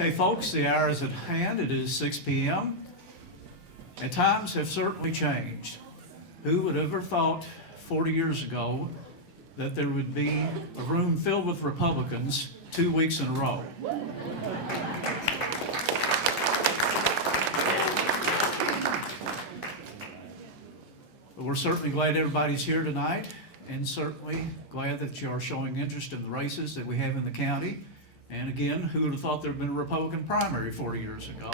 Okay, folks, the hour is at hand. It is 6 p.m. and times have certainly changed. Who would have ever thought 40 years ago that there would be a room filled with Republicans 2 weeks in a row? But we're certainly glad everybody's here tonight, and certainly glad that you are showing interest in the races that we have in the county. And again, who would have thought there had been a Republican primary 40 years ago?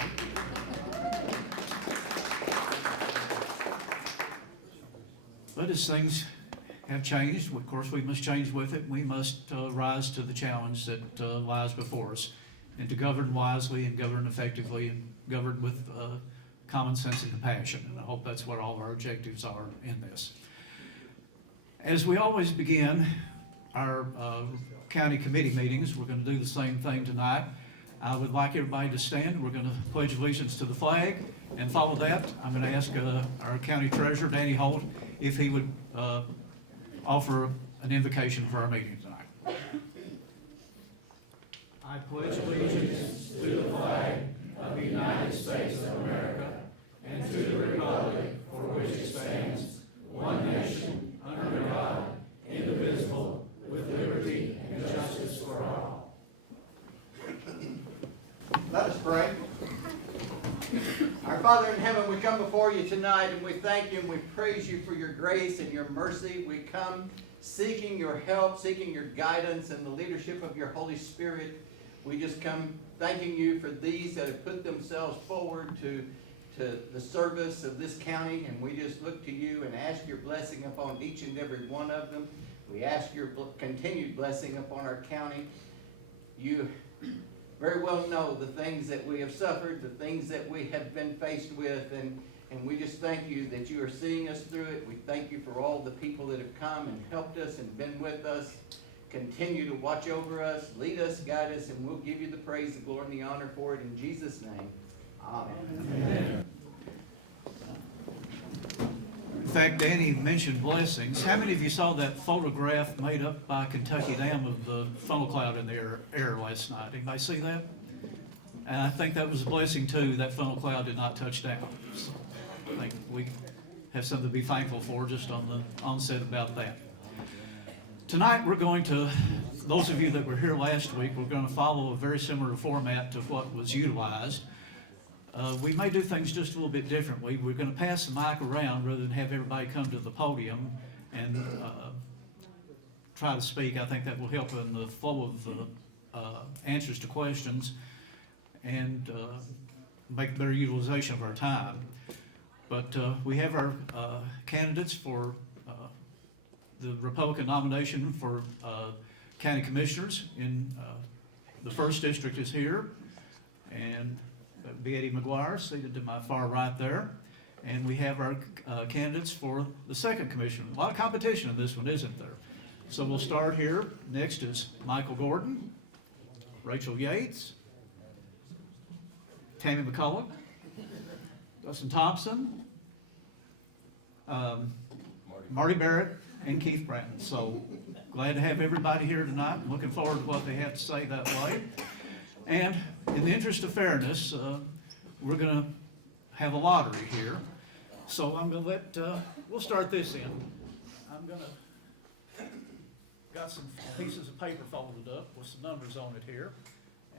But as things have changed, of course, we must change with it. We must rise to the challenge that lies before us, and to govern wisely and govern effectively and govern with common sense and compassion. And I hope that's what all of our objectives are in this. As we always begin our county committee meetings, we're going to do the same thing tonight. I would like everybody to stand. We're going to pledge allegiance to the flag, and follow that, I'm going to ask our county treasurer, Danny Holt, if he would offer an invocation for our meeting tonight. I pledge allegiance to the flag of the United States of America and to the republic for which it stands, one nation, under God, indivisible, with liberty and justice for all. Let us pray. Our Father in heaven, we come before you tonight and we thank you and we praise you for your grace and your mercy. We come seeking your help, seeking your guidance and the leadership of your Holy Spirit. We just come thanking you for these that have put themselves forward to the service of this county, and we just look to you and ask your blessing upon each and every one of them. We ask your continued blessing upon our county. You very well know the things that we have suffered, the things that we have been faced with, and we just thank you that you are seeing us through it. We thank you for all the people that have come and helped us and been with us. Continue to watch over us, lead us, guide us, and we'll give you the praise, the glory, and the honor for it in Jesus' name. Amen. Amen. In fact, Danny mentioned blessings. How many of you saw that photograph made up by Kentucky Dam of the funnel cloud in the air last night? Anybody see that? And I think that was a blessing too. That funnel cloud did not touch down. So I think we have something to be thankful for just on the onset about that. Tonight we're going to, those of you that were here last week, we're going to follow a very similar format to what was utilized. We may do things just a little bit differently. We're going to pass the mic around rather than have everybody come to the podium and try to speak. I think that will help in the flow of answers to questions and make better utilization of our time. But we have our candidates for the Republican nomination for county commissioners in the 1st district is here, and that would be Eddie McGuire, seated to my far right there. And we have our candidates for the 2nd commission. A lot of competition in this one, isn't there? So we'll start here. Next is Michael Gordon, Rachel Yates, Tammy McCullough, Dustin Thompson, Marty Barrett, and Keith Britten. So glad to have everybody here tonight. Looking forward to what they have to say that way. And in the interest of fairness, we're going to have a lottery here. So I'm going to let, we'll start this in. I'm going to, got some pieces of paper folded up with some numbers on it here.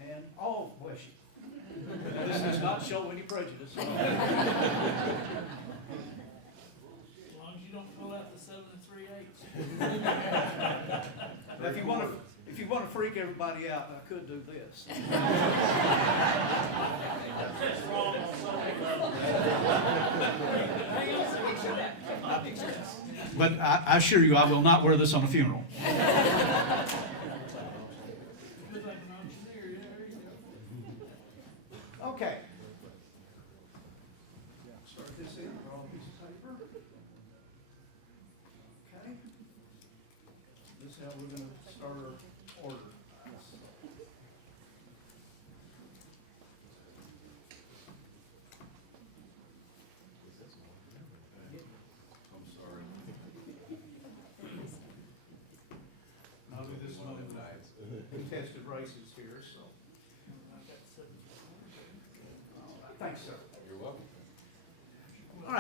And, oh, bless you. This does not show any prejudice. As long as you don't fill out the 7 3/8. Now, if you want to freak everybody out, I could do this. But I assure you, I will not wear this on a funeral. Okay. Start this in. Draw a piece of paper. Okay. This is how we're going to start our order. I'm sorry. I'll do this one in contested races here, so. I've got 7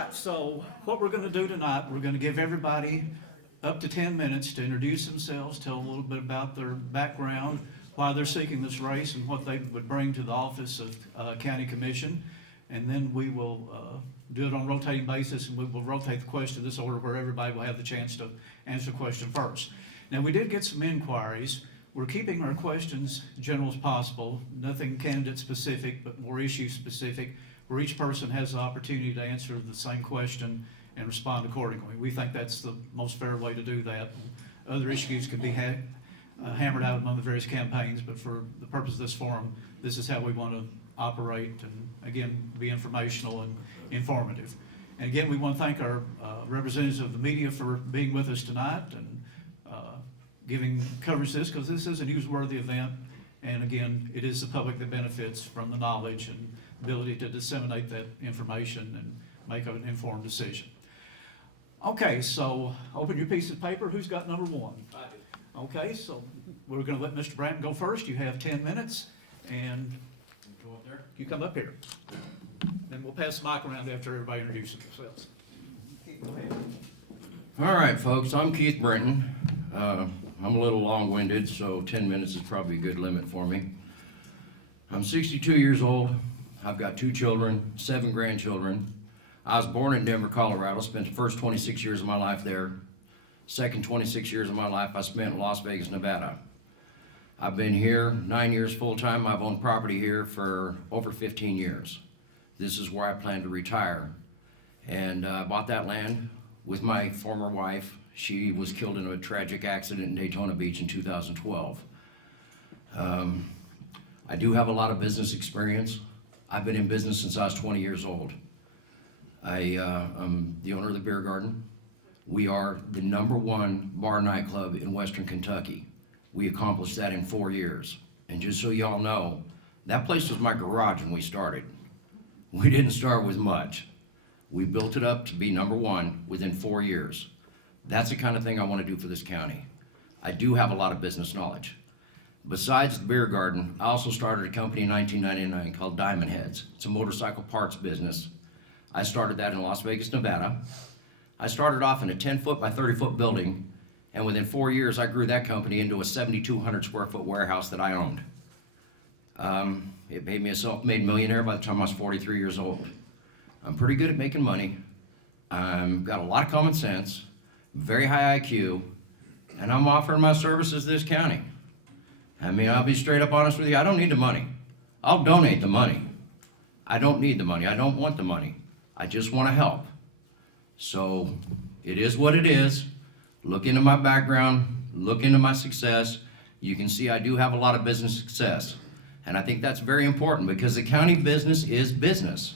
right, so what we're gonna do tonight, we're gonna give everybody up to 10 minutes to introduce themselves, tell a little bit about their background, why they're seeking this race, and what they would bring to the office of county commission. And then we will do it on a rotating basis, and we will rotate the question in this order where everybody will have the chance to answer the question first. Now, we did get some inquiries. We're keeping our questions general as possible, nothing candidate specific, but more issue specific, where each person has the opportunity to answer the same question and respond accordingly. We think that's the most fair way to do that. Other issues could be hammered out among the various campaigns, but for the purpose of this forum, this is how we want to operate and, again, be informational and informative. And again, we want to thank our representatives of the media for being with us tonight and giving coverage to this, because this is a newsworthy event. And again, it is the public that benefits from the knowledge and ability to disseminate that information and make an informed decision. Okay, so open your piece of paper. Who's got number one? I do. Okay, so we're gonna let Mr. Bratton go first. You have 10 minutes, and Go up there. you come up here. Then we'll pass the mic around after everybody introduces themselves. All right, folks, I'm Keith Britten. I'm a little long-winded, so 10 minutes is probably a good limit for me. I'm 62 years old. I've got 2 children, 7 grandchildren. I was born in Denver, Colorado, spent the first 26 years of my life there. Second 26 years of my life I spent in Las Vegas, Nevada. I've been here 9 years full-time. I've owned property here for over 15 years. This is where I plan to retire. And I bought that land with my former wife. She was killed in a tragic accident in Daytona Beach in 2012. I do have a lot of business experience. I've been in business since I was 20 years old. I'm the owner of the Beer Garden. We are the #1 bar nightclub in Western Kentucky. We accomplished that in 4 years. And just so y'all know, that place was my garage when we started. We didn't start with much. We built it up to be #1 within 4 years. That's the kind of thing I want to do for this county. I do have a lot of business knowledge. Besides the Beer Garden, I also started a company in 1999 called Diamond Heads. It's a motorcycle parts business. I started that in Las Vegas, Nevada. I started off in a 10-foot by 30-foot building, and within 4 years, I grew that company into a 7,200 square foot warehouse that I owned. It made me a self-made millionaire by the time I was 43 years old. I'm pretty good at making money. Got a lot of common sense, very high IQ, and I'm offering my services to this county. I mean, I'll be straight up honest with you, I don't need the money. I'll donate the money. I don't need the money, I don't want the money. I just want to help. So, it is what it is. Look into my background, look into my success. You can see I do have a lot of business success. And I think that's very important because the county business is business.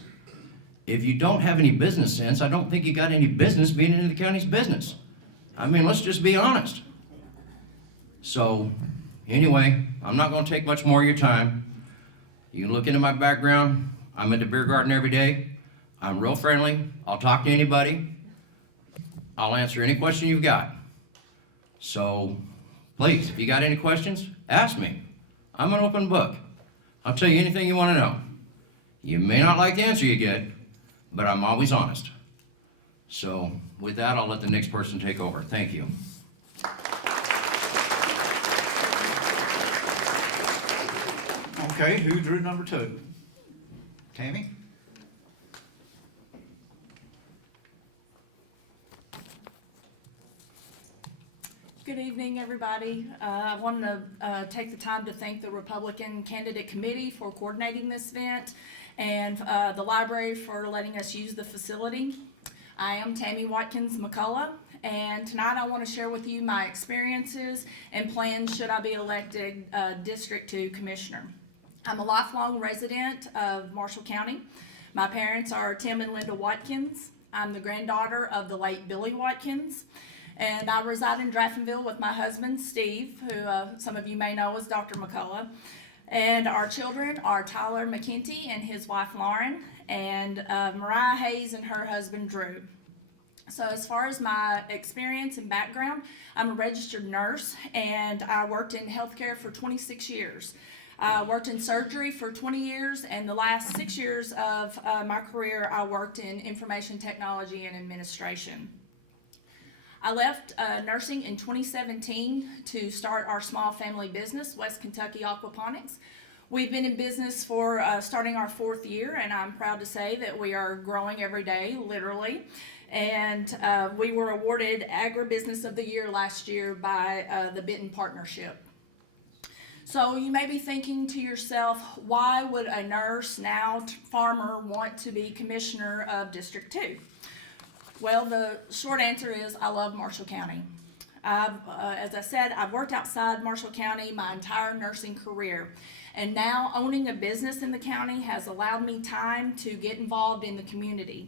If you don't have any business sense, I don't think you got any business being in the county's business. I mean, let's just be honest. So, anyway, I'm not going to take much more of your time. You can look into my background. I'm at the Beer Garden every day. I'm real friendly. I'll talk to anybody. I'll answer any question you've got. So, please, if you got any questions, ask me. I'm an open book. I'll tell you anything you want to know. You may not like the answer you get, but I'm always honest. So, with that, I'll let the next person take over. Thank you. Okay, who drew number 2? Tammy? Good evening, everybody. I want to take the time to thank the Republican Candidate Committee for coordinating this event and the library for letting us use the facility. I am Tammy Watkins McCullough, and tonight I want to share with you my experiences and plans should I be elected District 2 Commissioner. I'm a lifelong resident of Marshall County. My parents are Tim and Linda Watkins. I'm the granddaughter of the late Billy Watkins. And I reside in Draftonville with my husband, Steve, who some of you may know as Dr. McCullough. And our children are Tyler McKenty and his wife, Lauren, and Mariah Hayes and her husband, Drew. So as far as my experience and background, I'm a registered nurse, and I worked in healthcare for 26 years. I worked in surgery for 20 years, and the last 6 years of my career, I worked in information technology and administration. I left nursing in 2017 to start our small family business, West Kentucky Aquaponics. We've been in business for starting our 4th year, and I'm proud to say that we are growing every day, literally. And we were awarded Agribusiness of the Year last year by the Britten Partnership. So you may be thinking to yourself, why would a nurse, now farmer, want to be commissioner of District 2? Well, the short answer is I love Marshall County. As I said, I've worked outside Marshall County my entire nursing career. And now owning a business in the county has allowed me time to get involved in the community.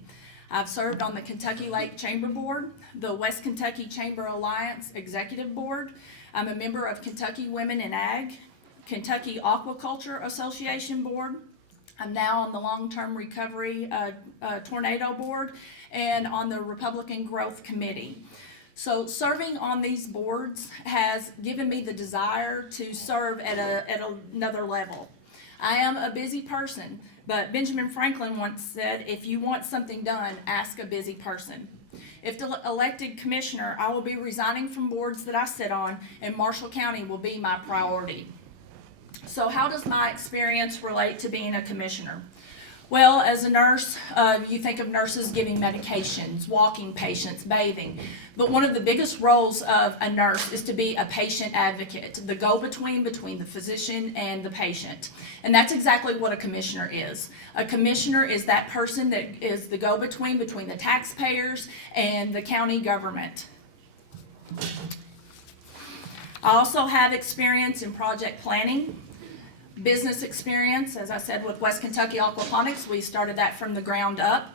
I've served on the Kentucky Lake Chamber Board, the West Kentucky Chamber Alliance Executive Board. I'm a member of Kentucky Women in Ag, Kentucky Aquaculture Association Board. I'm now on the Long-Term Recovery Tornado Board and on the Republican Growth Committee. So serving on these boards has given me the desire to serve at another level. I am a busy person, but Benjamin Franklin once said, if you want something done, ask a busy person. If elected commissioner, I will be resigning from boards that I sit on, and Marshall County will be my priority. So how does my experience relate to being a commissioner? Well, as a nurse, you think of nurses giving medications, walking patients, bathing. But one of the biggest roles of a nurse is to be a patient advocate, the go-between between the physician and the patient. And that's exactly what a commissioner is. A commissioner is that person that is the go-between between the taxpayers and the county government. I also have experience in project planning. Business experience, as I said, with West Kentucky Aquaponics. We started that from the ground up.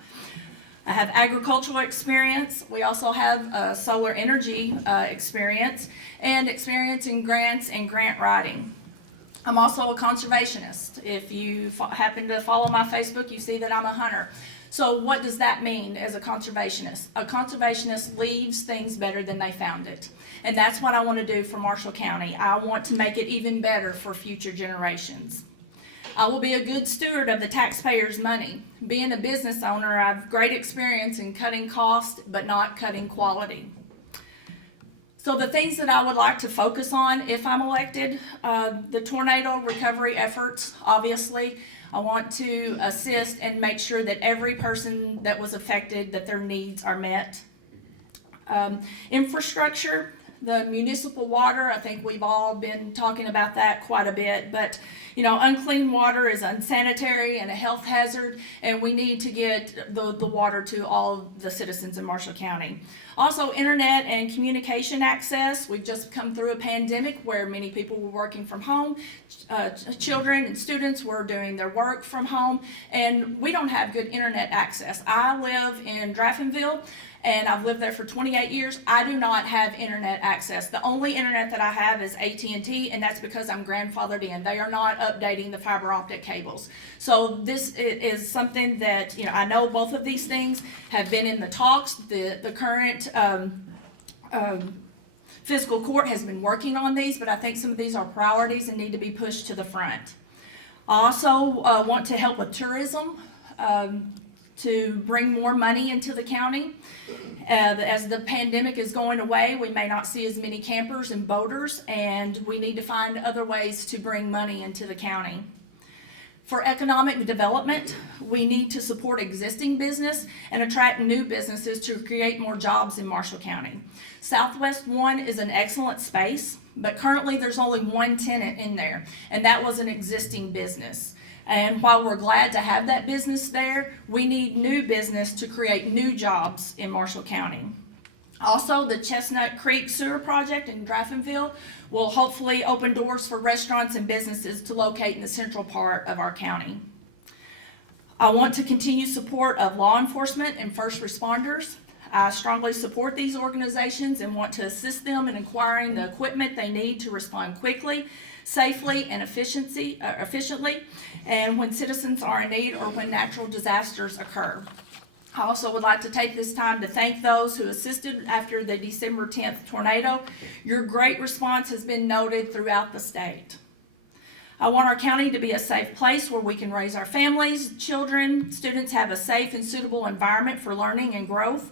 I have agricultural experience. We also have solar energy experience and experience in grants and grant writing. I'm also a conservationist. If you happen to follow my Facebook, you see that I'm a hunter. So what does that mean as a conservationist? A conservationist leaves things better than they found it. And that's what I want to do for Marshall County. I want to make it even better for future generations. I will be a good steward of the taxpayers' money. Being a business owner, I have great experience in cutting costs, but not cutting quality. So the things that I would like to focus on if I'm elected, the tornado recovery efforts, obviously. I want to assist and make sure that every person that was affected, that their needs are met. Infrastructure, the municipal water, I think we've all been talking about that quite a bit, but you know, unclean water is unsanitary and a health hazard, and we need to get the water to all the citizens in Marshall County. Also, internet and communication access. We've just come through a pandemic where many people were working from home. Children and students were doing their work from home, and we don't have good internet access. I live in Draftonville, and I've lived there for 28 years. I do not have internet access. The only internet that I have is AT&T, and that's because I'm grandfathered in. They are not updating the fiber optic cables. So this is something that, you know, I know both of these things have been in the talks. The current fiscal court has been working on these, but I think some of these are priorities and need to be pushed to the front. I also want to help with tourism. To bring more money into the county. As the pandemic is going away, we may not see as many campers and boaters, and we need to find other ways to bring money into the county. For economic development, we need to support existing business and attract new businesses to create more jobs in Marshall County. Southwest 1 is an excellent space, but currently there's only one tenant in there, and that was an existing business. And while we're glad to have that business there, we need new business to create new jobs in Marshall County. Also, the Chestnut Creek Sewer Project in Draftonville will hopefully open doors for restaurants and businesses to locate in the central part of our county. I want to continue support of law enforcement and first responders. I strongly support these organizations and want to assist them in acquiring the equipment they need to respond quickly, safely, and efficiently, and when citizens are in need or when natural disasters occur. I also would like to take this time to thank those who assisted after the December 10th tornado. Your great response has been noted throughout the state. I want our county to be a safe place where we can raise our families, children, students have a safe and suitable environment for learning and growth.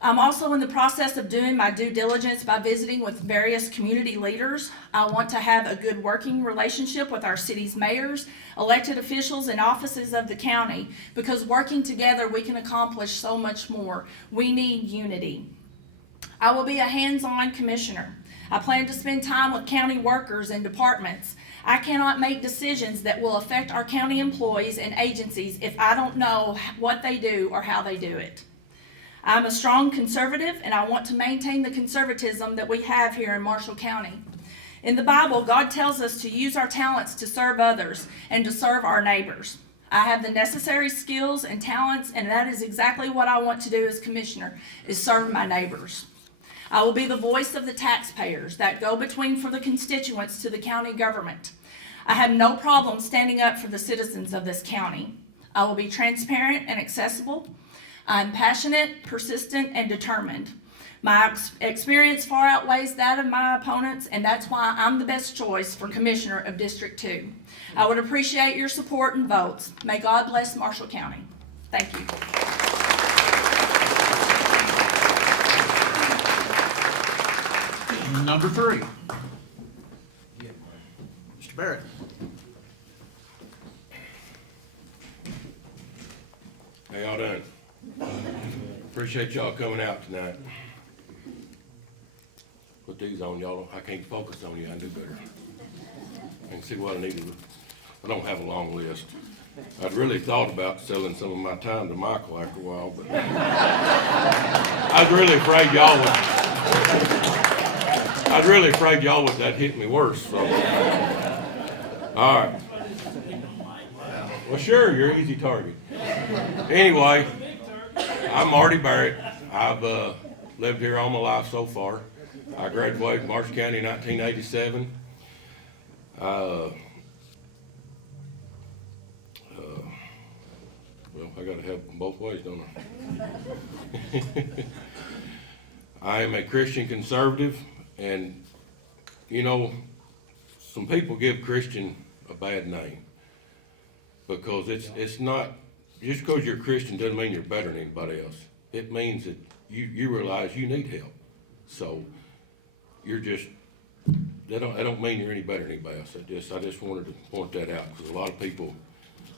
I'm also in the process of doing my due diligence by visiting with various community leaders. I want to have a good working relationship with our city's mayors, elected officials, and offices of the county, because working together we can accomplish so much more. We need unity. I will be a hands-on commissioner. I plan to spend time with county workers and departments. I cannot make decisions that will affect our county employees and agencies if I don't know what they do or how they do it. I'm a strong conservative, and I want to maintain the conservatism that we have here in Marshall County. In the Bible, God tells us to use our talents to serve others and to serve our neighbors. I have the necessary skills and talents, and that is exactly what I want to do as commissioner, is serve my neighbors. I will be the voice of the taxpayers, that go-between for the constituents to the county government. I have no problem standing up for the citizens of this county. I will be transparent and accessible. I'm passionate, persistent, and determined. My experience far outweighs that of my opponents, and that's why I'm the best choice for Commissioner of District 2. I would appreciate your support and votes. May God bless Marshall County. Thank you. Number 3. Mr. Barrett. How y'all doing? Appreciate y'all coming out tonight. Put these on, y'all. I can't focus on you. I can do better. I can see what I need to do. I don't have a long list. I'd really thought about selling some of my time to Michael after a while, but I was really afraid y'all would that hit me worse, so. All right. Well, sure, you're an easy target. Anyway, I'm Marty Barrett. I've lived here all my life so far. I graduated Marshall County in 1987. Well, I gotta help them both ways, don't I? I am a Christian conservative, and you know, some people give Christian a bad name because it's not, just because you're a Christian doesn't mean you're better than anybody else. It means that you realize you need help. So you're just, that don't mean you're any better than anybody else. I just wanted to point that out because a lot of people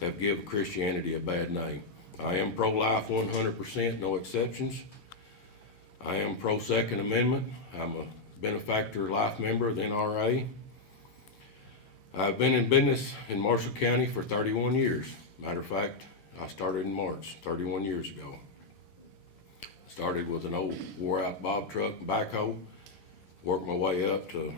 have given Christianity a bad name. I am pro-life 100%, no exceptions. I am pro-Second Amendment. I'm a benefactor life member of the NRA. I've been in business in Marshall County for 31 years. Matter of fact, I started in March, 31 years ago. Started with an old wore-out bob truck and backhoe, worked my way up to,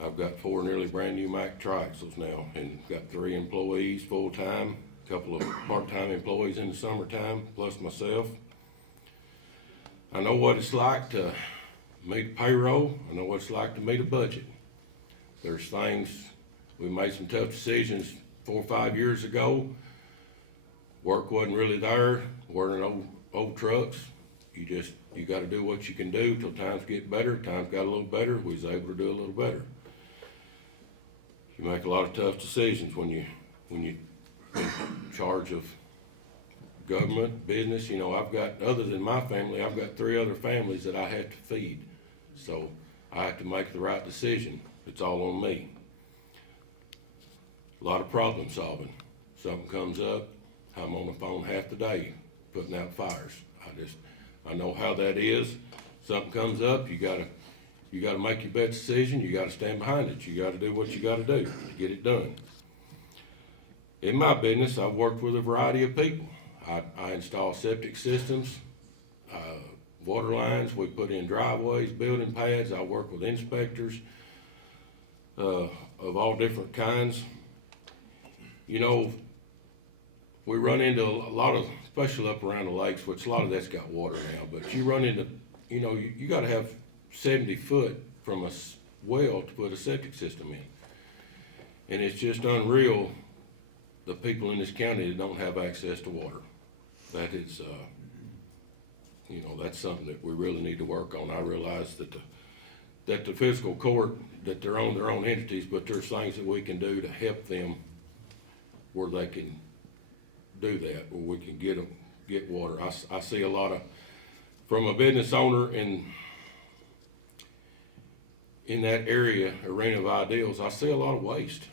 I've got 4 nearly brand-new Mack triaxles now, and got 3 employees full-time, a couple of part-time employees in the summertime, plus myself. I know what it's like to meet a payroll. I know what it's like to meet a budget. There's things, we made some tough decisions 4 or 5 years ago. Work wasn't really there, weren't old trucks. You gotta do what you can do till times get better. Times got a little better, we was able to do a little better. You make a lot of tough decisions when you're in charge of government, business. You know, I've got, other than my family, I've got 3 other families that I have to feed. So I have to make the right decision. It's all on me. A lot of problem solving. Something comes up, I'm on the phone half the day putting out fires. I know how that is. Something comes up, you gotta make your best decision, you gotta stand behind it, you gotta do what you gotta do to get it done. In my business, I've worked with a variety of people. I install septic systems, water lines, we put in driveways, building pads, I work with inspectors of all different kinds. You know, we run into a lot of, especially up around the lakes, which a lot of that's got water now, but you run into, you know, you gotta have 70 foot from a well to put a septic system in. And it's just unreal, the people in this county that don't have access to water. That is, you know, that's something that we really need to work on. I realize that that the fiscal court, that they're on their own entities, but there's things that we can do to help them where they can do that, where we can get water. I see a lot of, from a business owner in that area, arena of ideals, I see a lot of waste.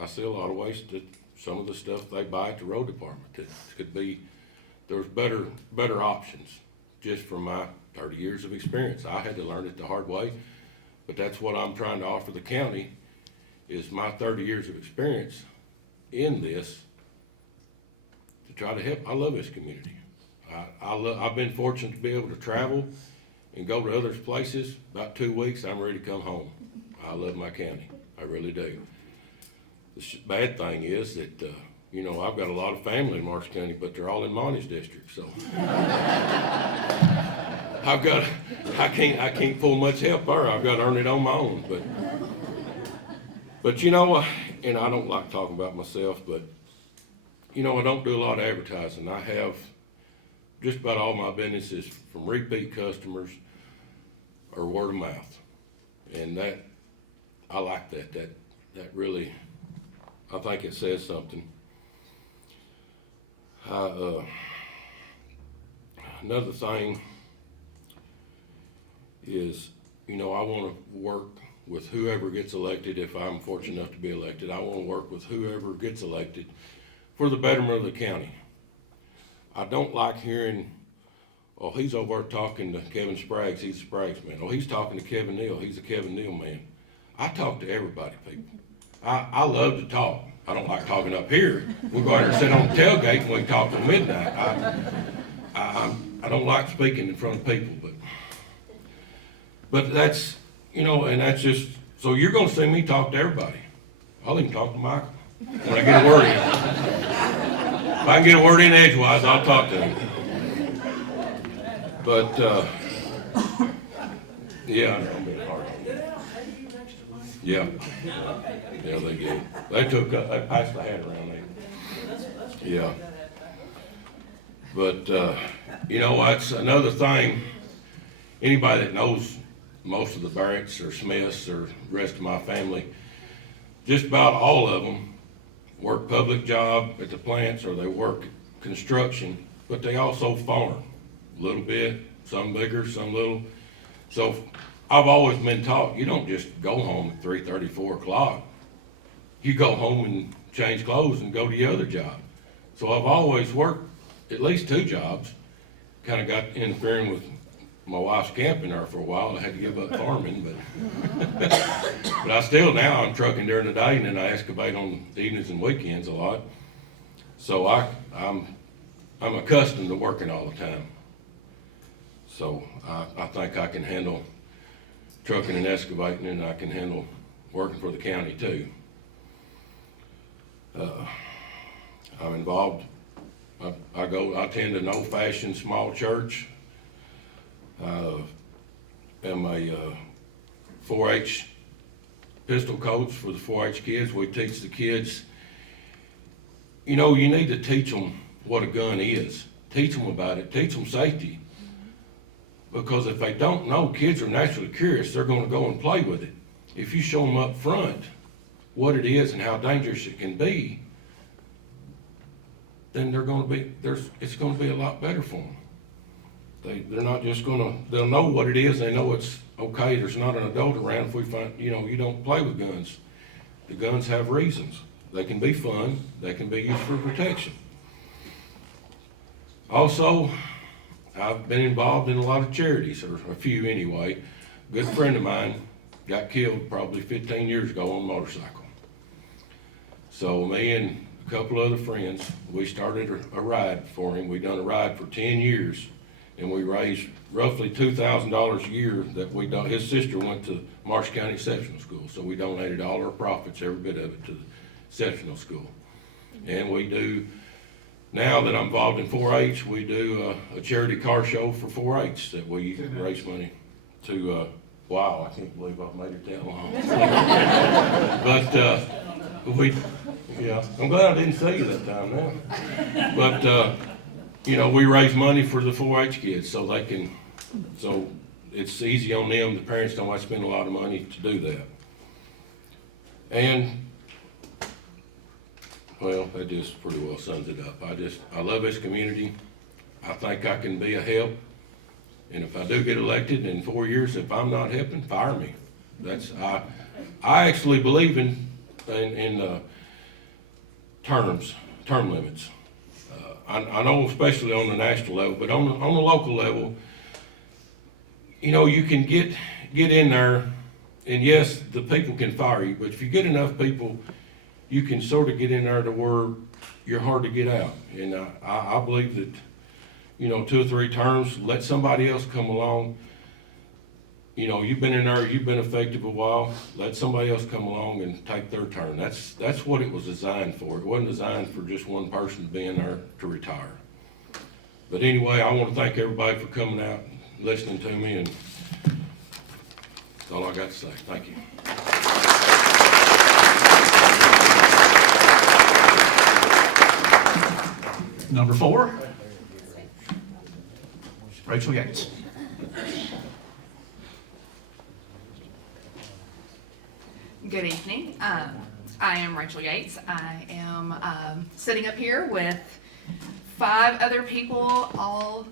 I see a lot of waste that some of the stuff they buy at the road department, that could be, there's better options. Just from my 30 years of experience, I had to learn it the hard way, but that's what I'm trying to offer the county, is my 30 years of experience in this, to try to help. I love this community. I've been fortunate to be able to travel and go to other places. About 2 weeks, I'm ready to come home. I love my county. I really do. The bad thing is that, you know, I've got a lot of family in Marsh County, but they're all in Monty's district, so. I can't pull much help there. I've got to earn it on my own, but you know, and I don't like talking about myself, but you know, I don't do a lot of advertising. I have just about all my businesses from repeat customers or word of mouth. And that, I like that. That really, I think it says something. Another thing is, you know, I want to work with whoever gets elected. If I'm fortunate enough to be elected, I want to work with whoever gets elected for the betterment of the county. I don't like hearing, oh, he's over there talking to Kevin Spraggs, he's a Spraggs man. Oh, he's talking to Kevin Neal, he's a Kevin Neal man. I talk to everybody, people. I love to talk. I don't like talking up here. We go out there and sit on the tailgate and we talk till midnight. I don't like speaking in front of people, but that's, you know, and that's just, so you're gonna see me talk to everybody. I'll even talk to Michael when I get a word in. If I can get a word in edgewise, I'll talk to him. But, yeah, I know, I'm being hard on you. Yeah. Yeah, they did. They passed the hat around there. Yeah. But, you know, that's another thing. Anybody that knows most of the Barretts or Smiths or the rest of my family, just about all of them work public job at the plants or they work construction, but they also farm a little bit, some bigger, some little. So I've always been taught, you don't just go home at 3:30, 4 o'clock. You go home and change clothes and go to your other job. So I've always worked at least 2 jobs. Kind of got interfering with my wife's camping there for a while. I had to give up farming, but I still now, I'm trucking during the day and then I excavate on evenings and weekends a lot. So I'm accustomed to working all the time. So I think I can handle trucking and excavating, and I can handle working for the county too. I'm involved. I attend an old-fashioned small church. Am a 4-H pistol coach for the 4-H kids. We teach the kids, you know, you need to teach them what a gun is. Teach them about it, teach them safety. Because if they don't know, kids are naturally curious, they're gonna go and play with it. If you show them up front what it is and how dangerous it can be, then it's gonna be a lot better for them. They're not just they'll know what it is, they know it's okay, there's not an adult around if we find, you know, you don't play with guns. The guns have reasons. They can be fun, they can be used for protection. Also, I've been involved in a lot of charities, or a few anyway. A good friend of mine got killed probably 15 years ago on a motorcycle. So me and a couple other friends, we started a ride for him. We done a ride for 10 years. And we raised roughly $2,000 a year that his sister went to Marsh County Exceptional School. So we donated all our profits, every bit of it, to the exceptional school. And we do, now that I'm involved in 4-H, we do a charity car show for 4-H that we raise money to, wow, I can't believe I've made it that long. But yeah, I'm glad I didn't see you that time now. But, you know, we raise money for the 4-H kids so they can, so it's easy on them, the parents don't have to spend a lot of money to do that. And, well, that just pretty well sums it up. I love this community. I think I can be a help. And if I do get elected in 4 years, if I'm not helping, fire me. I actually believe in term limits. I know especially on the national level, but on the local level, you know, you can get in there, and yes, the people can fire you, but if you get enough people, you can sort of get in there to where you're hard to get out. And I believe that, you know, 2 or 3 terms, let somebody else come along. You know, you've been in there, you've been effective a while, let somebody else come along and take their turn. That's what it was designed for. It wasn't designed for just one person to be in there to retire. But anyway, I want to thank everybody for coming out and listening to me, and that's all I got to say. Thank you. Number 4, Rachel Yates. Good evening. I am Rachel Yates. I am sitting up here with 5 other people, all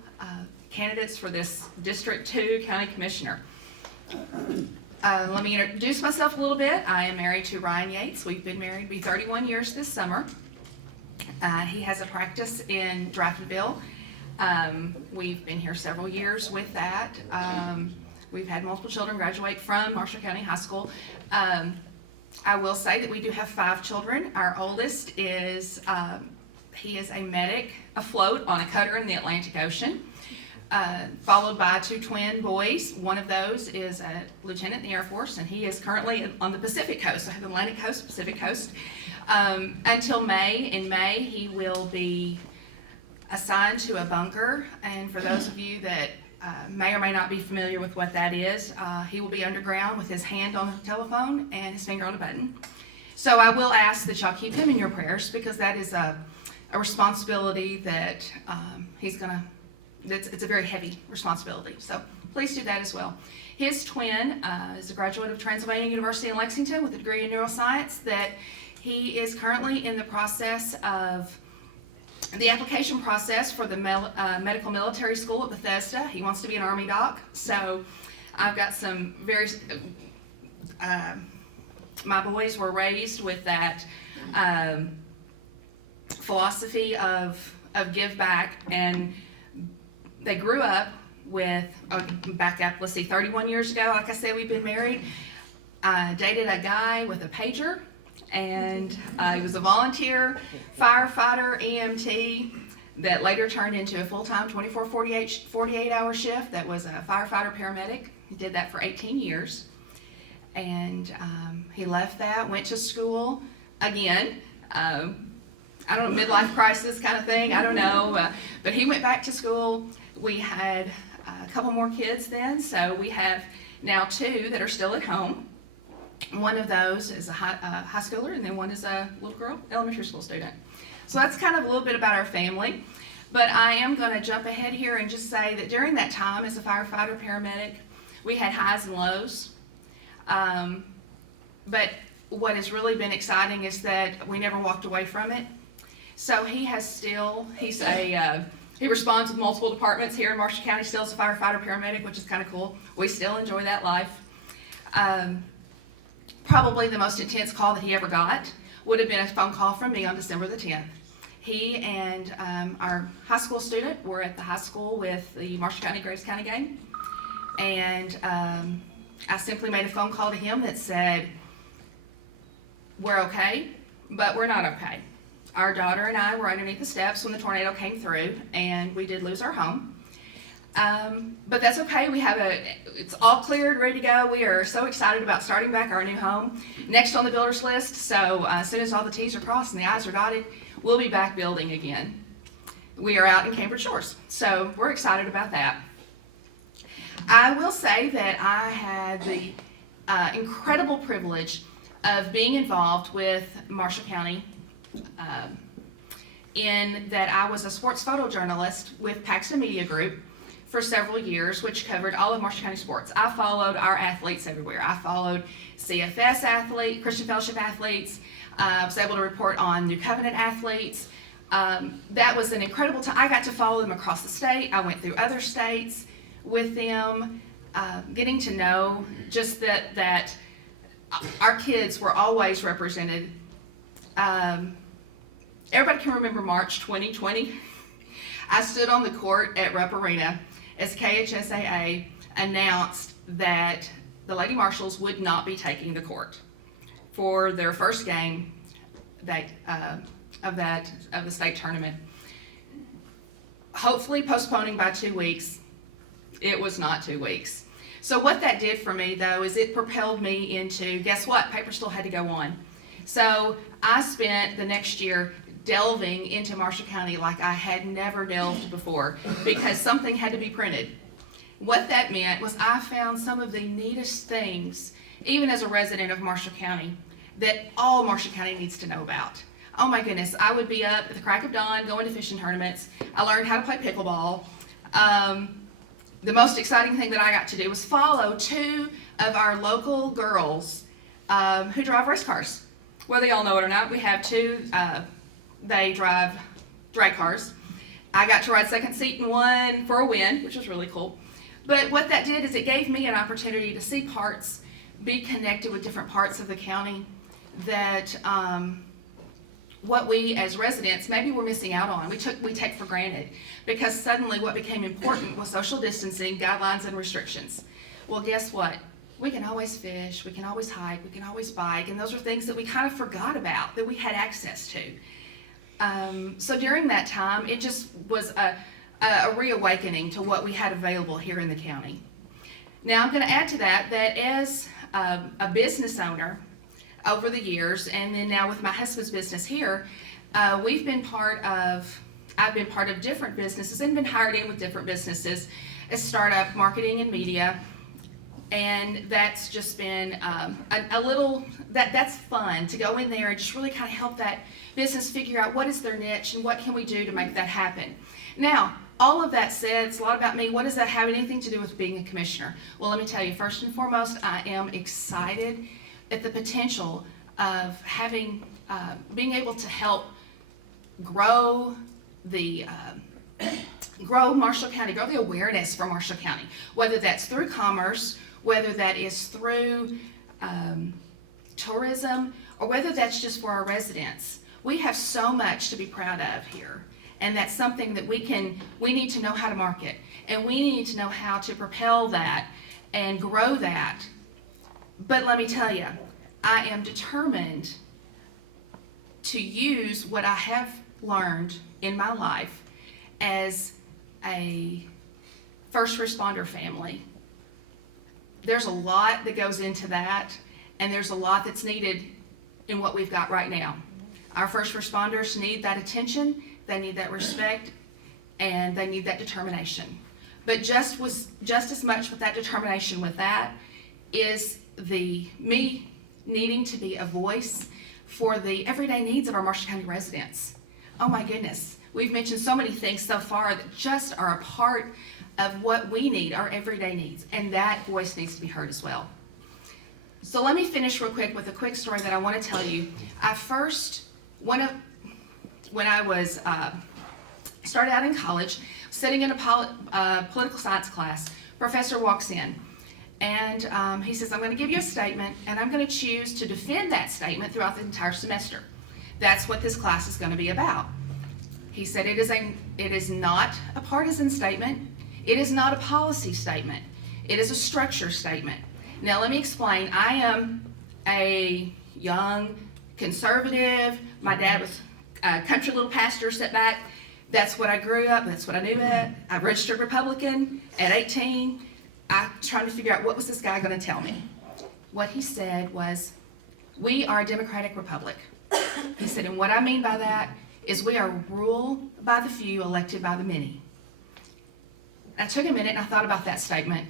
candidates for this District 2 County Commissioner. Let me introduce myself a little bit. I am married to Ryan Yates. We've been married, be 31 years this summer. He has a practice in Draftonville. We've been here several years with that. We've had multiple children graduate from Marshall County High School. I will say that we do have 5 children. Our oldest is, he is a medic afloat on a cutter in the Atlantic Ocean, followed by 2 twin boys. One of those is a lieutenant in the Air Force, and he is currently on the Pacific Coast. I have Atlantic Coast, Pacific Coast. Until May. In May, he will be assigned to a bunker, and for those of you that may or may not be familiar with what that is, he will be underground with his hand on the telephone and his finger on a button. So I will ask that y'all keep him in your prayers, because that is a responsibility that it's a very heavy responsibility. So please do that as well. His twin is a graduate of Transylvania University in Lexington with a degree in neuroscience, that he is currently in the process of the application process for the medical military school at Bethesda. He wants to be an Army doc. So I've got some very, my boys were raised with that philosophy of give back, and they grew up with, back up, let's see, 31 years ago, like I said, we've been married. I dated a guy with a pager, and he was a volunteer firefighter EMT that later turned into a full-time 48-hour shift that was a firefighter paramedic. He did that for 18 years, and he left that, went to school again. I don't know, midlife crisis kind of thing, I don't know, but he went back to school. We had a couple more kids then, so we have now 2 that are still at home. One of those is a high schooler, and then one is a little girl, elementary school student. So that's kind of a little bit about our family. But I am going to jump ahead here and just say that during that time as a firefighter paramedic, we had highs and lows. But what has really been exciting is that we never walked away from it. So he responds with multiple departments here in Marshall County, still as a firefighter paramedic, which is kind of cool. We still enjoy that life. Probably the most intense call that he ever got would have been a phone call from me on December the 10th. He and our high school student were at the high school with the Marshall County Graves County game, and I simply made a phone call to him that said, we're okay, but we're not okay. Our daughter and I were underneath the steps when the tornado came through, and we did lose our home. But that's okay. It's all cleared, ready to go. We are so excited about starting back our new home. Next on the builder's list, so as soon as all the T's are crossed and the I's are dotted, we'll be back building again. We are out in Cambridge Shores, so we're excited about that. I will say that I had the incredible privilege of being involved with Marshall County in that I was a sports photojournalist with Paxton Media Group for several years, which covered all of Marshall County sports. I followed our athletes everywhere. I followed CFS athletes, Christian Fellowship athletes. I was able to report on New Covenant athletes. That was an incredible time. I got to follow them across the state. I went through other states with them, getting to know just that our kids were always represented. Everybody can remember March 2020. I stood on the court at Rupp Arena as KHSAA announced that the Lady Marshals would not be taking the court for their first game of the state tournament. Hopefully postponing by 2 weeks. It was not 2 weeks. So what that did for me though is it propelled me into, guess what? Paper still had to go on. So I spent the next year delving into Marshall County like I had never delved before because something had to be printed. What that meant was I found some of the neatest things, even as a resident of Marshall County, that all Marshall County needs to know about. Oh my goodness, I would be up at the crack of dawn going to fishing tournaments. I learned how to play pickleball. The most exciting thing that I got to do was follow 2 of our local girls who drive race cars. Whether y'all know it or not, we have 2, they drive drag cars. I got to ride second seat in one for a win, which was really cool. But what that did is it gave me an opportunity to see parts, be connected with different parts of the county that what we as residents maybe we're missing out on. We take for granted because suddenly what became important was social distancing, guidelines, and restrictions. Well, guess what? We can always fish, we can always hike, we can always bike, and those are things that we kind of forgot about that we had access to. So during that time, it just was a reawakening to what we had available here in the county. Now I'm going to add to that as a business owner over the years, and then now with my husband's business here, I've been part of different businesses and been hired in with different businesses as startup marketing and media, and that's just been that's fun to go in there and just really kind of help that business figure out what is their niche and what can we do to make that happen. Now, all of that said, it's a lot about me. What does that have anything to do with being a commissioner? Well, let me tell you, first and foremost, I am excited at the potential of having, being able to help grow Marshall County, grow the awareness for Marshall County, whether that's through commerce, whether that is through tourism, or whether that's just for our residents. We have so much to be proud of here, and that's something that we need to know how to market, and we need to know how to propel that and grow that. But let me tell you, I am determined to use what I have learned in my life as a first responder family. There's a lot that goes into that, and there's a lot that's needed in what we've got right now. Our first responders need that attention, they need that respect, and they need that determination. But just as much with that determination with that is me needing to be a voice for the everyday needs of our Marshall County residents. Oh my goodness, we've mentioned so many things so far that just are a part of what we need, our everyday needs, and that voice needs to be heard as well. So let me finish real quick with a quick story that I want to tell you. When I was started out in college, sitting in a political science class, professor walks in, and he says, I'm going to give you a statement, and I'm going to choose to defend that statement throughout the entire semester. That's what this class is going to be about. He said it is not a partisan statement. It is not a policy statement. It is a structure statement. Now let me explain. I am a young conservative. My dad was a country little pastor, set back. That's what I grew up, that's what I knew it. I registered Republican at 18. I trying to figure out what was this guy going to tell me. What he said was, we are a democratic republic. He said, and what I mean by that is we are ruled by the few, elected by the many. I took a minute and I thought about that statement,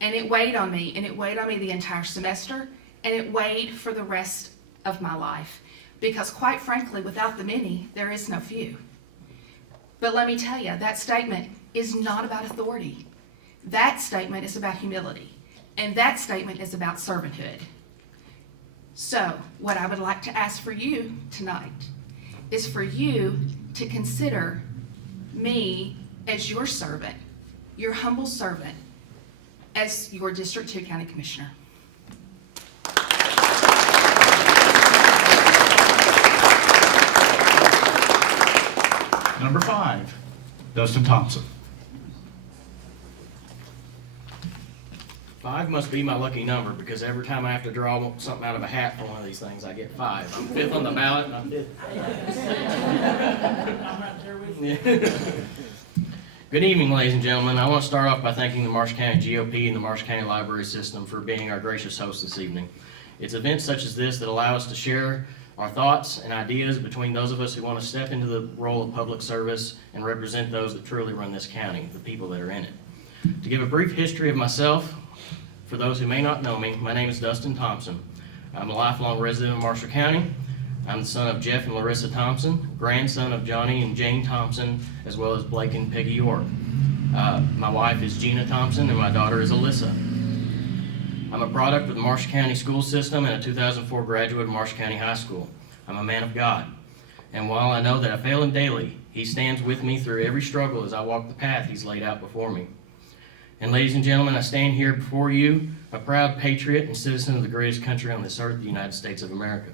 and it weighed on me, and it weighed on me the entire semester, and it weighed for the rest of my life. Because quite frankly, without the many, there is no few. But let me tell you, that statement is not about authority. That statement is about humility. And that statement is about servanthood. So, what I would like to ask for you tonight is for you to consider me as your servant, your humble servant, as your District 2 County Commissioner. Number 5, Dustin Thompson. 5 must be my lucky number because every time I have to draw something out of a hat for one of these things, I get 5. I'm 5th on the ballot and I'm 5th. Good evening, ladies and gentlemen. I want to start off by thanking the Marshall County GOP and the Marshall County Library System for being our gracious host this evening. It's events such as this that allow us to share our thoughts and ideas between those of us who want to step into the role of public service and represent those that truly run this county, the people that are in it. To give a brief history of myself, for those who may not know me, my name is Dustin Thompson. I'm a lifelong resident of Marshall County. I'm the son of Jeff and Larissa Thompson, grandson of Johnny and Jane Thompson, as well as Blake and Peggy York. My wife is Gina Thompson, and my daughter is Alyssa. I'm a product of the Marshall County school system and a 2004 graduate of Marshall County High School. I'm a man of God. And while I know that I fail him daily, he stands with me through every struggle as I walk the path he's laid out before me. And ladies and gentlemen, I stand here before you, a proud patriot and citizen of the greatest country on this earth, the United States of America.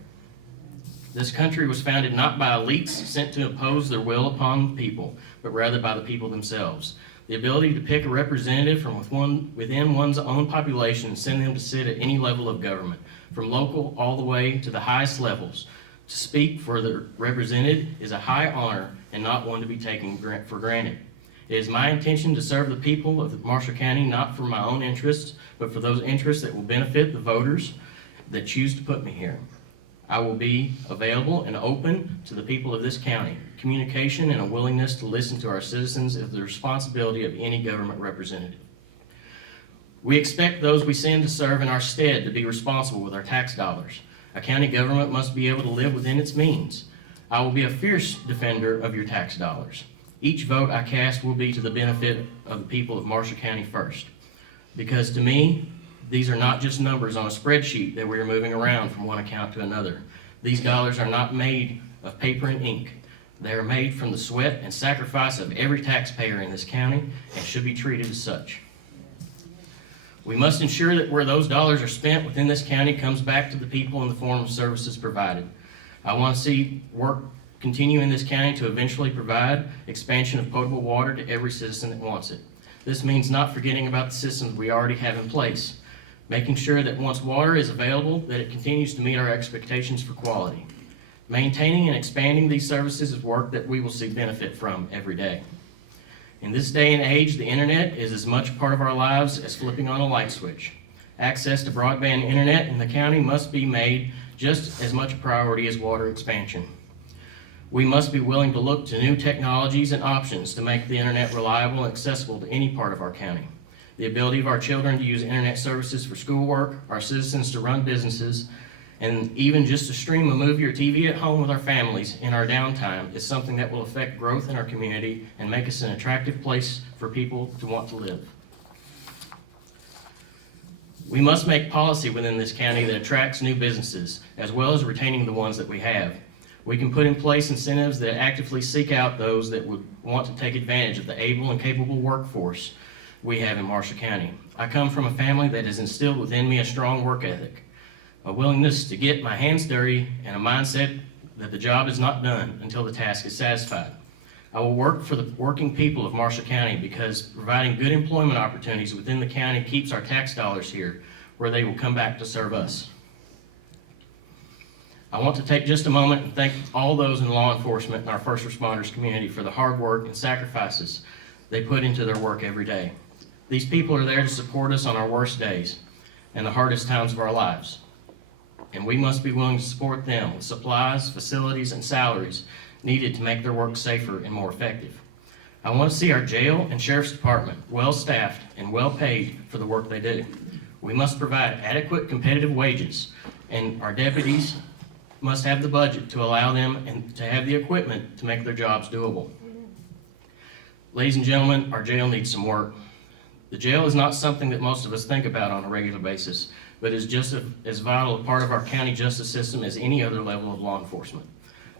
This country was founded not by elites sent to impose their will upon the people, but rather by the people themselves. The ability to pick a representative from within one's own population and send them to sit at any level of government, from local all the way to the highest levels. To speak for the represented is a high honor and not one to be taken for granted. It is my intention to serve the people of Marshall County not for my own interests, but for those interests that will benefit the voters that choose to put me here. I will be available and open to the people of this county. Communication and a willingness to listen to our citizens is the responsibility of any government representative. We expect those we send to serve in our stead to be responsible with our tax dollars. A county government must be able to live within its means. I will be a fierce defender of your tax dollars. Each vote I cast will be to the benefit of the people of Marshall County first. Because to me, these are not just numbers on a spreadsheet that we are moving around from one account to another. These dollars are not made of paper and ink. They are made from the sweat and sacrifice of every taxpayer in this county and should be treated as such. We must ensure that where those dollars are spent within this county comes back to the people in the form of services provided. I want to see work continue in this county to eventually provide expansion of potable water to every citizen that wants it. This means not forgetting about the systems we already have in place, making sure that once water is available, that it continues to meet our expectations for quality. Maintaining and expanding these services is work that we will see benefit from every day. In this day and age, the internet is as much a part of our lives as flipping on a light switch. Access to broadband internet in the county must be made just as much a priority as water expansion. We must be willing to look to new technologies and options to make the internet reliable and accessible to any part of our county. The ability of our children to use internet services for schoolwork, our citizens to run businesses, and even just to stream a movie or TV at home with our families in our downtime is something that will affect growth in our community and make us an attractive place for people to want to live. We must make policy within this county that attracts new businesses, as well as retaining the ones that we have. We can put in place incentives that actively seek out those that would want to take advantage of the able and capable workforce we have in Marshall County. I come from a family that has instilled within me a strong work ethic, a willingness to get my hands dirty, and a mindset that the job is not done until the task is satisfied. I will work for the working people of Marshall County because providing good employment opportunities within the county keeps our tax dollars here, where they will come back to serve us. I want to take just a moment and thank all those in law enforcement and our first responders community for the hard work and sacrifices they put into their work every day. These people are there to support us on our worst days and the hardest times of our lives. And we must be willing to support them with supplies, facilities, and salaries needed to make their work safer and more effective. I want to see our jail and sheriff's department well-staffed and well-paid for the work they do. We must provide adequate competitive wages, and our deputies must have the budget to allow them and to have the equipment to make their jobs doable. Ladies and gentlemen, our jail needs some work. The jail is not something that most of us think about on a regular basis, but is just as vital a part of our county justice system as any other level of law enforcement.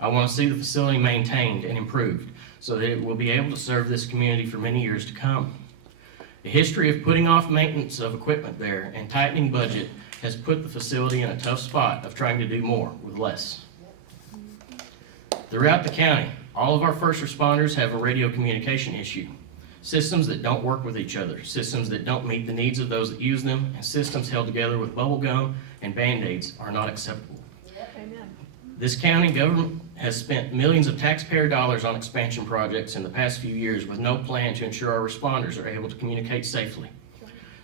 I want to see the facility maintained and improved so that it will be able to serve this community for many years to come. The history of putting off maintenance of equipment there and tightening budget has put the facility in a tough spot of trying to do more with less. Throughout the county, all of our first responders have a radio communication issue. Systems that don't work with each other, systems that don't meet the needs of those that use them, and systems held together with bubble gum and Band-Aids are not acceptable. This county government has spent millions of taxpayer dollars on expansion projects in the past few years with no plan to ensure our responders are able to communicate safely.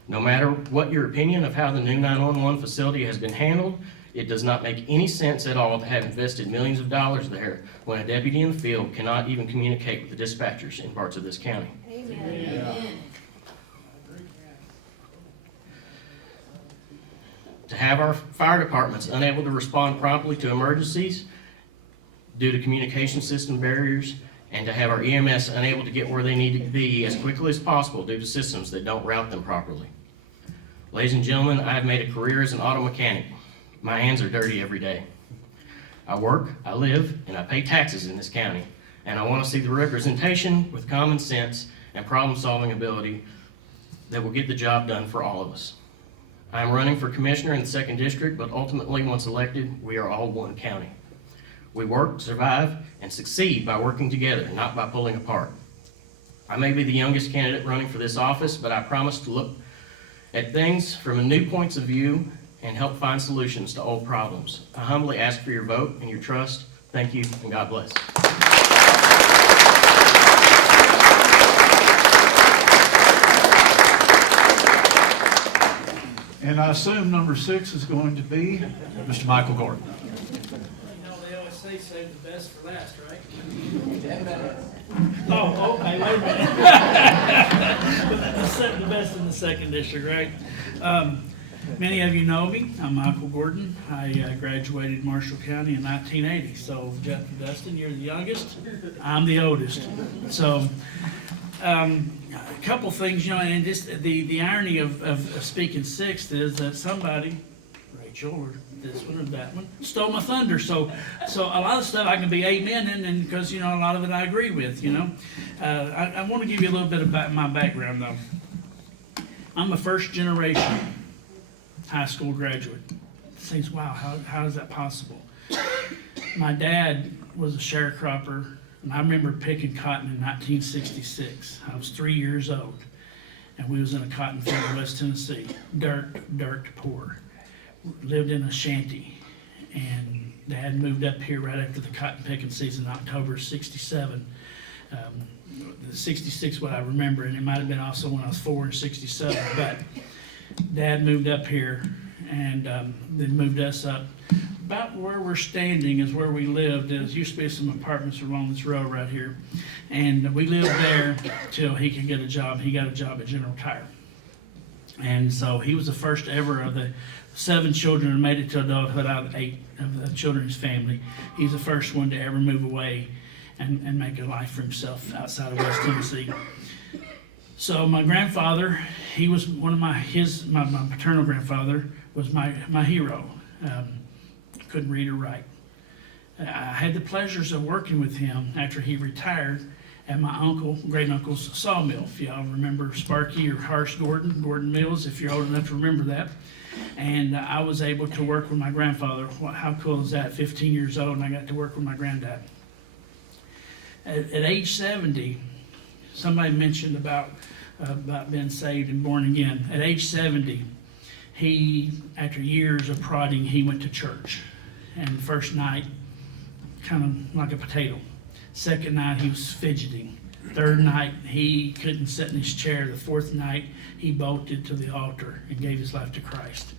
No matter what your opinion of how the new 911 facility has been handled, it does not make any sense at all to have invested millions of dollars there when a deputy in the field cannot even communicate with the dispatchers in parts of this county. Amen. To have our fire departments unable to respond promptly to emergencies due to communication system barriers, and to have our EMS unable to get where they need to be as quickly as possible due to systems that don't route them properly. Ladies and gentlemen, I have made a career as an auto mechanic. My hands are dirty every day. I work, I live, and I pay taxes in this county, and I want to see the representation with common sense and problem-solving ability that will get the job done for all of us. I am running for commissioner in the 2nd District, but ultimately, once elected, we are all one county. We work, survive, and succeed by working together, not by pulling apart. I may be the youngest candidate running for this office, but I promise to look at things from a new points of view and help find solutions to old problems. I humbly ask for your vote and your trust. Thank you, and God bless. And I assume number 6 is going to be Mr. Michael Gordon. You know, they always say save the best for last, right? 10 minutes. Oh, okay, wait a minute. Set the best in the 2nd District, right? Many of you know me. I'm Michael Gordon. I graduated Marshall County in 1980. So, Jeff and Dustin, you're the youngest. I'm the oldest. So, a couple things, you know, and just the irony of speaking 6th is that somebody, Rachel, or this one or that one, stole my thunder. So a lot of stuff I can be amen in, and because, you know, a lot of it I agree with, you know. I want to give you a little bit about my background, though. I'm a 1st generation high school graduate. It seems, wow, how is that possible? My dad was a sharecropper, and I remember picking cotton in 1966. I was 3 years old, and we was in a cotton field in West Tennessee. Dirt poor. Lived in a shanty, and Dad moved up here right after the cotton picking season, October '67. 66, what I remember, and it might have been also when I was 4 and 67. But Dad moved up here, and then moved us up. About where we're standing is where we lived. There used to be some apartments along this road right here, and we lived there till he could get a job. He got a job at General Tire, and so he was the first ever of the 7 children who made it to adulthood out of 8 of the children's family. He's the first one to ever move away and make a life for himself outside of West Tennessee. So my grandfather, he was one of my paternal grandfather was my hero. Couldn't read or write. I had the pleasures of working with him after he retired at my great uncle's sawmill. If y'all remember Sparky or Harsh Gordon Mills, if you're old enough to remember that. And I was able to work with my grandfather. How cool is that? 15 years old, and I got to work with my granddad. At age 70, somebody mentioned about being saved and born again. At age 70, he, after years of prodding, he went to church. And the first night, kind of like a potato. Second night, he was fidgeting. Third night, he couldn't sit in his chair. The 4th night, he bolted to the altar and gave his life to Christ.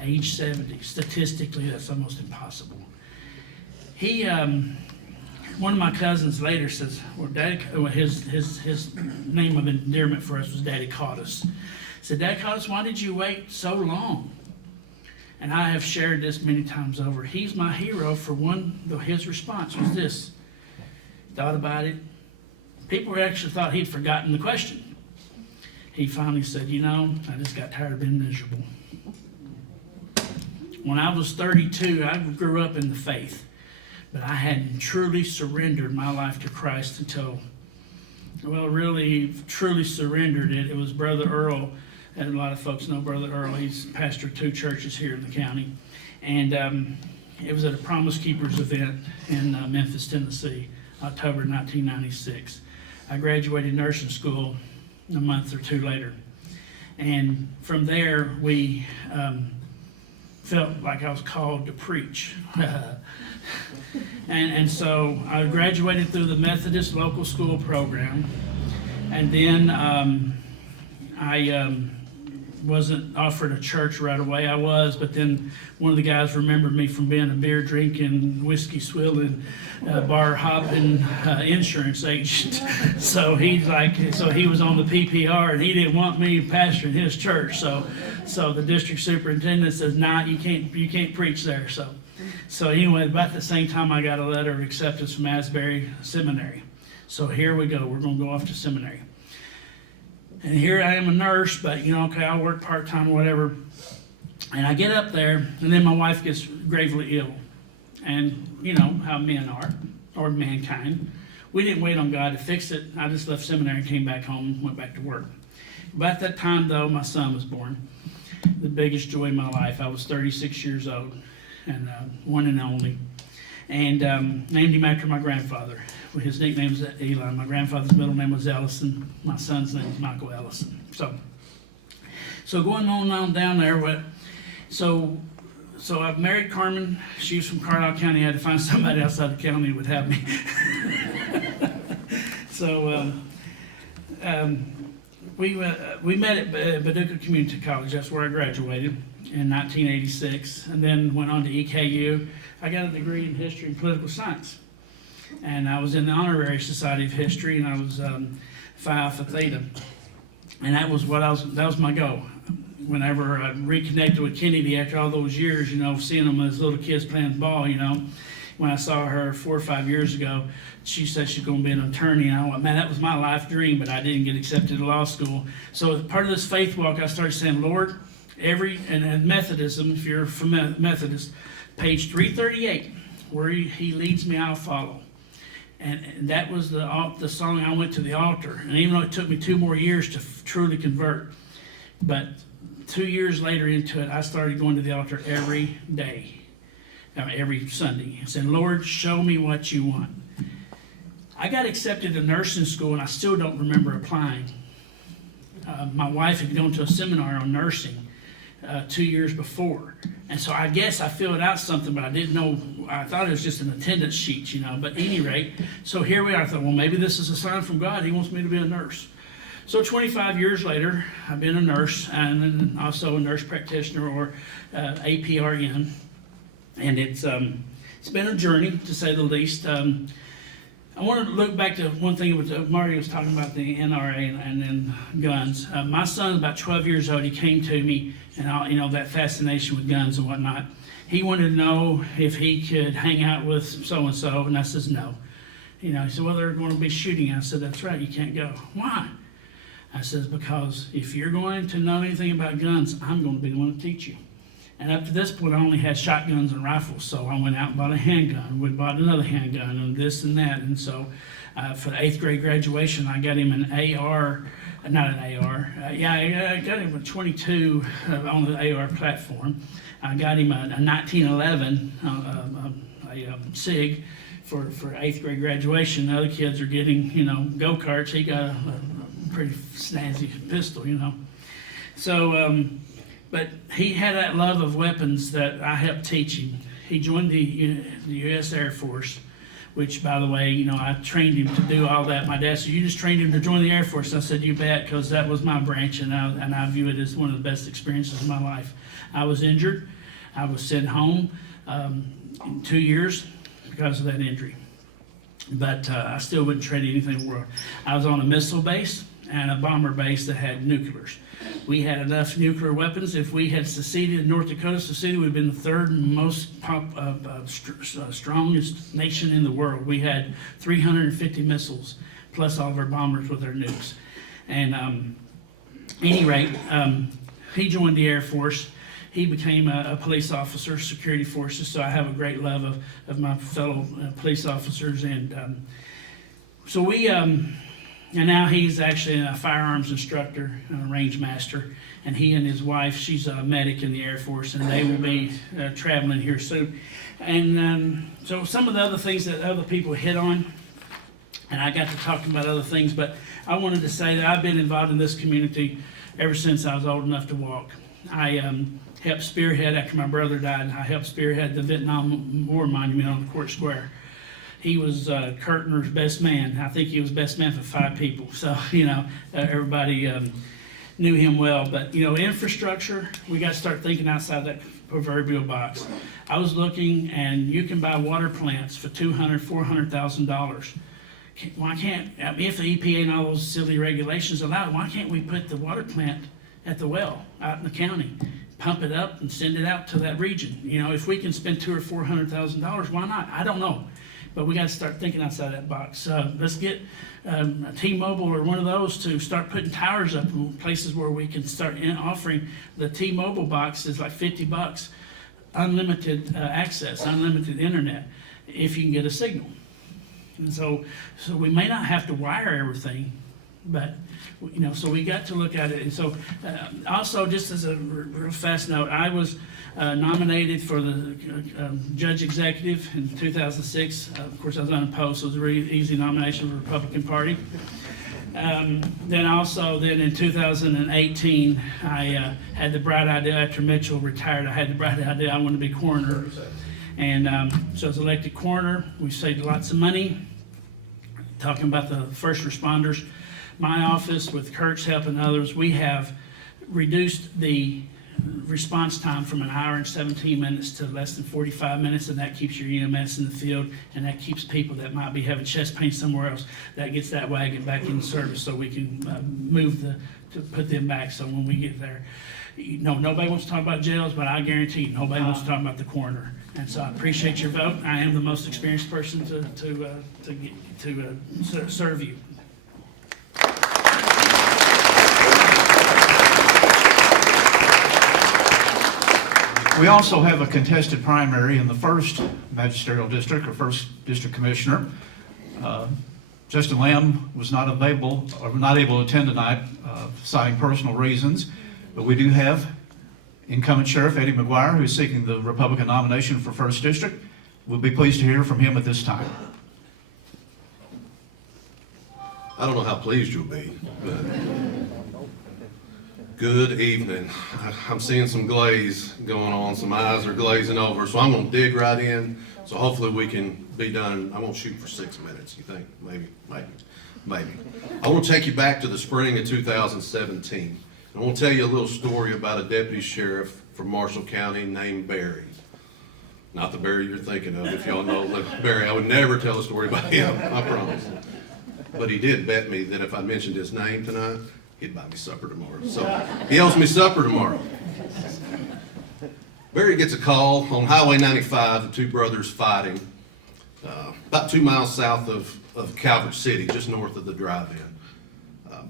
Age 70. Statistically, that's almost impossible. He, one of my cousins later says, his name of endearment for us was Daddy Caught Us. Said, Dad Caught Us, why did you wait so long? And I have shared this many times over. He's my hero for one, though his response was this. Thought about it, People actually thought he'd forgotten the question. He finally said, you know, I just got tired of being miserable. When I was 32, I grew up in the faith, but I hadn't truly surrendered my life to Christ until, well, really, truly surrendered it. It was Brother Earl, and a lot of folks know Brother Earl. He's pastor of 2 churches here in the county. And it was at a Promise Keepers event in Memphis, Tennessee, October 1996. I graduated nursing school a month or 2 later. And from there, we felt like I was called to preach. and so I graduated through the Methodist local school program. And then I wasn't offered a church right away. I was, but then one of the guys remembered me from being a beer drinking, whiskey swilling, bar hopping insurance agent. So he was on the PPR, and he didn't want me pastoring his church. So the district superintendent says, "Nah, you can't preach there." So anyway, about the same time, I got a letter of acceptance from Asbury Seminary. So here we go. We're going to go off to seminary. And here I am, a nurse, but okay, I'll work part-time, whatever. And I get up there, and then my wife gets gravely ill. And you know how men are, or mankind. We didn't wait on God to fix it. I just left seminary and came back home, went back to work. About that time, though, my son was born. The biggest joy in my life. I was 36 years old, and one and only. And named him after my grandfather. His nickname was Eli. My grandfather's middle name was Ellison. My son's name is Michael Ellison. So going on down there, so I've married Carmen. She was from Carlisle County. I had to find somebody outside the county who would have me. We met at Paducah Community College. That's where I graduated in 1986, and then went on to EKU. I got a degree in history and political science. And I was in the Honorary Society of History, and I was Phi Alpha Theta. And that was my goal. Whenever I reconnected with Kennedy after all those years, seeing them as little kids playing ball, when I saw her 4 or 5 years ago, she said she's going to be an attorney. And I went, man, that was my life dream, but I didn't get accepted to law school. So as part of this faith walk, I started saying, Lord, and Methodism, if you're from Methodist, page 338, where he leads me, I'll follow. And that was the song I went to the altar. And even though it took me 2 more years to truly convert, but 2 years later into it, I started going to the altar every day, every Sunday, and saying, Lord, show me what you want. I got accepted to nursing school, and I still don't remember applying. My wife had gone to a seminar on nursing 2 years before. And so I guess I filled out something, but I didn't know. I thought it was just an attendance sheet, But at any rate, so here we are. I thought, well, maybe this is a sign from God. He wants me to be a nurse. So 25 years later, I've been a nurse, and then also a nurse practitioner, or APRN. And it's been a journey, to say the least. I want to look back to one thing Marty was talking about, the NRA and then guns. My son, about 12 years old, he came to me, and that fascination with guns and whatnot. He wanted to know if he could hang out with so-and-so, and I says no. He said, well, they're going to be shooting. I said, that's right, you can't go. Why? I says, because if you're going to know anything about guns, I'm going to be the one to teach you. And up to this point, I only had shotguns and rifles, so I went out and bought a handgun. We bought another handgun and this and that. And so for the 8th grade graduation, I got him an AR, not an AR. I got him a 22 on the AR platform. I got him a 1911 a SIG for 8th grade graduation. The other kids are getting, go-karts. He got a pretty snazzy pistol, So, but he had that love of weapons that I helped teach him. He joined the U.S. Air Force, which, by the way, I trained him to do all that. My dad said, you just trained him to join the Air Force. I said, you bet, because that was my branch, and I view it as one of the best experiences of my life. I was injured. I was sent home in 2 years because of that injury. But I still wouldn't trade anything in the world. I was on a missile base, and a bomber base that had nuclears. We had enough nuclear weapons. If we had seceded, North Dakota seceded, we'd been the third most strongest nation in the world. We had 350 missiles, plus all of our bombers with our nukes. And any rate, he joined the Air Force. He became a police officer, security forces, so I have a great love of my fellow police officers. And so we, and now he's actually a firearms instructor, a range master, and he and his wife, she's a medic in the Air Force, and they will be traveling here soon. And so some of the other things that other people hit on, and I got to talking about other things, but I wanted to say that I've been involved in this community ever since I was old enough to walk. I helped spearhead, after my brother died, I helped spearhead the Vietnam War Monument on the Court Square. He was Kirtner's best man. I think he was best man for 5 people. So, everybody knew him well. But, infrastructure, we got to start thinking outside that proverbial box. I was looking, and you can buy water plants for $200,000, $400,000. Why can't, if the EPA and all those silly regulations allow it, why can't we put the water plant at the well out in the county? Pump it up and send it out to that region. If we can spend $200,000 or $400,000, why not? I don't know. But we got to start thinking outside that box. Let's get a T-Mobile or one of those to start putting towers up in places where we can start offering. The T-Mobile box is like $50, unlimited access, unlimited internet, if you can get a signal. And so we may not have to wire everything, but so we got to look at it. And so also, just as a real fast note, I was nominated for the judge executive in 2006. Of course, I was unopposed, so it was a really easy nomination for the Republican Party. Then in 2018, I had the bright idea after Mitchell retired. I had the bright idea I wanted to be coroner. And so I was elected coroner. We saved lots of money. Talking about the first responders, my office, with Kurt's help and others, we have reduced the response time from 1 hour and 17 minutes to less than 45 minutes, and that keeps your EMS in the field, and that keeps people that might be having chest pain somewhere else, that gets that wagon back in service so we can to put them back. So when we get there, nobody wants to talk about jails, but I guarantee you, nobody wants to talk about the coroner. And so I appreciate your vote. I am the most experienced person to serve you. We also have a contested primary in the 1st magisterial district, or 1st district commissioner. Justin Lamb was not available, or not able to attend tonight, citing personal reasons, but we do have incumbent Sheriff Eddie McGuire, who is seeking the Republican nomination for 1st District. We'll be pleased to hear from him at this time. I don't know how pleased you'll be, but good evening. I'm seeing some glaze going on, some eyes are glazing over, so I'm gonna dig right in, so hopefully we can be done. I won't shoot for 6 minutes, you think? Maybe. I wanna take you back to the spring of 2017. I want to tell you a little story about a deputy sheriff from Marshall County named Barry. Not the Barry you're thinking of, if y'all know Barry. I would never tell a story about him, I promise. But he did bet me that if I mentioned his name tonight, he'd buy me supper tomorrow. So he owes me supper tomorrow. Barry gets a call on Highway 95, the 2 brothers fighting, about 2 miles south of Calvert City, just north of the drive-in.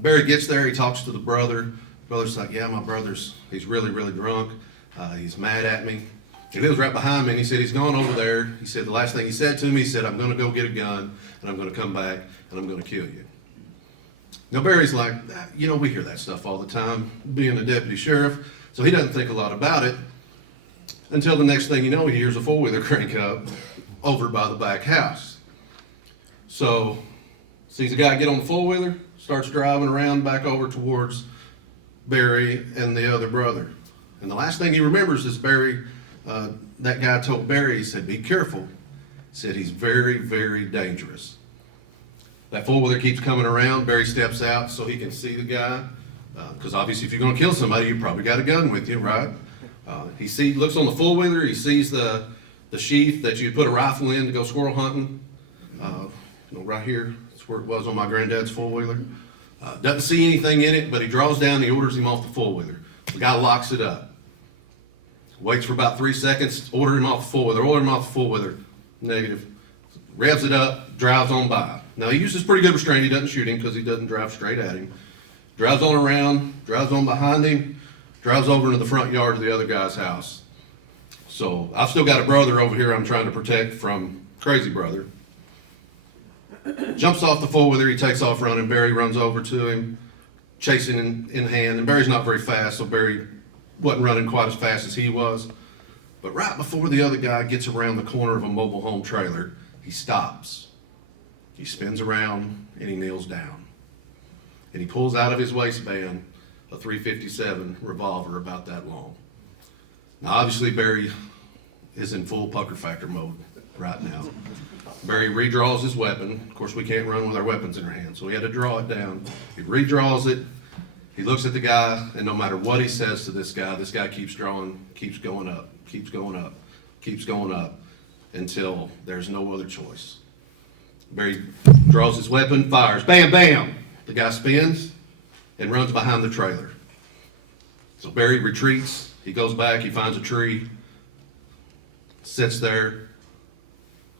Barry gets there, he talks to the brother. Brother's like, yeah, my brother's, he's really, really drunk. He's mad at me. He lives right behind me, and he said he's gone over there. He said the last thing he said to me, he said, I'm gonna go get a gun, and I'm gonna come back, and I'm gonna kill you. Now Barry's like, we hear that stuff all the time, being a deputy sheriff, so he doesn't think a lot about it, until the next thing you know, he hears a 4-wheeler crank up over by the back house. So, sees a guy get on the 4-wheeler, starts driving around back over towards Barry and the other brother. And the last thing he remembers is Barry, that guy told Barry, he said, be careful. He said, he's very, very dangerous. That 4-wheeler keeps coming around. Barry steps out so he can see the guy. Because obviously if you're gonna kill somebody, you probably got a gun with you, right? He looks on the 4-wheeler, he sees the sheath that you'd put a rifle in to go squirrel hunting. Right here, that's where it was on my granddad's 4-wheeler. Doesn't see anything in it, but he draws down, he orders him off the four-wheeler. The guy locks it up. Waits for about 3 seconds, order him off the four-wheeler. Negative. Revs it up, drives on by. Now, he uses pretty good restraint. He doesn't shoot him because he doesn't drive straight at him. Drives on around, drives on behind him, drives over into the front yard of the other guy's house. So I've still got a brother over here I'm trying to protect from crazy brother. Jumps off the four-wheeler, he takes off running. Barry runs over to him, chasing in hand. And Barry's not very fast, so Barry wasn't running quite as fast as he was. But right before the other guy gets around the corner of a mobile home trailer, he stops. He spins around and he kneels down. And he pulls out of his waistband a .357 revolver about that long. Now, obviously, Barry is in full pucker factor mode right now. Barry redraws his weapon. Of course, we can't run with our weapons in our hands, so he had to draw it down. He redraws it. He looks at the guy, and no matter what he says to this guy keeps drawing, keeps going up, keeps going up, keeps going up, until there's no other choice. Barry draws his weapon, fires, bam, bam. The guy spins and runs behind the trailer. So Barry retreats. He goes back, he finds a tree, sits there,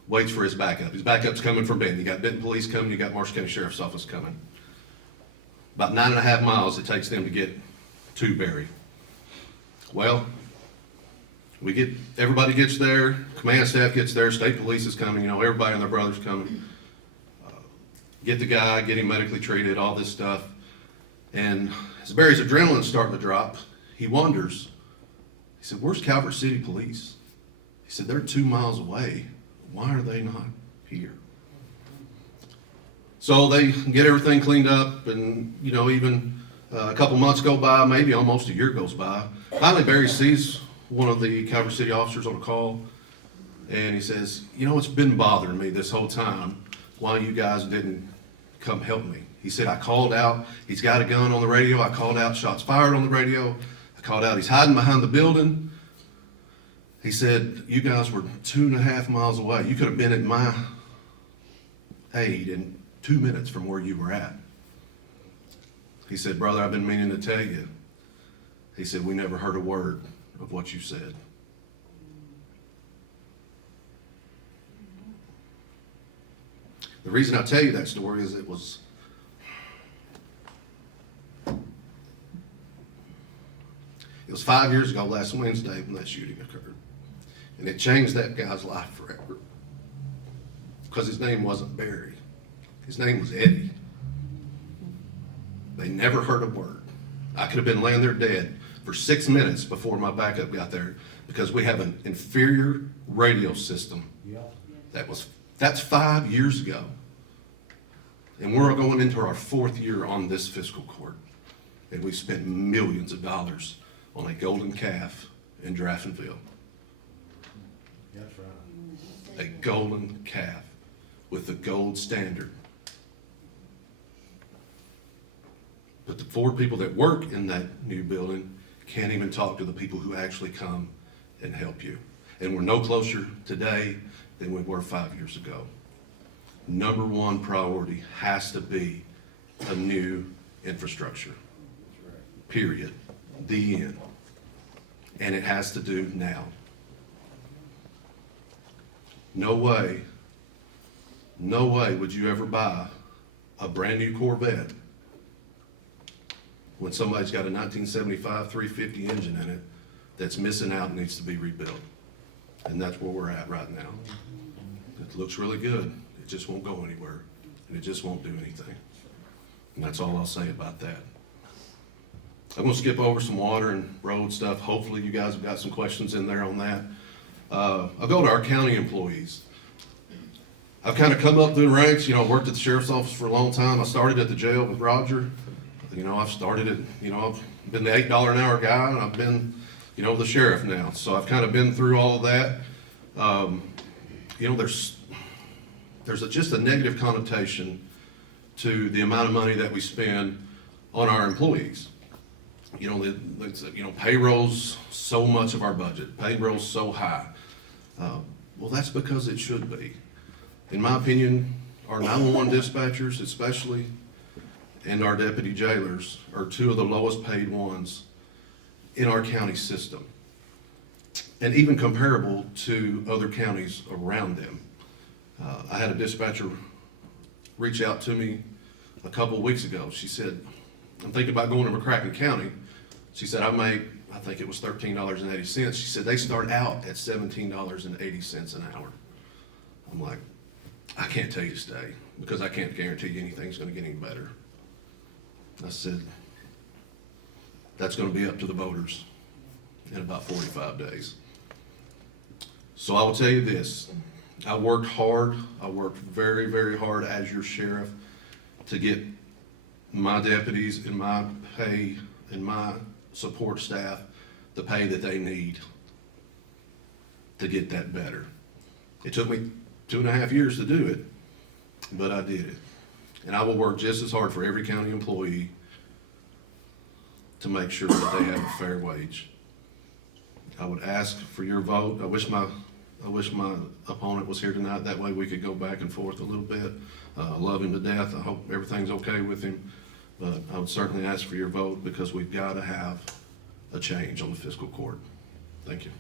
waits for his backup. His backup's coming from Benton. You got Benton Police coming, you got Marshall County Sheriff's Office coming. About 9.5 miles it takes them to get to Barry. Well, everybody gets there, command staff gets there, state police is coming, everybody and their brother's coming. Get the guy, get him medically treated, all this stuff. And as Barry's adrenaline's starting to drop, he wonders, he said, where's Calvert City Police? He said, they're 2 miles away. Why are they not here? So they get everything cleaned up, and even a couple months go by, maybe almost a year goes by. Finally, Barry sees one of the Calvert City officers on a call, and he says, it's been bothering me this whole time why you guys didn't come help me. He said, I called out, he's got a gun on the radio, I called out shots fired on the radio, I called out he's hiding behind the building. He said, you guys were 2.5 miles away. You could have been at my aid in 2 minutes from where you were at. He said, brother, I've been meaning to tell you. He said, we never heard a word of what you said. The reason I tell you that story is it was It was 5 years ago last Wednesday when that shooting occurred. And it changed that guy's life forever. Because his name wasn't Barry. His name was Eddie. They never heard a word. I could have been laying there dead for 6 minutes before my backup got there because we have an inferior radio system. That's 5 years ago. And we're going into our 4th year on this fiscal court. And we've spent millions of dollars on a golden calf in Draftonville. That's right. A golden calf with the gold standard. But the 4 people that work in that new building can't even talk to the people who actually come and help you. And we're no closer today than we were 5 years ago. Number 1 priority has to be a new infrastructure. Period. The end. And it has to do now. No way would you ever buy a brand new Corvette when somebody's got a 1975 350 engine in it that's missing out and needs to be rebuilt. And that's where we're at right now. It looks really good. It just won't go anywhere. And it just won't do anything. And that's all I'll say about that. I'm going to skip over some water and road stuff. Hopefully you guys have got some questions in there on that. I'll go to our county employees. I've kind of come up through the ranks, worked at the sheriff's office for a long time. I started at the jail with Roger. I've started at, I've been the $8 an hour guy, and I've been, the sheriff now. So I've kind of been through all of that. There's just a negative connotation to the amount of money that we spend on our employees. Payroll's so much of our budget. Payroll's so high. Well, that's because it should be. In my opinion, our 911 dispatchers especially, and our deputy jailers are two of the lowest paid ones in our county system, and even comparable to other counties around them. I had a dispatcher reach out to me a couple of weeks ago. She said, I'm thinking about going to McCracken County. She said, I think it was $13.80. She said, they start out at $17.80 an hour. I'm like, I can't tell you to stay because I can't guarantee you anything's gonna get any better. I said, that's gonna be up to the voters in about 45 days. So I will tell you this, I worked hard, I worked very, very hard as your sheriff to get my deputies and my pay and my support staff the pay that they need to get that better. It took me 2.5 years to do it, but I did it. And I will work just as hard for every county employee to make sure that they have a fair wage. I would ask for your vote. I wish my opponent was here tonight. That way we could go back and forth a little bit. I love him to death. I hope everything's okay with him. But I would certainly ask for your vote because we've got to have a change on the fiscal court. Thank you.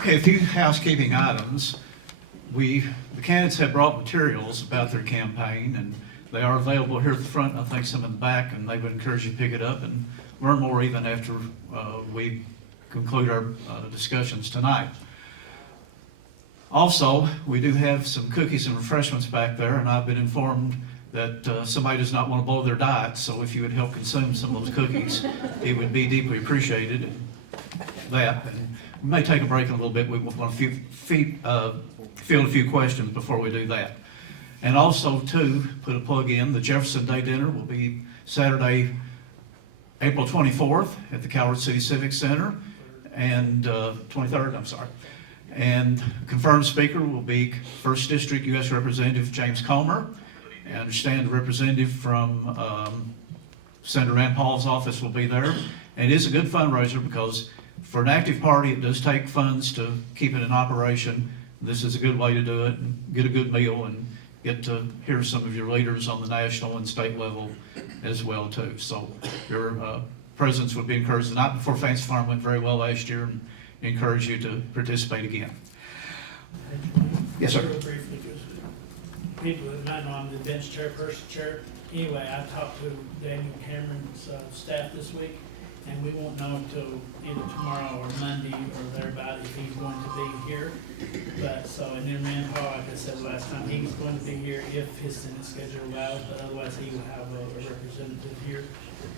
Okay, a few housekeeping items. The candidates have brought materials about their campaign, and they are available here at the front, and I think some in the back, and they would encourage you to pick it up and learn more even after we conclude our discussions tonight. Also, we do have some cookies and refreshments back there, and I've been informed that somebody does not want to blow their diet, so if you would help consume some of those cookies, it would be deeply appreciated. And we may take a break in a little bit. We want to field a few questions before we do that. And also, too, put a plug in, the Jefferson Day Dinner will be Saturday, April 24th at the Calvert City Civic Center, and 23rd, I'm sorry. And confirmed speaker will be 1st District U.S. Representative James Comer. I understand the representative from Senator Rand Paul's office will be there. And it is a good fundraiser because for an active party, it does take funds to keep it in operation. This is a good way to do it and get a good meal and get to hear some of your leaders on the national and state level as well, too. So your presence would be encouraged. The night before Fancy Farm went very well last year, and encourage you to participate again. Yes, sir. Real briefly, because people that might know I'm the bench chairperson chair. Anyway, I talked to Daniel Cameron's staff this week, and we won't know until either tomorrow or Monday or thereabout if he's going to be here. But so, and then Rand Paul, like I said last time, he's going to be here if his Senate schedule allows, but otherwise he will have a representative here.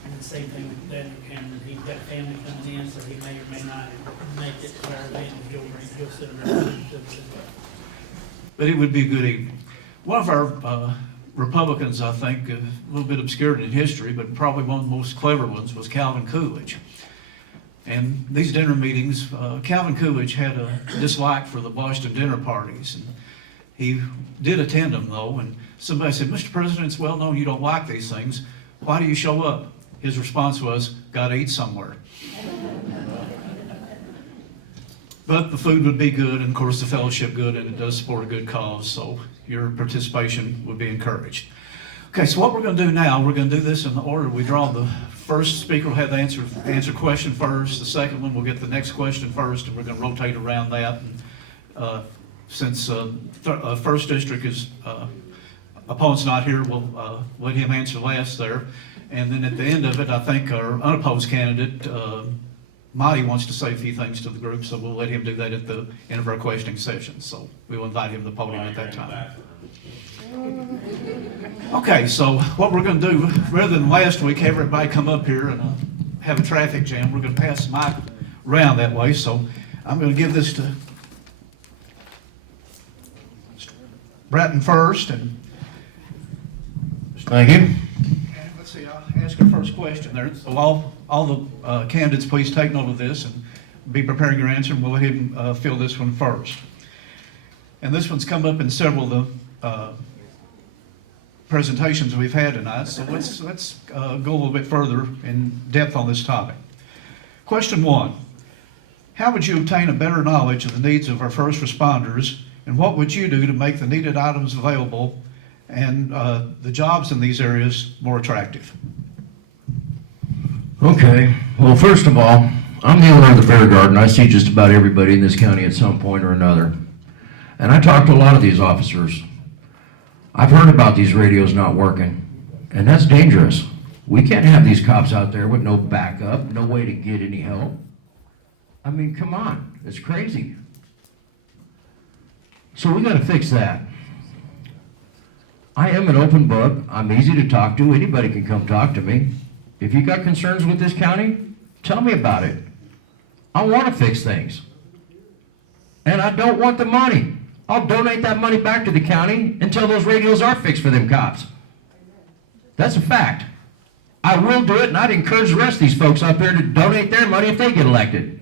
And the same thing with Daniel Cameron. He's got family coming in, so he may or may not make it to our event. He'll sit around. But it would be a good evening. One of our Republicans, I think, a little bit obscured in history, but probably one of the most clever ones was Calvin Coolidge. And these dinner meetings, Calvin Coolidge had a dislike for the Boston dinner parties. And he did attend them, though, and somebody said, Mr. President, it's well known you don't like these things. Why do you show up? His response was, gotta eat somewhere. But the food would be good, and of course the fellowship good, and it does support a good cause, so your participation would be encouraged. Okay, so what we're going to do now, we're going to do this in the order we draw. The first speaker will have the answer question first. The second one will get the next question first, and we're going to rotate around that. And, since First District is opponent's not here, we'll let him answer last there. And then at the end of it, I think our unopposed candidate, Marty, wants to say a few things to the group, so we'll let him do that at the end of our questioning session. So we will invite him to the podium at that time. Okay, so what we're going to do, rather than last week, have everybody come up here and have a traffic jam, we're going to pass the mic around that way. So I'm going to give this to Britten first. And Thank you. let's see, I'll ask our first question there. So all the candidates, please take note of this and be preparing your answer, and we'll let him fill this one first. And this one's come up in several of the presentations we've had tonight, so let's go a little bit further in depth on this topic. Question one, How would you obtain a better knowledge of the needs of our first responders, and what would you do to make the needed items available and the jobs in these areas more attractive? Okay, well, first of all, I'm the owner of the Bear Garden. I see just about everybody in this county at some point or another. And I talk to a lot of these officers. I've heard about these radios not working, and that's dangerous. We can't have these cops out there with no backup, no way to get any help. I mean, come on, it's crazy. So we gotta fix that. I am an open book. I'm easy to talk to. Anybody can come talk to me. If you got concerns with this county, tell me about it. I want to fix things. And I don't want the money. I'll donate that money back to the county until those radios are fixed for them cops. That's a fact. I will do it, and I'd encourage the rest of these folks up here to donate their money if they get elected.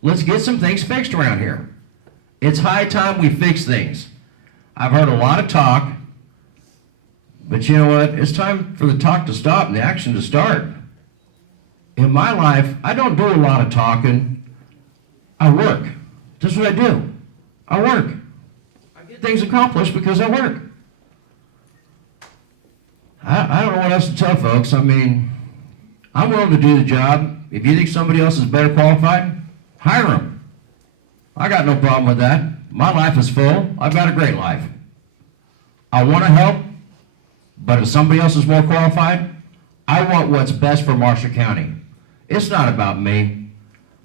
Let's get some things fixed around here. It's high time we fix things. I've heard a lot of talk, but you know what? It's time for the talk to stop and the action to start. In my life, I don't do a lot of talking. I work. That's what I do. I work. I get things accomplished because I work. I don't know what else to tell folks. I mean, I'm willing to do the job. If you think somebody else is better qualified, hire them. I got no problem with that. My life is full. I've got a great life. I want to help, but if somebody else is more qualified, I want what's best for Marshall County. It's not about me.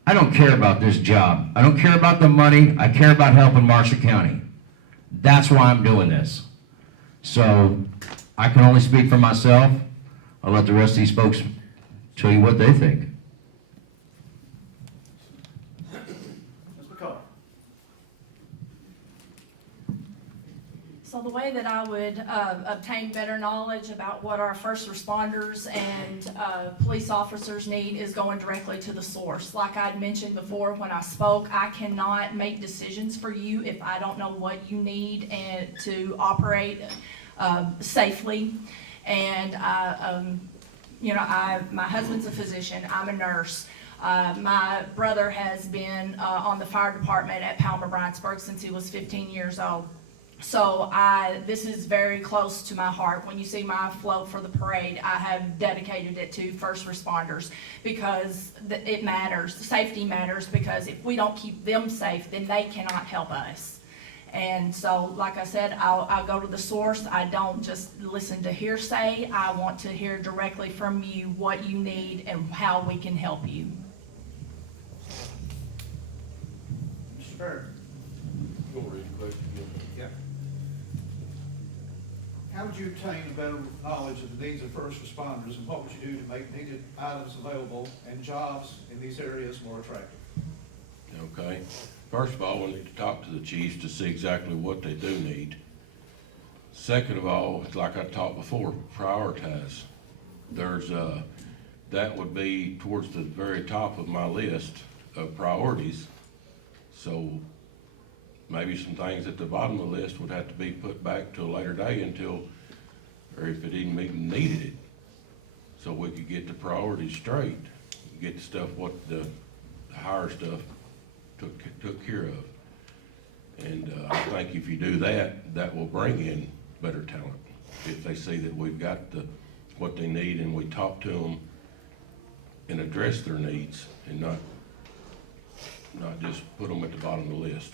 I don't care about this job. I don't care about the money. I care about helping Marshall County. That's why I'm doing this. So I can only speak for myself. I'll let the rest of these folks tell you what they think. Ms. McCullough. So the way that I would obtain better knowledge about what our first responders and police officers need is going directly to the source. Like I'd mentioned before when I spoke, I cannot make decisions for you if I don't know what you need and to operate safely. And my husband's a physician. I'm a nurse. My brother has been on the fire department at Palmer Bryansburg since he was 15 years old. So this is very close to my heart. When you see my float for the parade, I have dedicated it to first responders because it matters. Safety matters because if we don't keep them safe, then they cannot help us. And so, like I said, I'll go to the source. I don't just listen to hearsay. I want to hear directly from you what you need and how we can help you. Mr. Barrett. You want to read the question again? Yeah. How would you obtain a better knowledge of the needs of first responders, and what would you do to make needed items available and jobs in these areas more attractive? Okay. First of all, we need to talk to the chiefs to see exactly what they do need. Second of all, like I talked before, prioritize. There's that would be towards the very top of my list of priorities. So maybe some things at the bottom of the list would have to be put back to a later day until, or if it even needed it. So we could get the priorities straight, get the stuff, what the higher stuff took care of. And I think if you do that, that will bring in better talent. If they see that we've got what they need and we talk to them and address their needs and not just put them at the bottom of the list.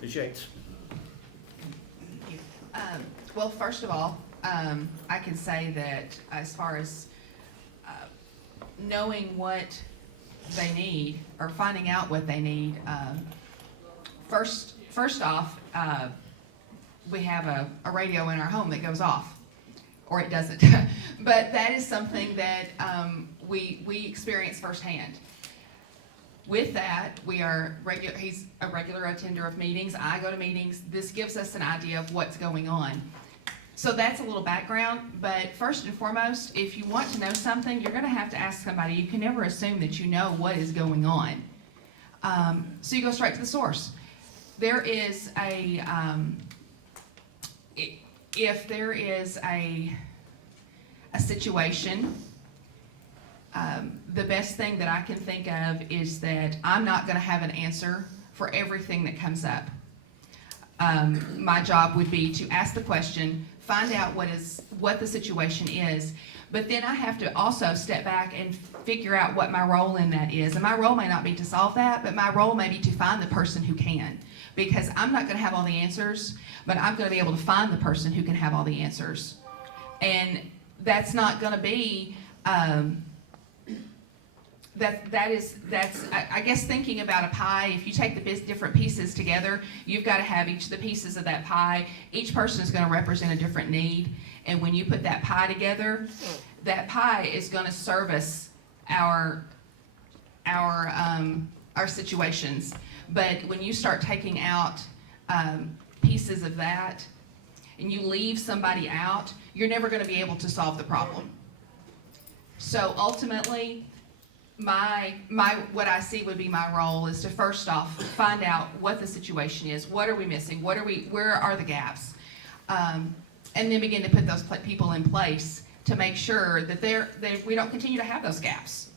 Ms. Yates. Well, first of all, I can say that as far as knowing what they need or finding out what they need, first off, we have a radio in our home that goes off, or it doesn't. But that is something that we experience firsthand. With that, he's a regular attender of meetings. I go to meetings. This gives us an idea of what's going on. So that's a little background, but first and foremost, if you want to know something, you're going to have to ask somebody. You can never assume that you know what is going on. So you go straight to the source. There is if there is a situation the best thing that I can think of is that I'm not gonna have an answer for everything that comes up. My job would be to ask the question, find out what the situation is, but then I have to also step back and figure out what my role in that is. And my role may not be to solve that, but my role may be to find the person who can. Because I'm not gonna have all the answers, but I'm gonna be able to find the person who can have all the answers. And that's not gonna be, I guess thinking about a pie, if you take the different pieces together, you've got to have each of the pieces of that pie. Each person is going to represent a different need. And when you put that pie together, that pie is going to service our situations. But when you start taking out pieces of that and you leave somebody out, you're never going to be able to solve the problem. So ultimately, what I see would be my role is to first off find out what the situation is, what are we missing, where are the gaps, and then begin to put those people in place to make sure that we don't continue to have those gaps.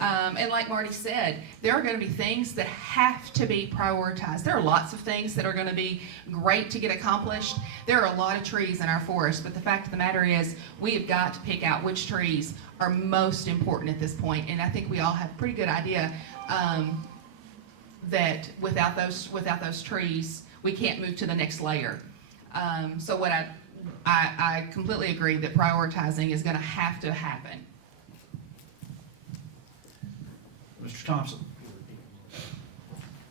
And like Marty said, there are going to be things that have to be prioritized. There are lots of things that are going to be great to get accomplished. There are a lot of trees in our forest, but the fact of the matter is we have got to pick out which trees are most important at this point. And I think we all have a pretty good idea that without those trees, we can't move to the next layer. So what I completely agree that prioritizing is going to have to happen. Mr. Thompson.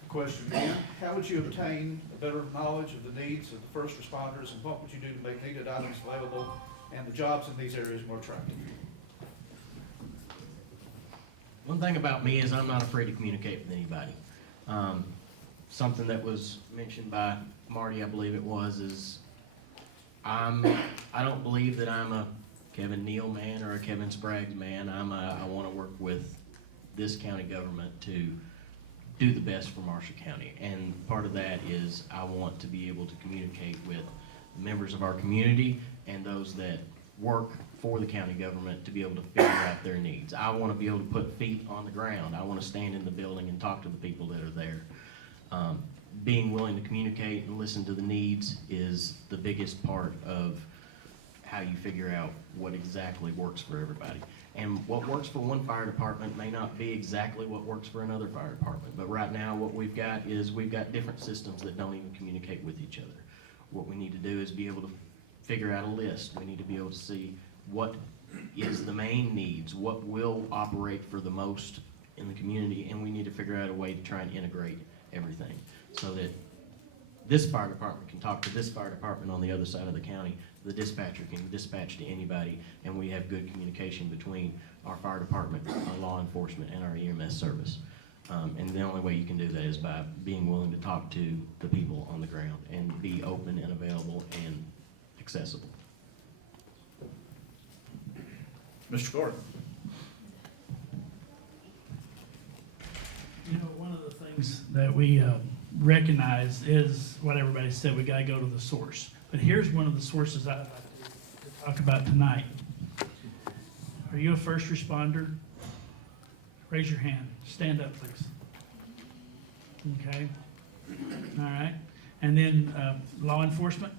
Question again, how would you obtain a better knowledge of the needs of the first responders, and what would you do to make needed items available and the jobs in these areas more attractive? One thing about me is I'm not afraid to communicate with anybody. Something that was mentioned by Marty, I believe it was, is I don't believe that I'm a Kevin Neal man or a Kevin Sprague's man. I want to work with this county government to do the best for Marshall County. And part of that is I want to be able to communicate with members of our community and those that work for the county government to be able to figure out their needs. I want to be able to put feet on the ground. I want to stand in the building and talk to the people that are there. Being willing to communicate and listen to the needs is the biggest part of how you figure out what exactly works for everybody. And what works for one fire department may not be exactly what works for another fire department. But right now, what we've got is we've got different systems that don't even communicate with each other. What we need to do is be able to figure out a list. We need to be able to see what is the main needs, what will operate for the most in the community, and we need to figure out a way to try and integrate everything so that this fire department can talk to this fire department on the other side of the county. The dispatcher can dispatch to anybody, and we have good communication between our fire department, our law enforcement, and our EMS service. And the only way you can do that is by being willing to talk to the people on the ground and be open and available and accessible. Mr. Gordon. You know, one of the things that we recognize is what everybody said, we gotta go to the source. But here's one of the sources I'd like to talk about tonight. Are you a first responder? Raise your hand. Stand up, please. Okay. All right. And then law enforcement?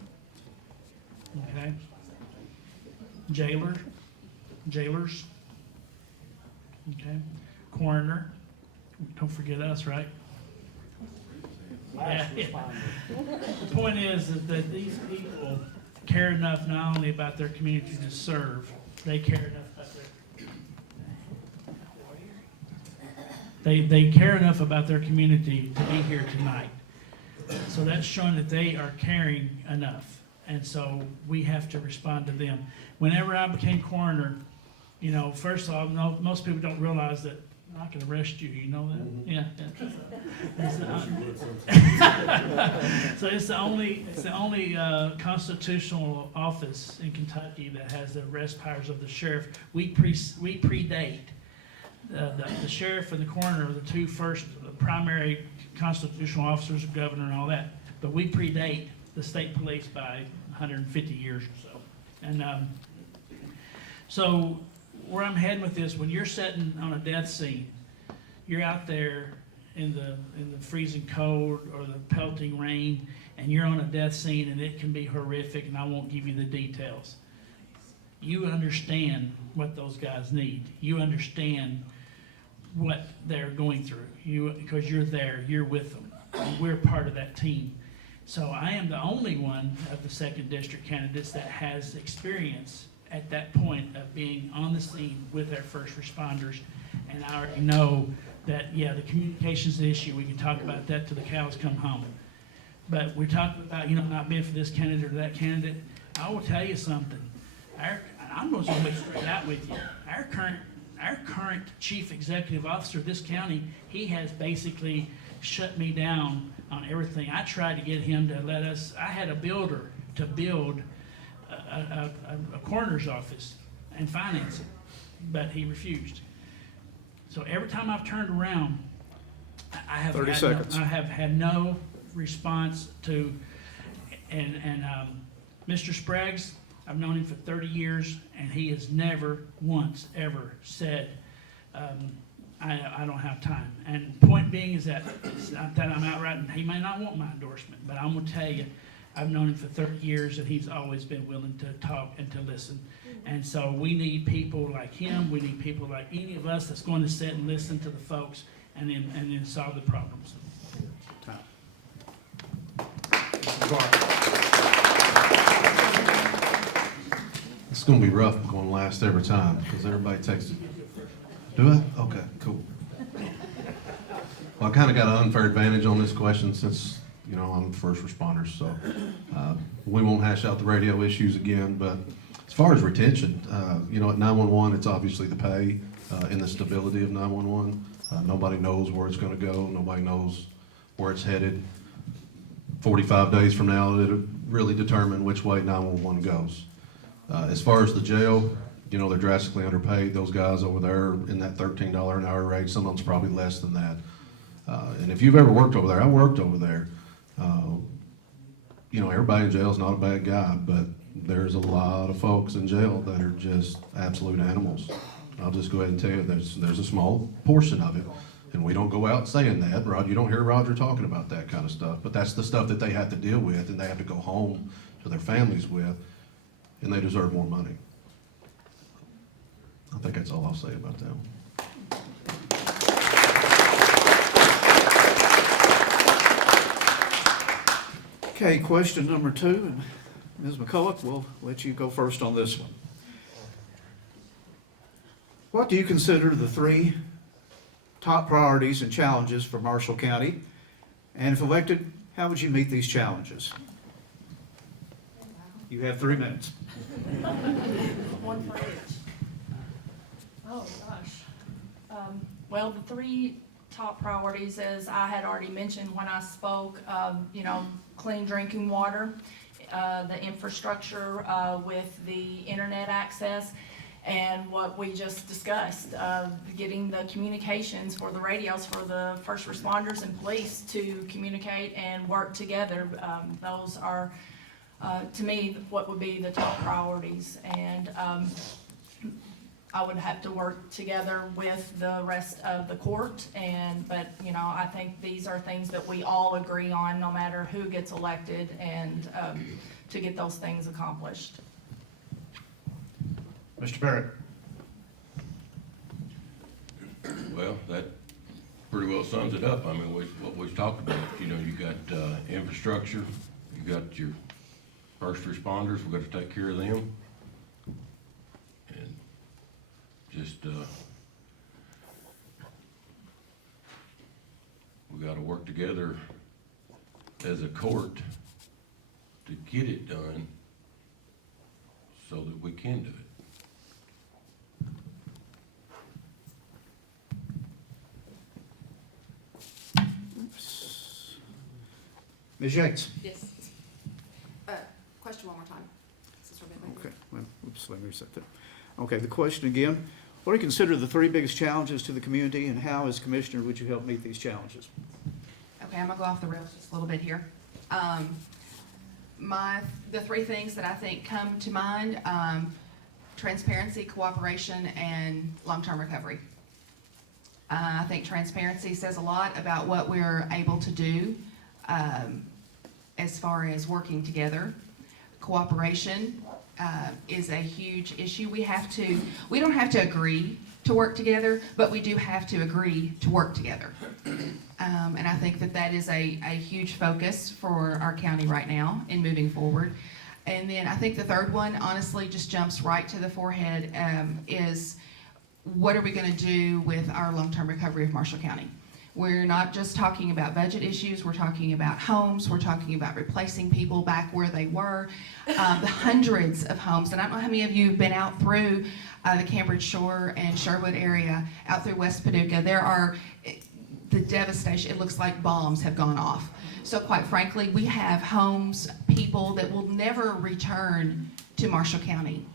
Okay. Jailers? Okay. Coroner? Don't forget us, right? Yeah. The point is that these people care enough not only about their community to serve, they care enough about they care enough about their community to be here tonight. So that's showing that they are caring enough. And so we have to respond to them. Whenever I became coroner, you know, first of all, most people don't realize that I can arrest you, you know that? Mm-hmm. Yeah. So it's the only constitutional office in Kentucky that has the arrest powers of the sheriff. We predate the sheriff and the coroner are the two first primary constitutional officers, the governor and all that. But we predate the state police by 150 years or so. And so where I'm heading with this, when you're sitting on a death scene, you're out there in the freezing cold or the pelting rain, and you're on a death scene, and it can be horrific, and I won't give you the details. You understand what those guys need. You understand what they're going through. Because you're there, you're with them. And we're part of that team. So I am the only one of the second district candidates that has experience at that point of being on the scene with our first responders. And I already know that, yeah, the communication's the issue. We can talk about that till the cows come home. But we're talking about, not being for this candidate or that candidate. I will tell you something. I'm going to be straight out with you. Our current chief executive officer of this county, he has basically shut me down on everything. I tried to get him to let us, I had a builder to build a coroner's office and finance it, but he refused. So every time I've turned around, I have 30 had seconds. I have had no response to, and Mr. Sprague's, I've known him for 30 years, and he has never once ever said, I don't have time. And point being is that it's not that I'm outright, and he may not want my endorsement, but I'm gonna tell you, I've known him for 30 years, and he's always been willing to talk and to listen. And so we need people like him, we need people like any of us that's going to sit and listen to the folks and then solve the problems. It's gonna be rough going last every time, because everybody texted. Do I? Okay, cool. Well, I kinda got an unfair advantage on this question since, I'm the first responder, so, we won't hash out the radio issues again, but as far as retention, at 911, it's obviously the pay, and the stability of 911. Nobody knows where it's gonna go, nobody knows where it's headed. 45 days from now, it'll really determine which way 911 goes. As far as the jail, they're drastically underpaid. Those guys over there in that $13 an hour range, some of them's probably less than that. And if you've ever worked over there, I worked over there. Everybody in jail is not a bad guy, but there's a lot of folks in jail that are just absolute animals. I'll just go ahead and tell you, there's a small portion of it. And we don't go out saying that, Rod. You don't hear Roger talking about that kind of stuff, but that's the stuff that they have to deal with and they have to go home to their families with, and they deserve more money. I think that's all I'll say about that one. Okay, question number 2, and Ms. McCullough, we'll let you go first on this one. What do you consider the 3 top priorities and challenges for Marshall County? And if elected, how would you meet these challenges? You have 3 minutes. One for each. Oh, gosh. Well, the 3 top priorities, as I had already mentioned when I spoke, clean drinking water, the infrastructure with the internet access, and what we just discussed, getting the communications for the radios for the first responders and police to communicate and work together. Those are, to me, what would be the top priorities. And I would have to work together with the rest of the court, but I think these are things that we all agree on, no matter who gets elected, and to get those things accomplished. Mr. Barrett. Well, that pretty well sums it up. I mean, what we've talked about, you got infrastructure, you got your first responders, we've got to take care of them. And just, we got to work together as a court to get it done so that we can do it. Ms. Yates. Yes. Question one more time. Since we're being Okay, well, oops, let me reset that. Okay, the question again, what do you consider the 3 biggest challenges to the community, and how, as commissioner, would you help meet these challenges? Okay, I'm gonna go off the rails just a little bit here. The 3 things that I think come to mind, transparency, cooperation, and long-term recovery. I think transparency says a lot about what we're able to do as far as working together. Cooperation is a huge issue. We don't have to agree to work together, but we do have to agree to work together. And I think that is a huge focus for our county right now in moving forward. And then I think the third one, honestly, just jumps right to the forehead, is what are we going to do with our long-term recovery of Marshall County? We're not just talking about budget issues, we're talking about homes, we're talking about replacing people back where they were, the hundreds of homes. And I don't know how many of you have been out through the Cambridge Shore and Sherwood area, out through West Paducah. The devastation, it looks like bombs have gone off. So quite frankly, we have homes, people that will never return to Marshall County.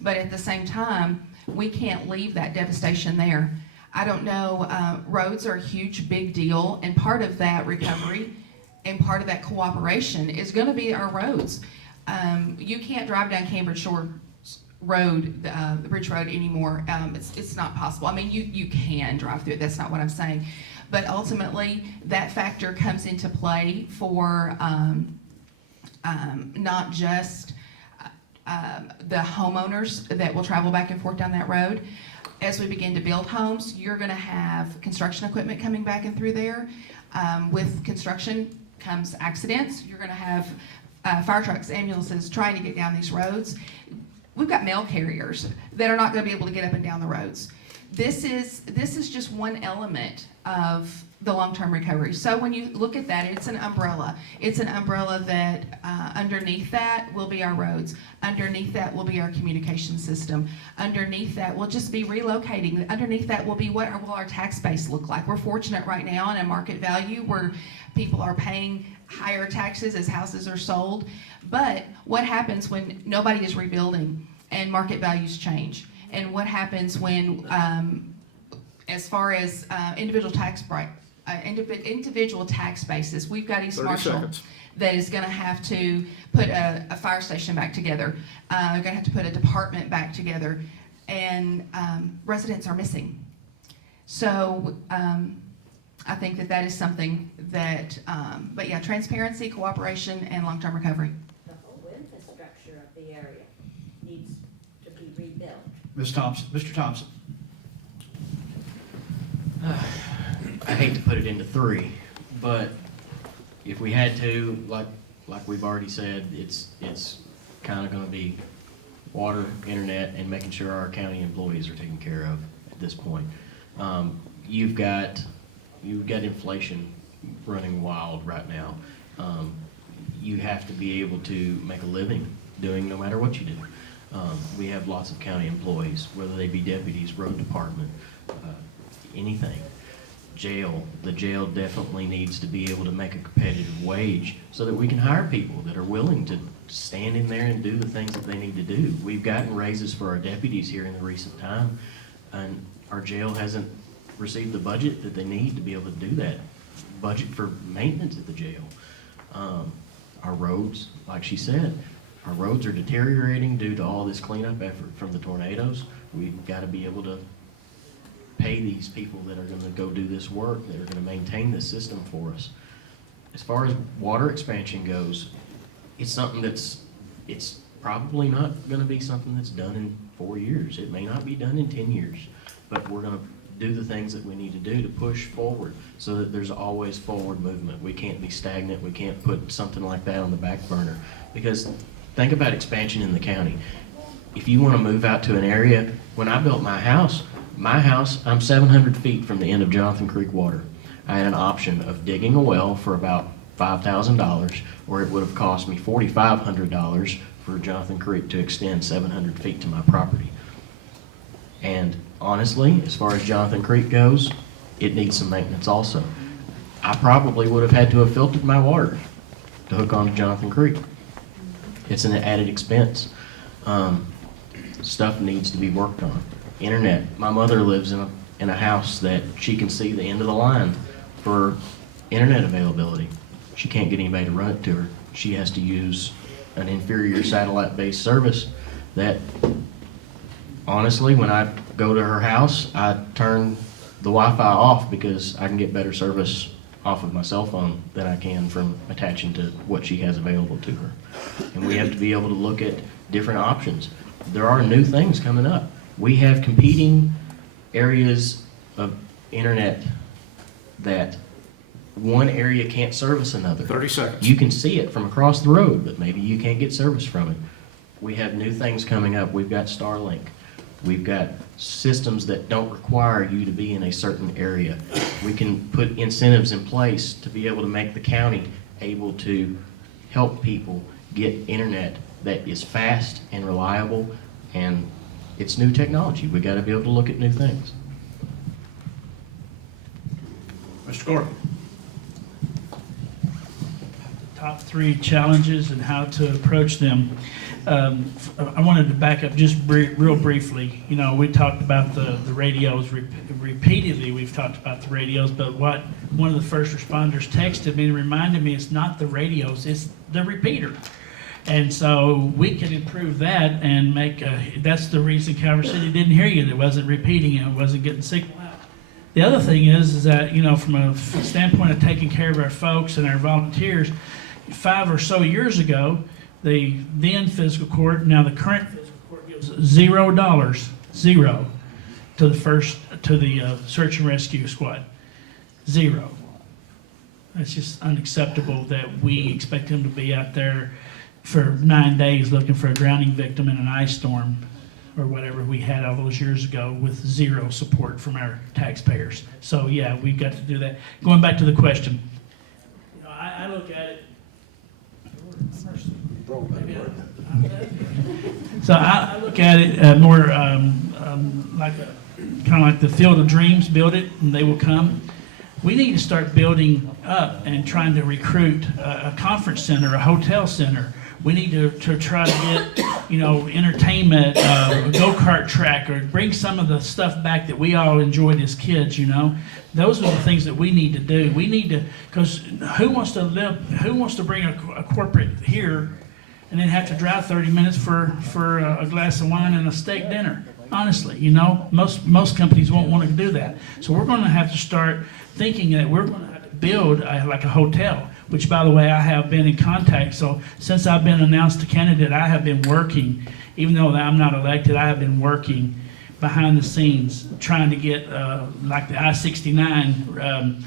But at the same time, we can't leave that devastation there. I don't know, roads are a huge, big deal, and part of that recovery and part of that cooperation is gonna be our roads. You can't drive down Cambridge Shore Road, the Bridge Road anymore. It's not possible. I mean, you can drive through it, that's not what I'm saying. But ultimately, that factor comes into play for not just the homeowners that will travel back and forth down that road. As we begin to build homes, you're gonna have construction equipment coming back and through there. With construction comes accidents. You're gonna have fire trucks, ambulances trying to get down these roads. We've got mail carriers that are not gonna be able to get up and down the roads. This is just one element of the long-term recovery. So when you look at that, it's an umbrella. It's an umbrella that underneath that will be our roads. Underneath that will be our communication system. Underneath that will just be relocating. Underneath that will be what will our tax base look like. We're fortunate right now in a market value where people are paying higher taxes as houses are sold. But what happens when nobody is rebuilding and market values change? And what happens when, as far as individual tax basis, we've got East Marshall that is going to have to put a fire station back together. They're going to have to put a department back together, and residents are missing. So I think that is something that, but yeah, transparency, cooperation, and long-term recovery. The whole infrastructure of the area needs to be rebuilt. Ms. Thompson, Mr. Thompson. I hate to put it into three, but if we had to, like we've already said, it's kind of going to be water, internet, and making sure our county employees are taken care of at this point. You've got inflation running wild right now. You have to be able to make a living doing no matter what you do. We have lots of county employees, whether they be deputies, road department, anything. The jail definitely needs to be able to make a competitive wage so that we can hire people that are willing to stand in there and do the things that they need to do. We've gotten raises for our deputies here in the recent time, and our jail hasn't received the budget that they need to be able to do that. Budget for maintenance at the jail. Our roads, like she said, our roads are deteriorating due to all this cleanup effort from the tornadoes. We've got to be able to pay these people that are going to go do this work, that are going to maintain this system for us. As far as water expansion goes, it's something it's probably not going to be something that's done in 4 years. It may not be done in 10 years, but we're going to do the things that we need to do to push forward so that there's always forward movement. We can't be stagnant. We can't put something like that on the back burner, because think about expansion in the county. If you want to move out to an area, when I built my house, I'm 700 feet from the end of Jonathan Creek water. I had an option of digging a well for about $5,000, or it would have cost me $4,500 for Jonathan Creek to extend 700 feet to my property. And honestly, as far as Jonathan Creek goes, it needs some maintenance also. I probably would have had to have filtered my water to hook onto Jonathan Creek. It's an added expense. Stuff needs to be worked on. Internet. My mother lives in a house that she can see the end of the line for internet availability. She can't get anybody to run it to her. She has to use an inferior satellite-based service that honestly, when I go to her house, I turn the Wi-Fi off because I can get better service off of my cell phone than I can from attaching to what she has available to her. And we have to be able to look at different options. There are new things coming up. We have competing areas of internet that one area can't service another. 30 seconds. You can see it from across the road, but maybe you can't get service from it. We have new things coming up. We've got Starlink. We've got systems that don't require you to be in a certain area. We can put incentives in place to be able to make the county able to help people get internet that is fast and reliable, and it's new technology. We gotta be able to look at new things. Mr. Gordon. Top 3 challenges and how to approach them. I wanted to back up just real briefly. You know, we talked about the radios repeatedly. We've talked about the radios, but what one of the first responders texted me and reminded me, it's not the radios, it's the repeater. And so we can improve that and make, that's the reason Calvert City didn't hear you. It wasn't repeating it, it wasn't getting signal out. The other thing is that, you know, from a standpoint of taking care of our folks and our volunteers, 5 or so years ago, the then fiscal court, now the current fiscal court, gives $0, zero, to the search and rescue squad. 0. That's just unacceptable that we expect him to be out there for 9 days looking for a drowning victim in an ice storm or whatever we had all those years ago with 0 support from our taxpayers. So yeah, we've got to do that. Going back to the question, you know, I look at it. So I look at it more like kind of like the Field of Dreams. Build it, and they will come. We need to start building up and trying to recruit a conference center, a hotel center. We need to try to get, you know, entertainment, a go-kart track, or bring some of the stuff back that we all enjoyed as kids, you know. Those are the things that we need to do. We need to, because who wants to bring a corporate here and then have to drive 30 minutes for a glass of wine and a steak dinner? Honestly, you know, most companies won't want to do that. So we're going to have to start thinking that we're going to have to build like a hotel, which, by the way, I have been in contact. So since I've been announced a candidate, I have been working, even though I'm not elected, I have been working behind the scenes trying to get like the I-69,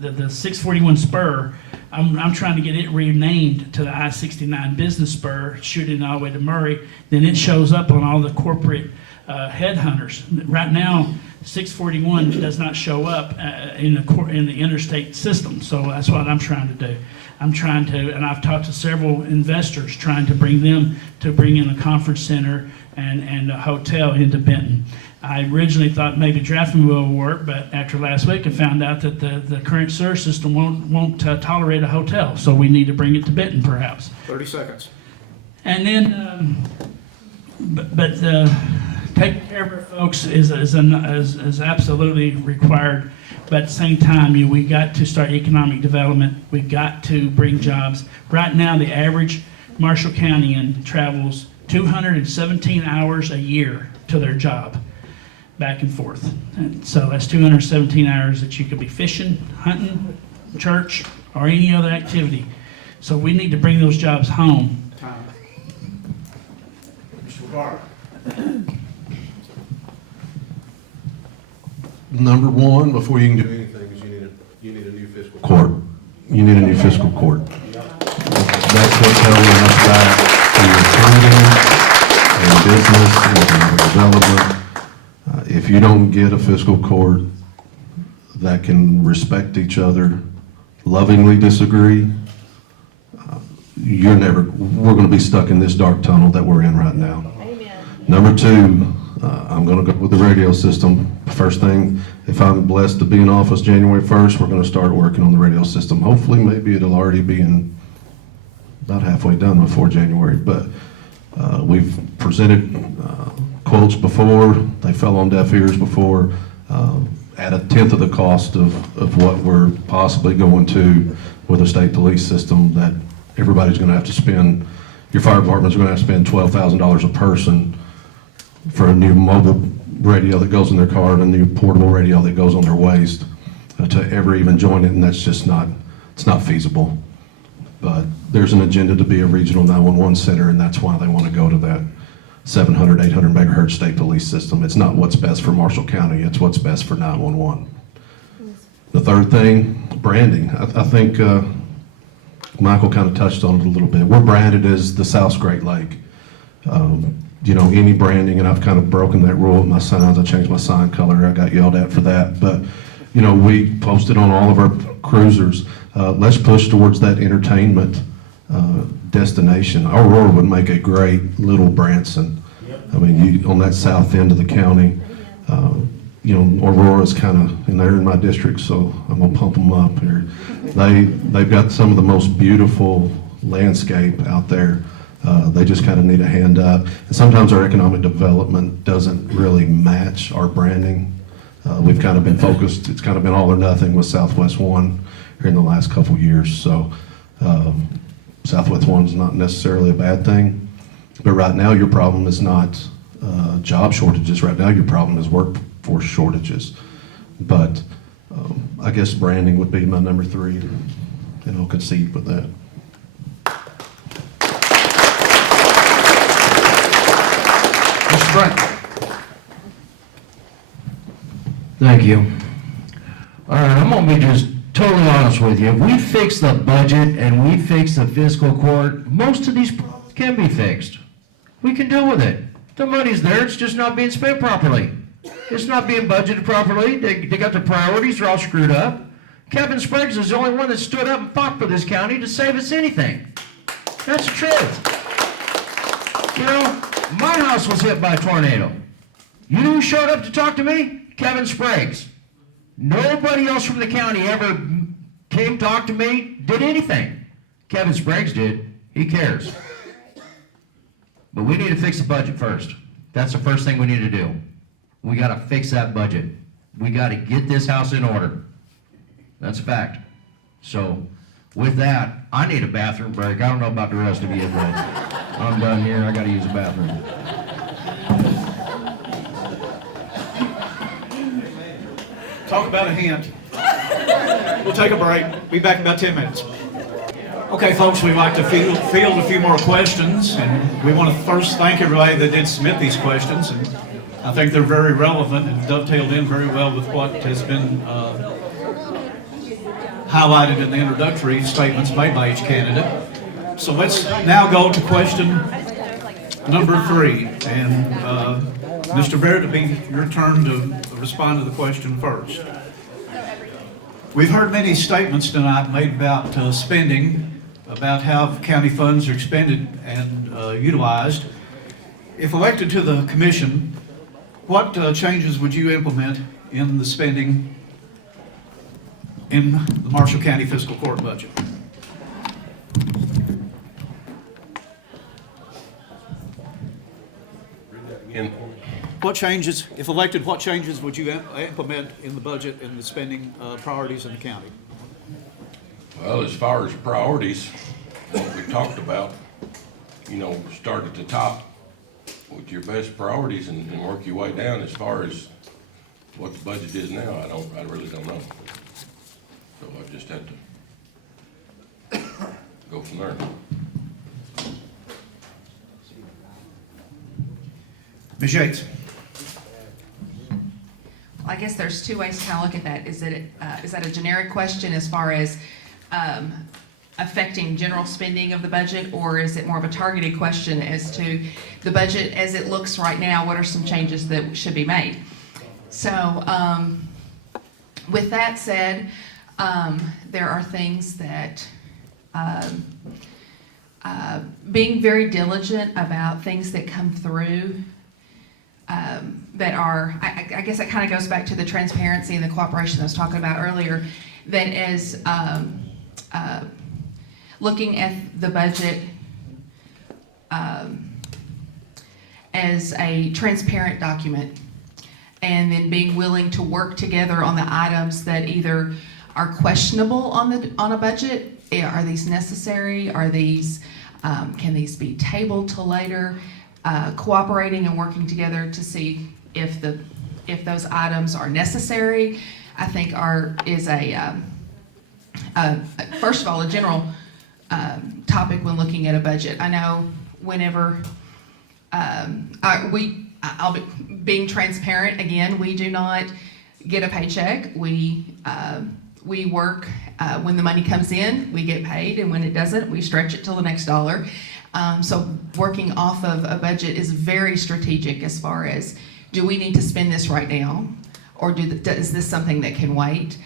the 641 spur. I'm trying to get it renamed to the I-69 Business Spur, shooting all the way to Murray. Then it shows up on all the corporate headhunters. Right now, 641 does not show up in the interstate system. So that's what I'm trying to do. I'm trying to, and I've talked to several investors trying to bring them to bring in a conference center and a hotel into Benton. I originally thought maybe Draffenville would work, but after last week I found out that the current sewer system won't tolerate a hotel, so we need to bring it to Benton perhaps. 30 seconds. And then, taking care of our folks is absolutely required, but at the same time, we got to start economic development. We got to bring jobs. Right now, the average Marshall County travels 217 hours a year to their job, back and forth. And so that's 217 hours that you could be fishing, hunting, church, or any other activity. So we need to bring those jobs home. Time. Mr. McGuire. Number one, before you can do anything, is you need a new fiscal court. You need a new fiscal court. That's what's holding us back in your funding and business and development. If you don't get a fiscal court that can respect each other, lovingly disagree, we're going to be stuck in this dark tunnel that we're in right now. Amen. Number two, I'm going to go with the radio system. First thing, if I'm blessed to be in office January 1st, we're going to start working on the radio system. Hopefully, maybe it'll already be about halfway done before January. But we've presented quotes before. They fell on deaf ears before. At 1/10 of the cost of what we're possibly going to with a state police system that everybody's going to have to spend. Your fire department's going to have to spend $12,000 a person for a new mobile radio that goes in their car and a new portable radio that goes on their waist to ever even join it, and that's just not, it's not feasible. But there's an agenda to be a regional 911 center, and that's why they want to go to that 700, 800 megahertz state police system. It's not what's best for Marshall County, it's what's best for 911. The third thing, branding. I think Michael kind of touched on it a little bit. We're branded as the South's Great Lake. You know, any branding, and I've kind of broken that rule with my signs. I changed my sign color. I got yelled at for that. But, you know, we posted on all of our cruisers, let's push towards that entertainment destination. Aurora would make a great little Branson. I mean, on that south end of the county, you know, Aurora's kind of, and they're in my district, so I'm gonna pump them up here. They've got some of the most beautiful landscape out there. They just kind of need a hand up. And sometimes our economic development doesn't really match our branding. We've kind of been focused, it's kind of been all or nothing with Southwest One here in the last couple years. So Southwest One is not necessarily a bad thing, but right now your problem is not job shortages. Right now your problem is workforce shortages. But I guess branding would be my number 3, and I'll concede with that. Mr. Britten. Thank you. All right, I'm gonna be just totally honest with you. If we fix the budget and we fix the fiscal court, most of these problems can be fixed. We can deal with it. The money's there, it's just not being spent properly. It's not being budgeted properly. They got their priorities, they're all screwed up. Kevin Spriggs is the only one that stood up and fought for this county to save us anything. That's the truth. You know, my house was hit by a tornado. You know who showed up to talk to me? Kevin Spriggs. Nobody else from the county ever came, talked to me, did anything. Kevin Spriggs did. He cares. But we need to fix the budget first. That's the first thing we need to do. We got to fix that budget. We got to get this house in order. That's a fact. So, with that, I need a bathroom break. I don't know about the rest of you, but I'm done here. I got to use a bathroom. Talk about a hint. We'll take a break. Be back in about 10 minutes. Okay, folks, we'd like to field a few more questions, and we want to first thank everybody that did submit these questions. And I think they're very relevant and dovetailed in very well with what has been highlighted in the introductory statements made by each candidate. So let's now go to question number 3. And Mr. Barrett, it'll be your turn to respond to the question first. We've heard many statements tonight made about spending, about how county funds are expended and utilized. If elected to the commission, what changes would you implement in the spending in the Marshall County Fiscal Court budget? Again, What changes, if elected, what changes would you implement in the budget and the spending priorities in the county? well, as far as priorities, what we talked about, you know, start at the top with your best priorities and work your way down. As far as what the budget is now, I really don't know. So I just have to go from there. Ms. Yates? I guess there's 2 ways to kind of look at that. Is that a generic question as far as affecting general spending of the budget, or is it more of a targeted question as to the budget as it looks right now? What are some changes that should be made? So with that said, there are things that being very diligent about things that come through that are, I guess that kind of goes back to the transparency and the cooperation I was talking about earlier, that is looking at the budget as a transparent document, and then being willing to work together on the items that either are questionable on a budget. Are these necessary? Are these can these be tabled till later? cooperating and working together to see if those items are necessary. I think is first of all, a general topic when looking at a budget. I know whenever I'll be being transparent again. We do not get a paycheck. We work when the money comes in, we get paid, and when it doesn't, we stretch it till the next dollar. So working off of a budget is very strategic as far as, do we need to spend this right now, or is this something that can wait?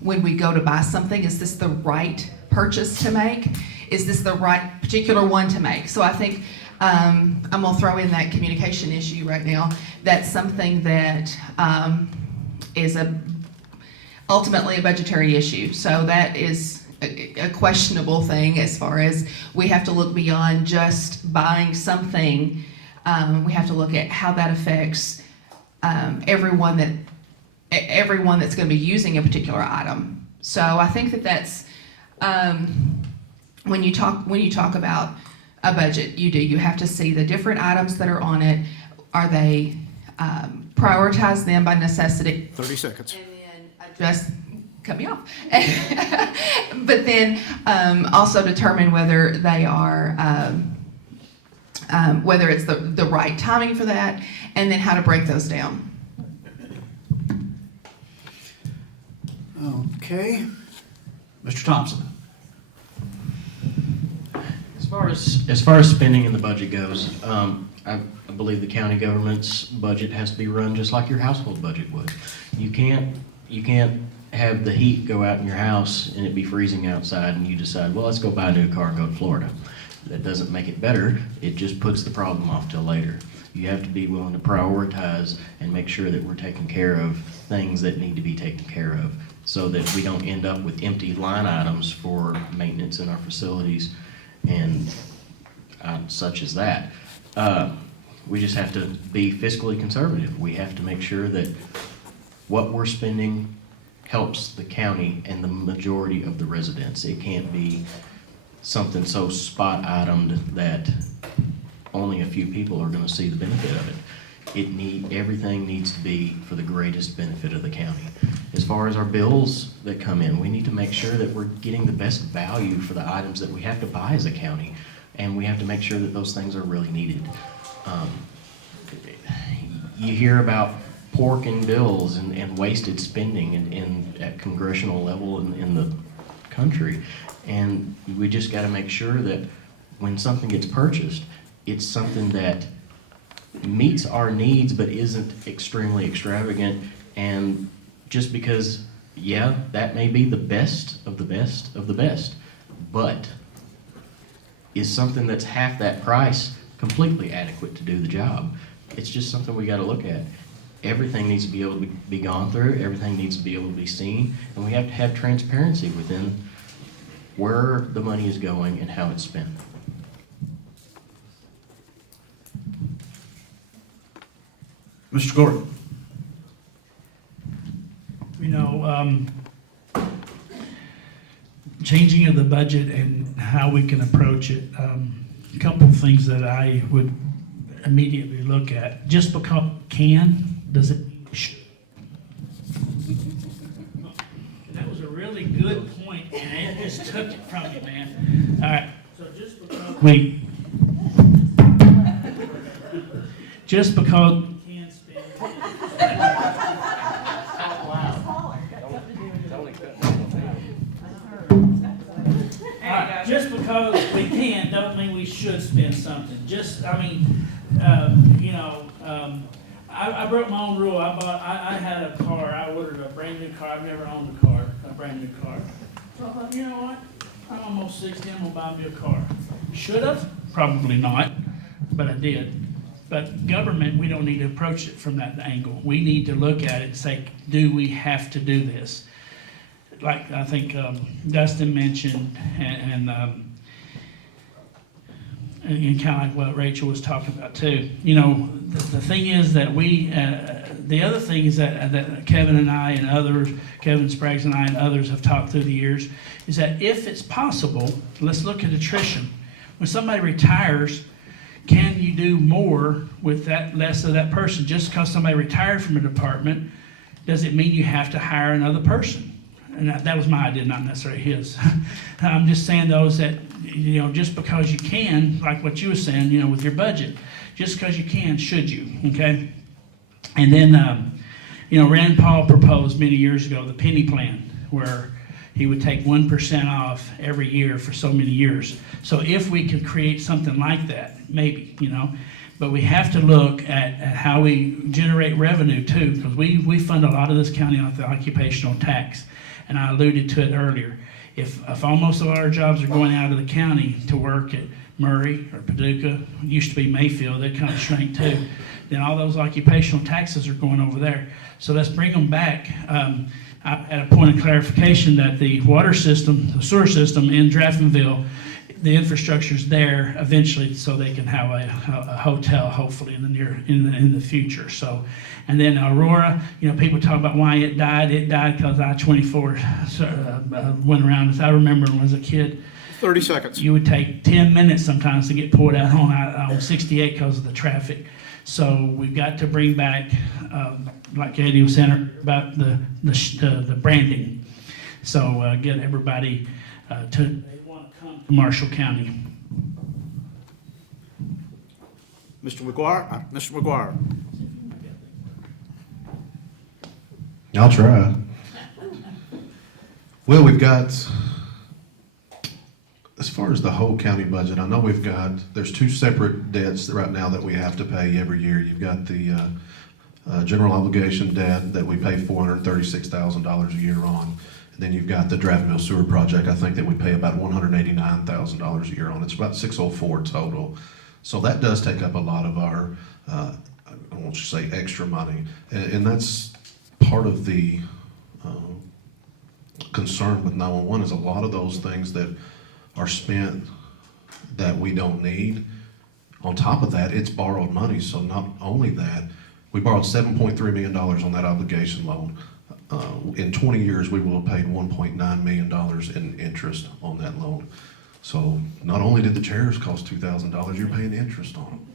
When we go to buy something, is this the right purchase to make? Is this the right particular one to make? So I think I'm gonna throw in that communication issue right now. That's something that is ultimately a budgetary issue. So that is a questionable thing as far as we have to look beyond just buying something. We have to look at how that affects everyone that's going to be using a particular item. So I think that's when you talk about a budget, you have to see the different items that are on it. Are they prioritize them by necessity? 30 seconds. And then just cut me off. But then also determine whether they are whether it's the right timing for that, and then how to break those down. Okay. Mr. Thompson. As far as spending in the budget goes, I believe the county government's budget has to be run just like your household budget would. You can't have the heat go out in your house and it be freezing outside and you decide, well, let's go buy a new car and go to Florida. That doesn't make it better. It just puts the problem off till later. You have to be willing to prioritize and make sure that we're taking care of things that need to be taken care of, so that we don't end up with empty line items for maintenance in our facilities and such as that. We just have to be fiscally conservative. We have to make sure that what we're spending helps the county and the majority of the residents. It can't be something so spot itemed that only a few people are going to see the benefit of it. Everything needs to be for the greatest benefit of the county. As far as our bills that come in, we need to make sure that we're getting the best value for the items that we have to buy as a county, and we have to make sure that those things are really needed. You hear about pork and bills and wasted spending at congressional level in the country, and we just got to make sure that when something gets purchased, it's something that meets our needs but isn't extremely extravagant. And just because, yeah, that may be the best of the best of the best, but is something that's half that price completely adequate to do the job? It's just something we got to look at. Everything needs to be able to be gone through, everything needs to be able to be seen, and we have to have transparency within where the money is going and how it's spent. Mr. Gordon. You know, changing of the budget and how we can approach it. A couple of things that I would immediately look at. Just because does it should? That was a really good point, and it just took it from me, man. All right. So just because we can spend. Just because we can, don't mean we should spend something. I broke my own rule. I had a car. I ordered a brand new car. I've never owned a brand new car. So I thought, you know what? I'm almost 60. I'm gonna buy me a car. Should have? Probably not, but I did. But government, we don't need to approach it from that angle. We need to look at it and say, do we have to do this? Like I think Dustin mentioned, and kind of like what Rachel was talking about too. You know, the thing is that the other thing is that Kevin and I and others, Kevin Spraggs and I and others have talked through the years, is that if it's possible, let's look at attrition. When somebody retires, can you do more with that, less of that person? Just because somebody retired from a department, does it mean you have to hire another person? And that was my idea, not necessarily his. I'm just saying those that, you know, just because you can, like what you were saying, you know, with your budget, just because you can, should you, okay? And then, you know, Rand Paul proposed many years ago the penny plan, where he would take 1% off every year for so many years. So if we could create something like that, maybe, you know, but we have to look at how we generate revenue too, because we fund a lot of this county off the occupational tax. And I alluded to it earlier. If almost all our jobs are going out of the county to work at Murray or Paducah, used to be Mayfield, they kind of shrank too, then all those occupational taxes are going over there. So let's bring them back. At a point of clarification that the water system, the sewer system in Draftonville, the infrastructure's there eventually, so they can have a hotel hopefully in the future. So, and then Aurora, you know, people talk about why it died. It died because I-24 went around. As I remember when I was a kid, 30 seconds. you would take 10 minutes sometimes to get poured out on 68 because of the traffic. So we've got to bring back, like Eddie was saying about the branding. So get everybody to want to come to Marshall County. Mr. McGuire, Mr. McGuire. I'll try. Well, we've got, as far as the whole county budget, I know there's two separate debts right now that we have to pay every year. You've got the general obligation debt that we pay $436,000 a year on. And then you've got the Draft Mill Sewer Project, I think that we pay about $189,000 a year on. It's about $604 total. So that does take up a lot of our, I won't say extra money. And that's part of the concern with 911 is a lot of those things that are spent that we don't need. On top of that, it's borrowed money. So not only that, we borrowed $7.3 million on that obligation loan. In 20 years, we will have paid $1.9 million in interest on that loan. So not only did the chairs cost $2,000, you're paying interest on them.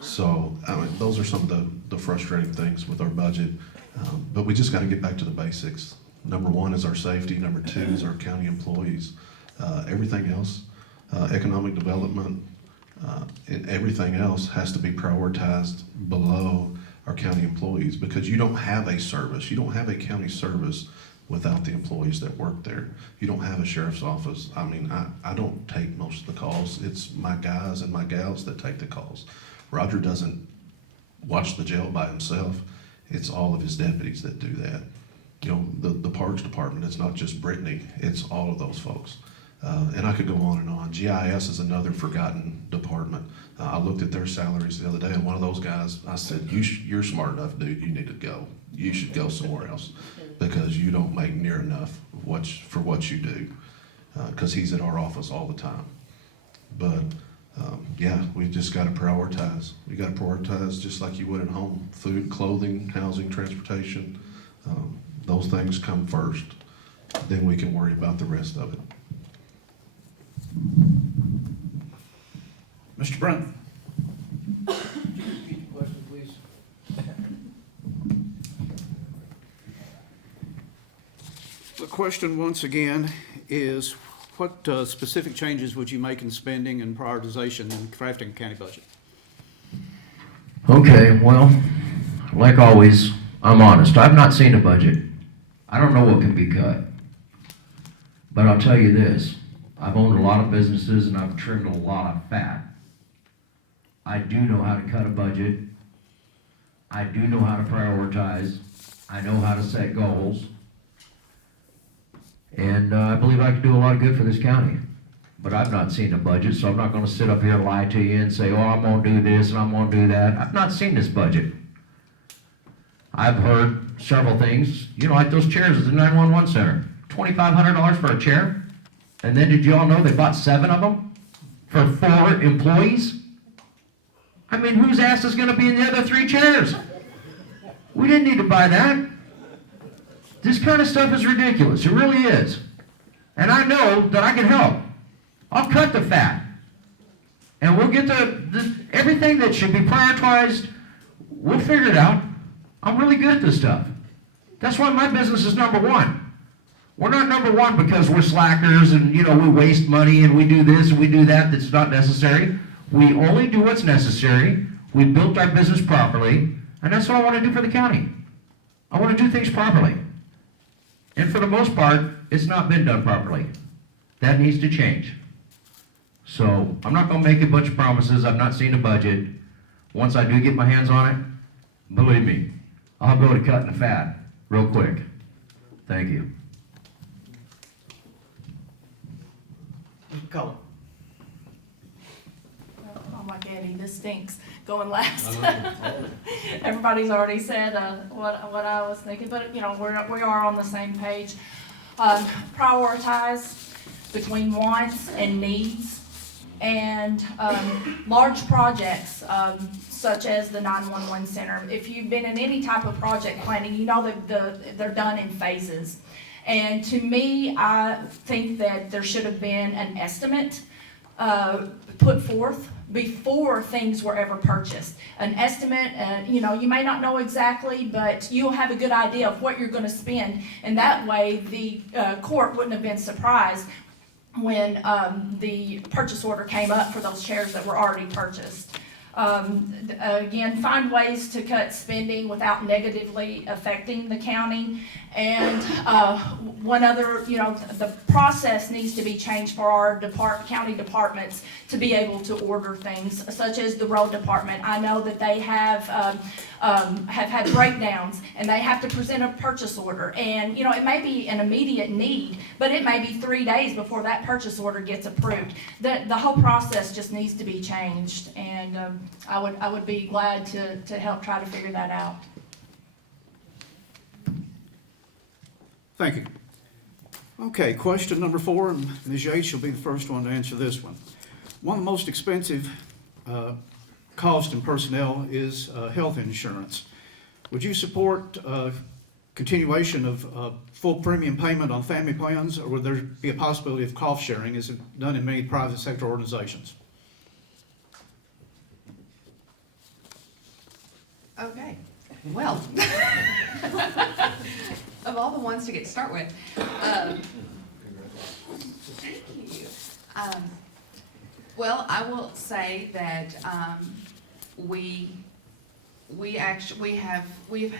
So I mean, those are some of the frustrating things with our budget. But we just got to get back to the basics. Number one is our safety. Number two is our county employees. Everything else, economic development, and everything else has to be prioritized below our county employees, because you don't have a service. You don't have a county service without the employees that work there. You don't have a sheriff's office. I mean, I don't take most of the calls. It's my guys and my gals that take the calls. Roger doesn't watch the jail by himself. It's all of his deputies that do that. You know, the Parks Department, it's not just Brittany, it's all of those folks. And I could go on and on. GIS is another forgotten department. I looked at their salaries the other day, and one of those guys, I said, you're smart enough, dude, you need to go. You should go somewhere else, because you don't make near enough for what you do, because he's at our office all the time. But yeah, we just got to prioritize. We got to prioritize just like you would at home. Food, clothing, housing, transportation. Those things come first. Then we can worry about the rest of it. Mr. Britten. The question once again is, what specific changes would you make in spending and prioritization in crafting a county budget? Okay, well, like always, I'm honest. I've not seen a budget. I don't know what can be cut. But I'll tell you this, I've owned a lot of businesses and I've trimmed a lot of fat. I do know how to cut a budget. I do know how to prioritize. I know how to set goals. And I believe I can do a lot of good for this county. But I've not seen a budget, so I'm not going to sit up here and lie to you and say, oh, I'm going to do this and I'm going to do that. I've not seen this budget. I've heard several things, you know, like those chairs at the 911 center. $2,500 for a chair? And then did you all know they bought 7 of them for 4 employees? I mean, whose ass is going to be in the other 3 chairs? We didn't need to buy that. This kind of stuff is ridiculous. It really is. And I know that I can help. I'll cut the fat. And we'll get everything that should be prioritized, we'll figure it out. I'm really good at this stuff. That's why my business is number one. We're not number one because we're slackers and, we waste money and we do this and we do that that's not necessary. We only do what's necessary. We built our business properly, and that's what I want to do for the county. I want to do things properly. And for the most part, it's not been done properly. That needs to change. So I'm not going to make a bunch of promises. I've not seen a budget. Once I do get my hands on it, believe me, I'll go to cutting the fat real quick. Thank you. McCullough. Oh my Eddie, this stinks, going last. Everybody's already said what I was thinking, but we are on the same page. Prioritize between wants and needs, and large projects such as the 911 center. If you've been in any type of project planning, you know that they're done in phases. And to me, I think that there should have been an estimate put forth before things were ever purchased. An estimate, you may not know exactly, but you'll have a good idea of what you're going to spend, and that way the court wouldn't have been surprised when the purchase order came up for those chairs that were already purchased. Again, find ways to cut spending without negatively affecting the county. And one other, the process needs to be changed for our county departments to be able to order things, such as the road department. I know that they have had breakdowns, and they have to present a purchase order. And, it may be an immediate need, but it may be 3 days before that purchase order gets approved. The whole process just needs to be changed, and I would be glad to help try to figure that out. Thank you. Okay, question number 4, and Ms. Yates, you'll be the first one to answer this one. One of the most expensive cost in personnel is health insurance. Would you support continuation of full premium payment on family plans, or would there be a possibility of cost sharing as it's done in many private sector organizations? Okay, well, of all the ones to get started with, thank you. Well, I will say that we've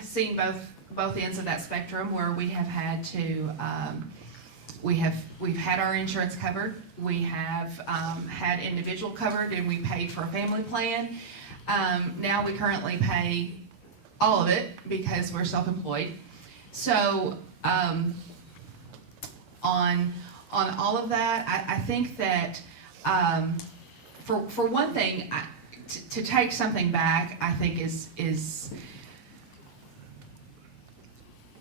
seen both ends of that spectrum where we have had to we've had our insurance covered, we have had individual covered, and we paid for a family plan. Now we currently pay all of it because we're self-employed. So on all of that, I think that for one thing, to take something back, I think is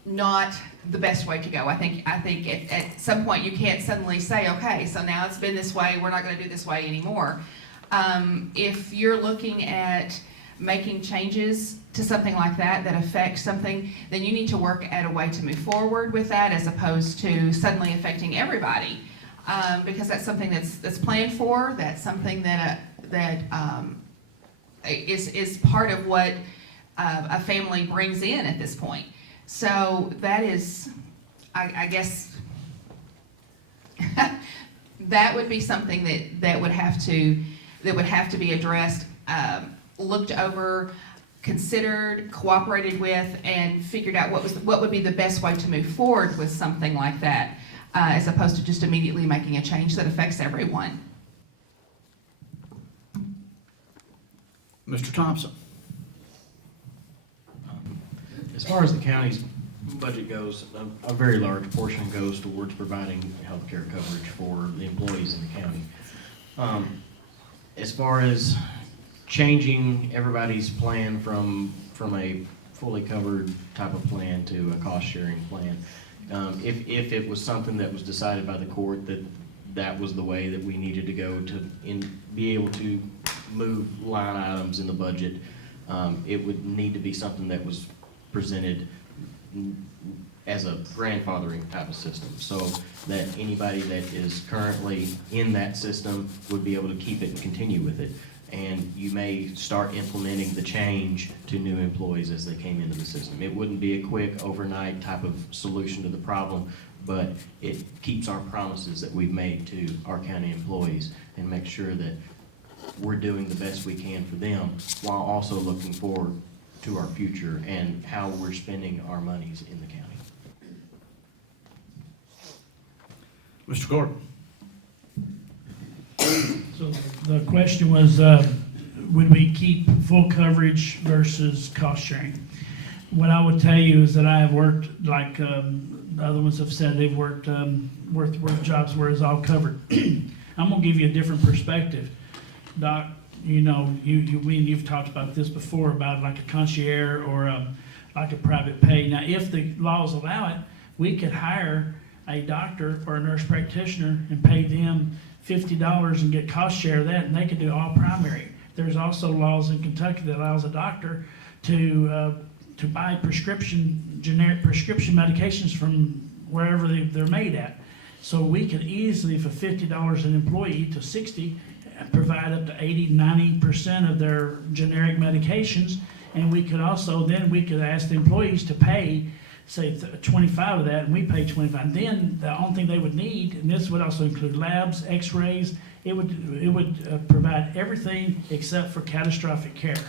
not the best way to go. I think at some point you can't suddenly say, okay, so now it's been this way, we're not going to do this way anymore. If you're looking at making changes to something like that affects something, then you need to work at a way to move forward with that as opposed to suddenly affecting everybody. Because that's something that's planned for, that's something that is part of what a family brings in at this point. So that is, I guess, that would be something that would have to be addressed, looked over, considered, cooperated with, and figured out what would be the best way to move forward with something like that, as opposed to just immediately making a change that affects everyone. Mr. Thompson. As far as the county's budget goes, a very large portion goes towards providing health care coverage for the employees in the county. As far as changing everybody's plan from a fully covered type of plan to a cost-sharing plan, if it was something that was decided by the court that was the way that we needed to go to be able to move line items in the budget, it would need to be something that was presented as as a grandfathering type of system, so that anybody that is currently in that system would be able to keep it and continue with it. And you may start implementing the change to new employees as they came into the system. It wouldn't be a quick overnight type of solution to the problem, but it keeps our promises that we've made to our county employees and makes sure that we're doing the best we can for them while also looking forward to our future and how we're spending our monies in the county. Mr. Gordon? So the question was, would we keep full coverage versus cost sharing? What I would tell you is that I have worked, like the other ones have said, they've worked jobs where it's all covered. I'm gonna give you a different perspective. Doc, you know, you've talked about this before, about like a concierge or like a private pay. Now, if the laws allow it, we could hire a doctor or a nurse practitioner and pay them $50 and get cost share of that, and they could do all primary. There's also laws in Kentucky that allows a doctor to buy generic prescription medications from wherever they're made at. So we could easily, for $50 an employee to $60, provide up to 80-90% of their generic medications, and we could also, then we could ask the employees to pay, say 25 of that, and we pay 25. Then the only thing they would need, and this would also include labs, x-rays, it would provide everything except for catastrophic care.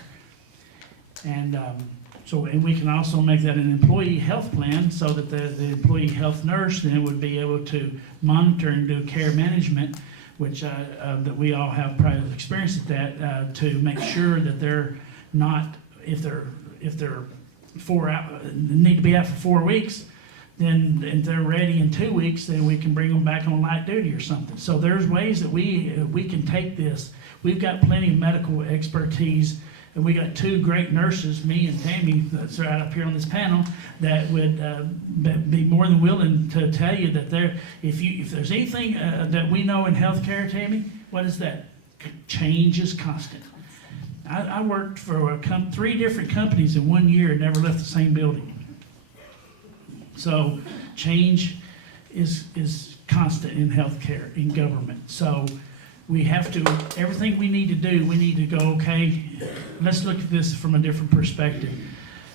And and we can also make that an employee health plan so that the employee health nurse then would be able to monitor and do care management, which that we all have prior experience at that, to make sure that they're not, if they're need to be out for 4 weeks, then if they're ready in 2 weeks, then we can bring them back on light duty or something. So there's ways that we can take this. We've got plenty of medical expertise, and we got 2 great nurses, me and Tammy, that's right up here on this panel, that would be more than willing to tell you that if there's anything that we know in healthcare, Tammy, what is that? Change is constant. I worked for 3 different companies in 1 year and never left the same building. So change is constant in healthcare, in government. So we have to, everything we need to do, we need to go, okay, let's look at this from a different perspective.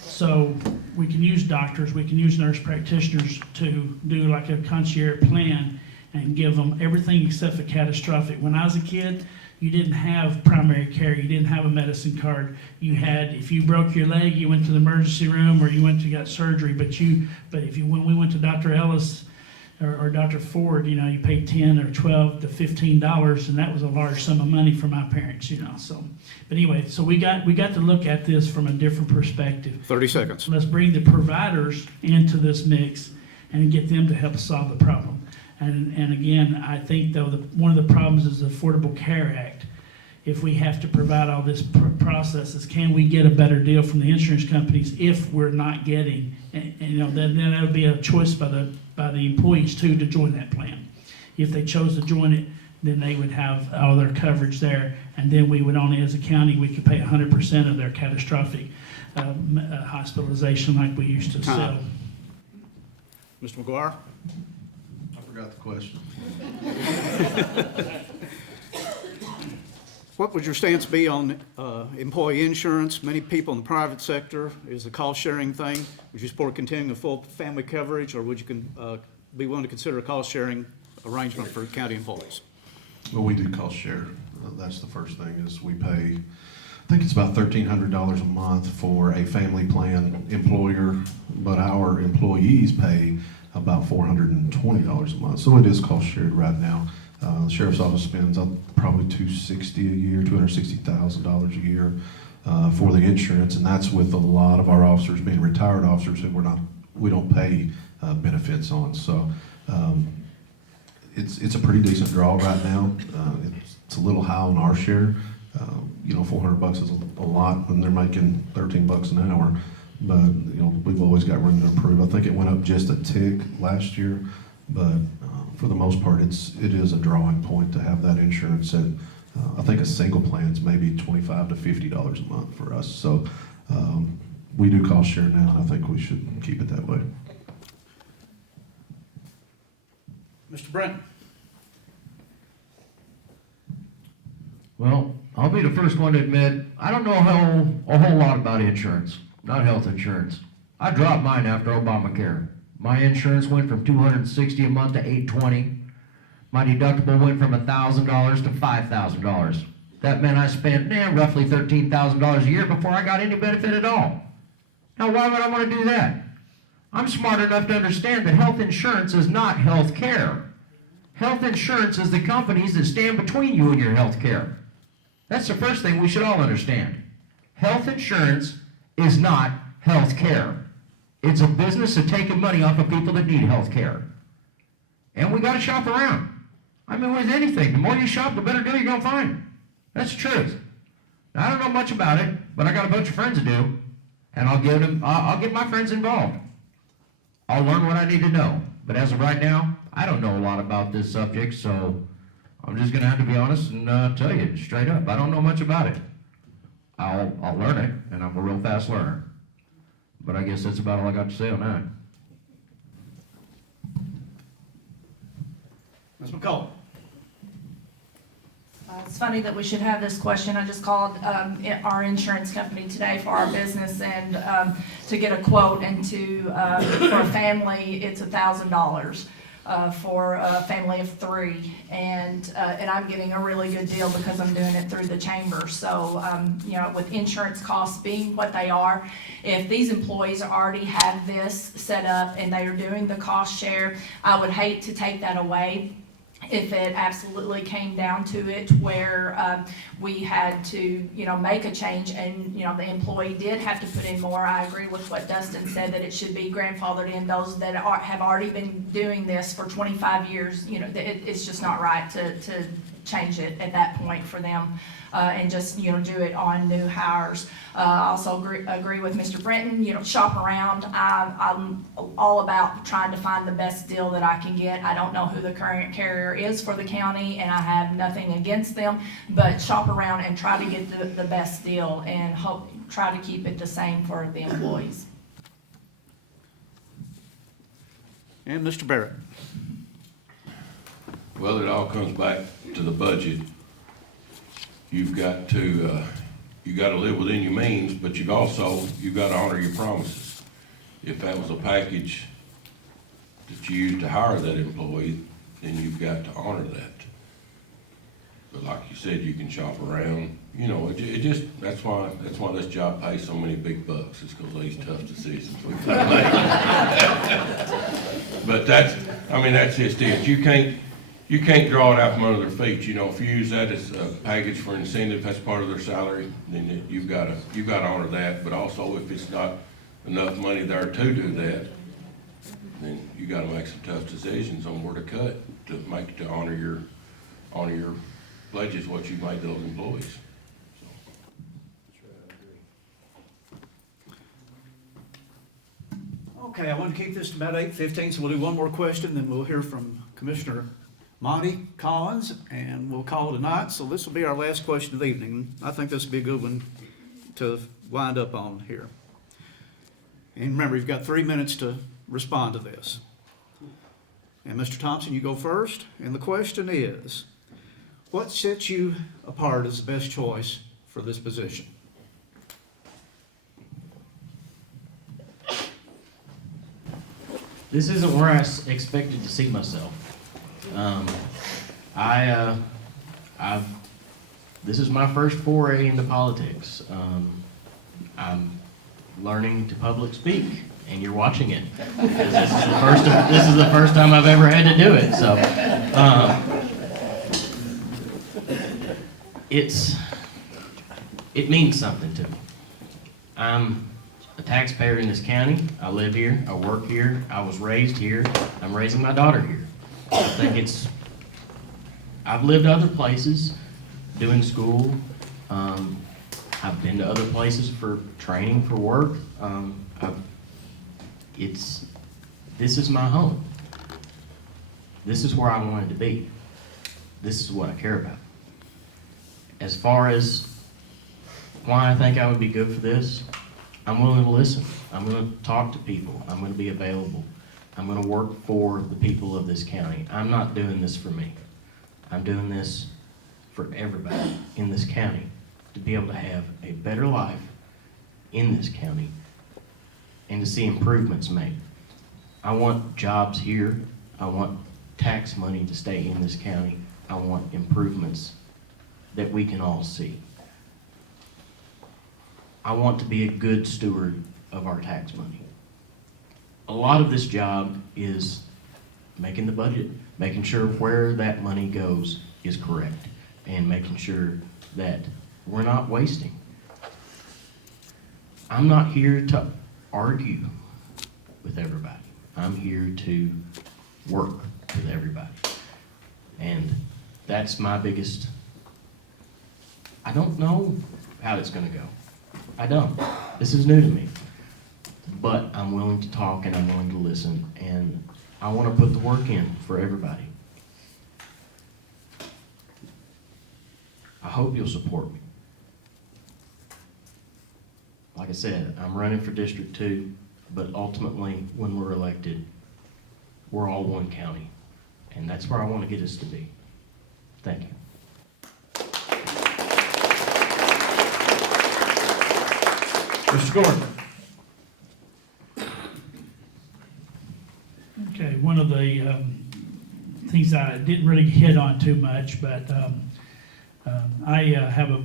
So we can use doctors, we can use nurse practitioners to do like a concierge plan and give them everything except for catastrophic. When I was a kid, you didn't have primary care, you didn't have a medicine card. You had, if you broke your leg, you went to the emergency room or you went to get surgery. When we went to Dr. Ellis or Dr. Ford, you know, you paid $10 or $12 to $15, and that was a large sum of money for my parents, you know. So, but anyway, so we got to look at this from a different perspective. 30 seconds. Let's bring the providers into this mix and get them to help solve the problem. And again, I think though one of the problems is the Affordable Care Act. If we have to provide all this processes, can we get a better deal from the insurance companies if we're not getting? And you know, then that would be a choice by the employees too to join that plan. If they chose to join it, then they would have all their coverage there, and then we would only, as a county, we could pay 100% of their catastrophic hospitalization like we used to sell. Mr. McGuire? I forgot the question. What would your stance be on employee insurance? Many people in the private sector, is a cost-sharing thing. Would you support continuing the full family coverage, or would you be willing to consider a cost-sharing arrangement for county employees? Well, we do cost share. That's the first thing, is we pay, I think it's about $1,300 a month for a family plan employer, but our employees pay about $420 a month. So it is cost shared right now. The sheriff's office spends probably $260,000 a year, $260,000 a year for the insurance, and that's with a lot of our officers being retired officers who we don't pay benefits on. So it's a pretty decent draw right now. It's a little high on our share. $400 is a lot when they're making $13 an hour. But we've always got room to improve. I think it went up just a tick last year, but for the most part, it is a drawing point to have that insurance. And I think a single plan is maybe $25 to $50 a month for us. So we do cost share now, and I think we should keep it that way. Mr. Britten? Well, I'll be the first one to admit, I don't know a whole lot about insurance, not health insurance. I dropped mine after Obamacare. My insurance went from $260 a month to $820. My deductible went from $1,000 to $5,000. That meant I spent roughly $13,000 a year before I got any benefit at all. Now, why would I want to do that? I'm smart enough to understand that health insurance is not health care. Health insurance is the companies that stand between you and your health care. That's the first thing we should all understand. Health insurance is not health care. It's a business of taking money off of people that need health care. And we got to shop around. I mean, with anything, the more you shop, the better deal you're going to find. That's the truth. Now, I don't know much about it, but I got a bunch of friends that do, and I'll get my friends involved. I'll learn what I need to know. But as of right now, I don't know a lot about this subject, so I'm just going to have to be honest and tell you straight up. I don't know much about it. I'll learn it, and I'm a real fast learner. But I guess that's about all I got to say on that. Ms. McCullough? It's funny that we should have this question. I just called our insurance company today for our business and to get a quote, and for a family, it's $1,000 for a family of 3, and I'm getting a really good deal because I'm doing it through the chamber. So with insurance costs being what they are, if these employees already have this set up and they are doing the cost share, I would hate to take that away. If it absolutely came down to it where we had to, make a change and, the employee did have to put in more, I agree with what Dustin said, that it should be grandfathered in. Those that have already been doing this for 25 years, it's just not right to change it at that point for them and just, do it on new hires. I also agree with Mr. Britten, shop around. I'm all about trying to find the best deal that I can get. I don't know who the current carrier is for the county, and I have nothing against them, but shop around and try to get the best deal and try to keep it the same for the employees. And Mr. Barrett? Well, it all comes back to the budget. You've got to live within your means, but you've got to honor your promises. If that was a package that you used to hire that employee, then you've got to honor that. But like you said, you can shop around. That's why this job pays so many big bucks. It's because of these tough decisions we've got to make. But that's just it. You can't draw it out from under their feet. If you use that as a package for incentive, that's part of their salary, then you've got to honor that. But also, if it's not enough money there to do that, then you got to make some tough decisions on where to cut to honor your pledges, what you made those employees. Okay, I want to keep this to about 8:15, so we'll do one more question, then we'll hear from Commissioner Monty Collins, and we'll call it a night. So this will be our last question of the evening. I think this will be a good one to wind up on here. And remember, you've got 3 minutes to respond to this. And Mr. Thompson, you go first. And the question is, what sets you apart as the best choice for this position? This isn't where I expected to see myself. This is my first foray into politics. I'm learning to public speak, and you're watching it. This is the first time I've ever had to do it. So, it means something to me. I'm a taxpayer in this county. I live here. I work here. I was raised here. I'm raising my daughter here. I think I've lived other places doing school. I've been to other places for training for work. This is my home. This is where I wanted to be. This is what I care about. As far as why I think I would be good for this, I'm willing to listen. I'm going to talk to people. I'm going to be available. I'm gonna work for the people of this county. I'm not doing this for me. I'm doing this for everybody in this county to be able to have a better life in this county and to see improvements made. I want jobs here. I want tax money to stay in this county. I want improvements that we can all see. I want to be a good steward of our tax money. A lot of this job is making the budget, making sure where that money goes is correct, and making sure that we're not wasting. I'm not here to argue with everybody. I'm here to work with everybody. And that's my biggest, I don't know how it's gonna go. I don't. This is new to me. But I'm willing to talk and I'm willing to listen, and I want to put the work in for everybody. I hope you'll support me. Like I said, I'm running for District 2, but ultimately, when we're elected, we're all one county, and that's where I want to get us to be. Thank you. Mr. Gordon. Okay, one of the things I didn't really hit on too much, but I have a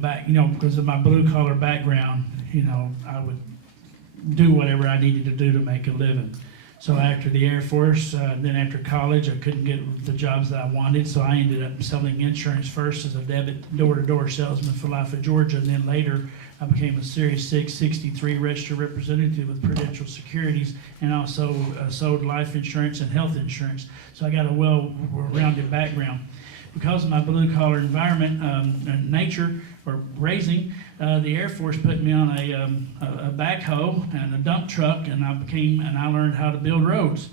because of my blue collar background, I would do whatever I needed to do to make a living. So after the Air Force, then after college, I couldn't get the jobs that I wanted, so I ended up selling insurance first as a debit door-to-door salesman for Life of Georgia, and then later I became a Series 6 63 registered representative with Prudential Securities, and also sold life insurance and health insurance. So I got a well-rounded background. Because of my blue-collar environment and nature, or raising, the Air Force put me on a backhoe and a dump truck, and I learned how to build roads.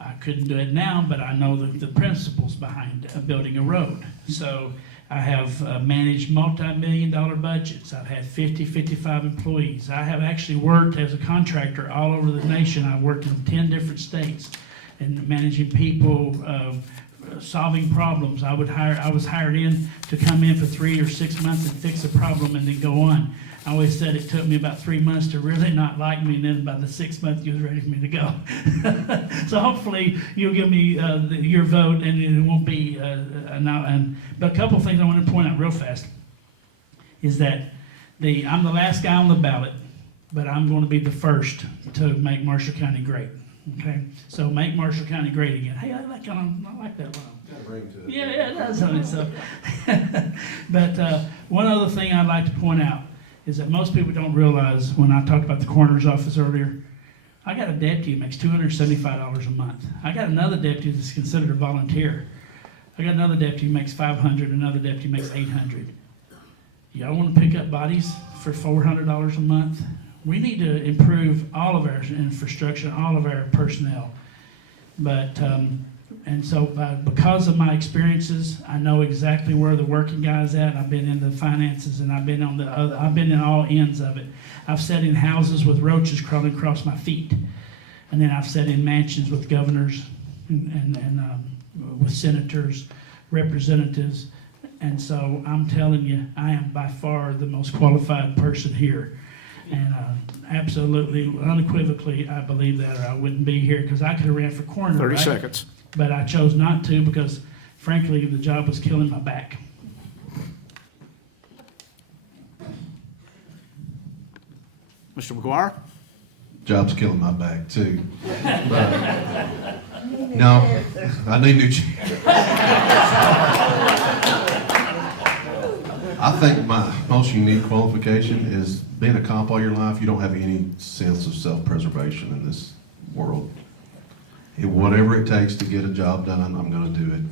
I couldn't do it now, but I know the principles behind building a road. So I have managed multi-million-dollar budgets. I've had 55 employees. I have actually worked as a contractor all over the nation. I've worked in 10 different states and managing people, solving problems. I was hired in to come in for 3 or 6 months and fix a problem and then go on. I always said it took me about 3 months to really not like me, and then by the 6th month you was ready for me to go. So hopefully you'll give me your vote, and it won't be but a couple of things I want to point out real fast is that I'm the last guy on the ballot, but I'm going to be the first to make Marshall County great. Okay, so make Marshall County great again. Hey, I like that one. Got a ring to it. Yeah, it does. So, but one other thing I'd like to point out is that most people don't realize, when I talked about the coroner's office earlier, I got a deputy who makes $275 a month. I got another deputy that's considered a volunteer. I got another deputy who makes $500, another deputy makes $800. Y'all want to pick up bodies for $400 a month? We need to improve all of our infrastructure, all of our personnel. But, and so because of my experiences, I know exactly where the working guy's at. I've been in the finances, and I've been in all ends of it. I've sat in houses with roaches crawling across my feet. And then I've sat in mansions with governors and with senators, representatives. And so I'm telling you, I am by far the most qualified person here. And absolutely, unequivocally, I believe that, or I wouldn't be here, because I could have ran for coroner. 30 right? seconds. But I chose not to because, frankly, the job was killing my back. Mr. McGuire? Job's killing my back too. But, no, I need new chairs. I think my most unique qualification is being a cop all your life. You don't have any sense of self-preservation in this world. Whatever it takes to get a job done, I'm going to do it.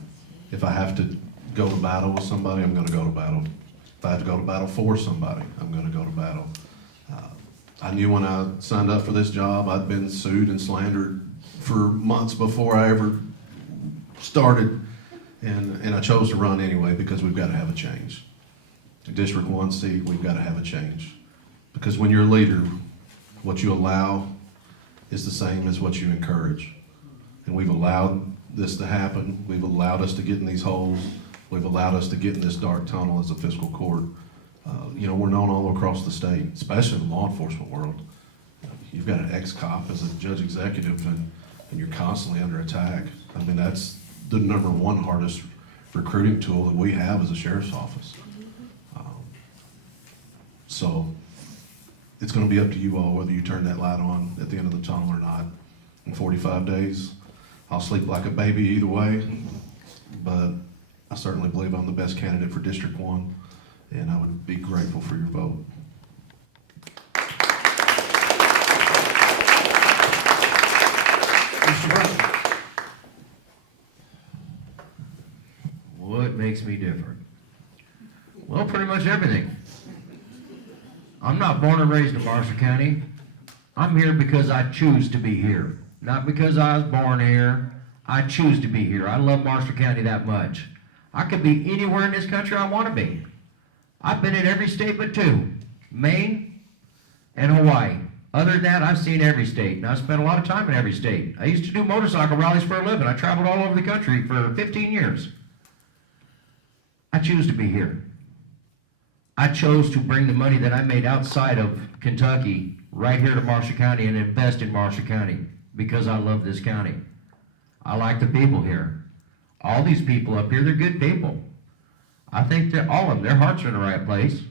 If I have to go to battle with somebody, I'm going to go to battle. If I have to go to battle for somebody, I'm going to go to battle. I knew when I signed up for this job, I'd been sued and slandered for months before I ever started, and I chose to run anyway because we've got to have a change. District 1 seat, we've got to have a change. Because when you're a leader, what you allow is the same as what you encourage. and we've allowed this to happen. We've allowed us to get in these holes. We've allowed us to get in this dark tunnel as a fiscal court. We're known all across the state, especially in the law enforcement world. You've got an ex-cop as a judge executive, and you're constantly under attack. I mean, that's the #1 hardest recruiting tool that we have as a sheriff's office. So it's gonna be up to you all whether you turn that light on at the end of the tunnel or not. In 45 days, I'll sleep like a baby either way, but I certainly believe I'm the best candidate for District 1, and I would be grateful for your vote. Mr. Britten? What makes me different? Well, pretty much everything. I'm not born and raised in Marshall County. I'm here because I choose to be here. Not because I was born here. I choose to be here. I love Marshall County that much. I could be anywhere in this country I want to be. I've been in every state but 2, Maine and Hawaii. Other than that, I've seen every state, and I've spent a lot of time in every state. I used to do motorcycle rallies for a living. I traveled all over the country for 15 years. I choose to be here. I chose to bring the money that I made outside of Kentucky right here to Marshall County and invest in Marshall County because I love this county. I like the people here. All these people up here, they're good people. I think that all of them, their hearts are in the right place.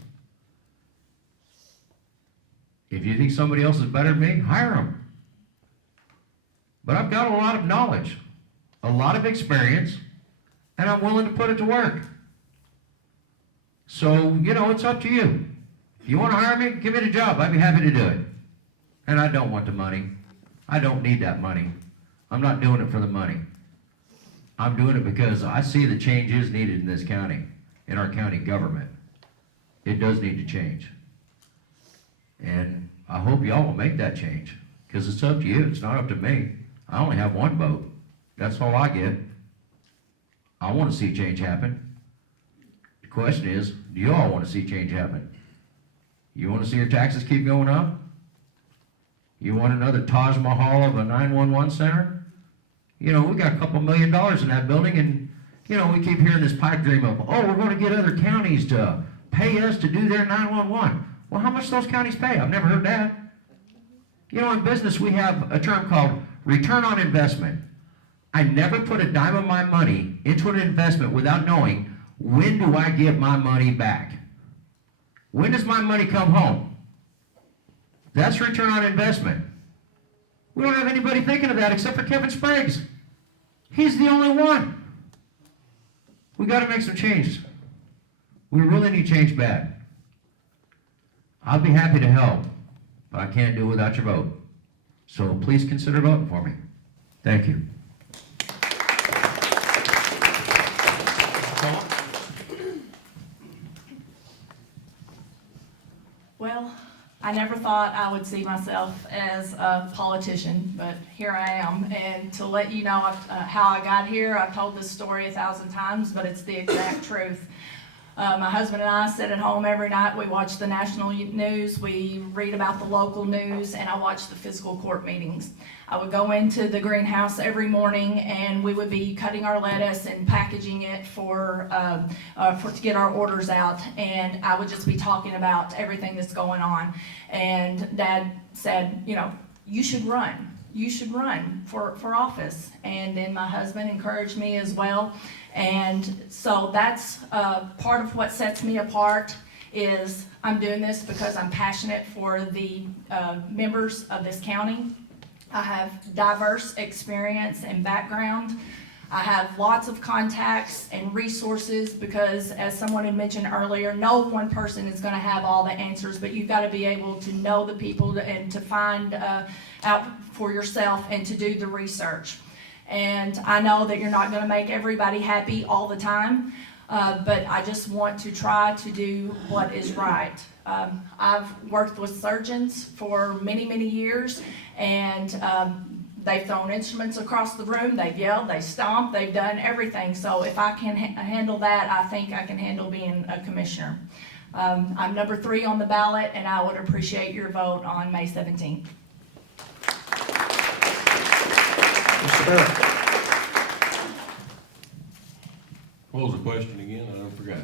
If you think somebody else is better than me, hire them. But I've got a lot of knowledge, a lot of experience, and I'm willing to put it to work. So, it's up to you. If you want to hire me, give me the job. I'd be happy to do it. And I don't want the money. I don't need that money. I'm not doing it for the money. I'm doing it because I see the change is needed in this county, in our county government. It does need to change. And I hope y'all will make that change, because it's up to you. It's not up to me. I only have 1 vote. That's all I get. I want to see change happen. The question is, do you all want to see change happen? You want to see your taxes keep going up? You want another Taj Mahal of a 911 center? We got a couple $1 million in that building, and, we keep hearing this pipe dream of, we're going to get other counties to pay us to do their 911. Well, how much do those counties pay? I've never heard that. In business, we have a term called return on investment. I never put a dime of my money into an investment without knowing, when do I get my money back? When does my money come home? That's return on investment. We don't have anybody thinking of that except for Kevin Spriggs. He's the only one. We got to make some change. We really need change bad. I'll be happy to help, but I can't do it without your vote. So please consider voting for me. Thank you. Well, I never thought I would see myself as a politician, but here I am. And to let you know how I got here, I've told this story 1,000 times, but it's the exact truth. My husband and I sit at home every night. We watch the national news, we read about the local news, and I watch the fiscal court meetings. I would go into the greenhouse every morning, and we would be cutting our lettuce and packaging it to get our orders out. And I would just be talking about everything that's going on. And Dad said, you should run. You should run for office. And then my husband encouraged me as well. And so that's part of what sets me apart is I'm doing this because I'm passionate for the members of this county. I have diverse experience and background. I have lots of contacts and resources because, as someone had mentioned earlier, no one person is going to have all the answers, but you've got to be able to know the people and to find out for yourself and to do the research. And I know that you're not going to make everybody happy all the time, but I just want to try to do what is right. I've worked with surgeons for many, many years, and they've thrown instruments across the room, they've yelled, they stomped, they've done everything. So if I can handle that, I think I can handle being a commissioner. I'm number 3 on the ballot, and I would appreciate your vote on May 17th. Mr. Barrett. What was the question again? I done forgot.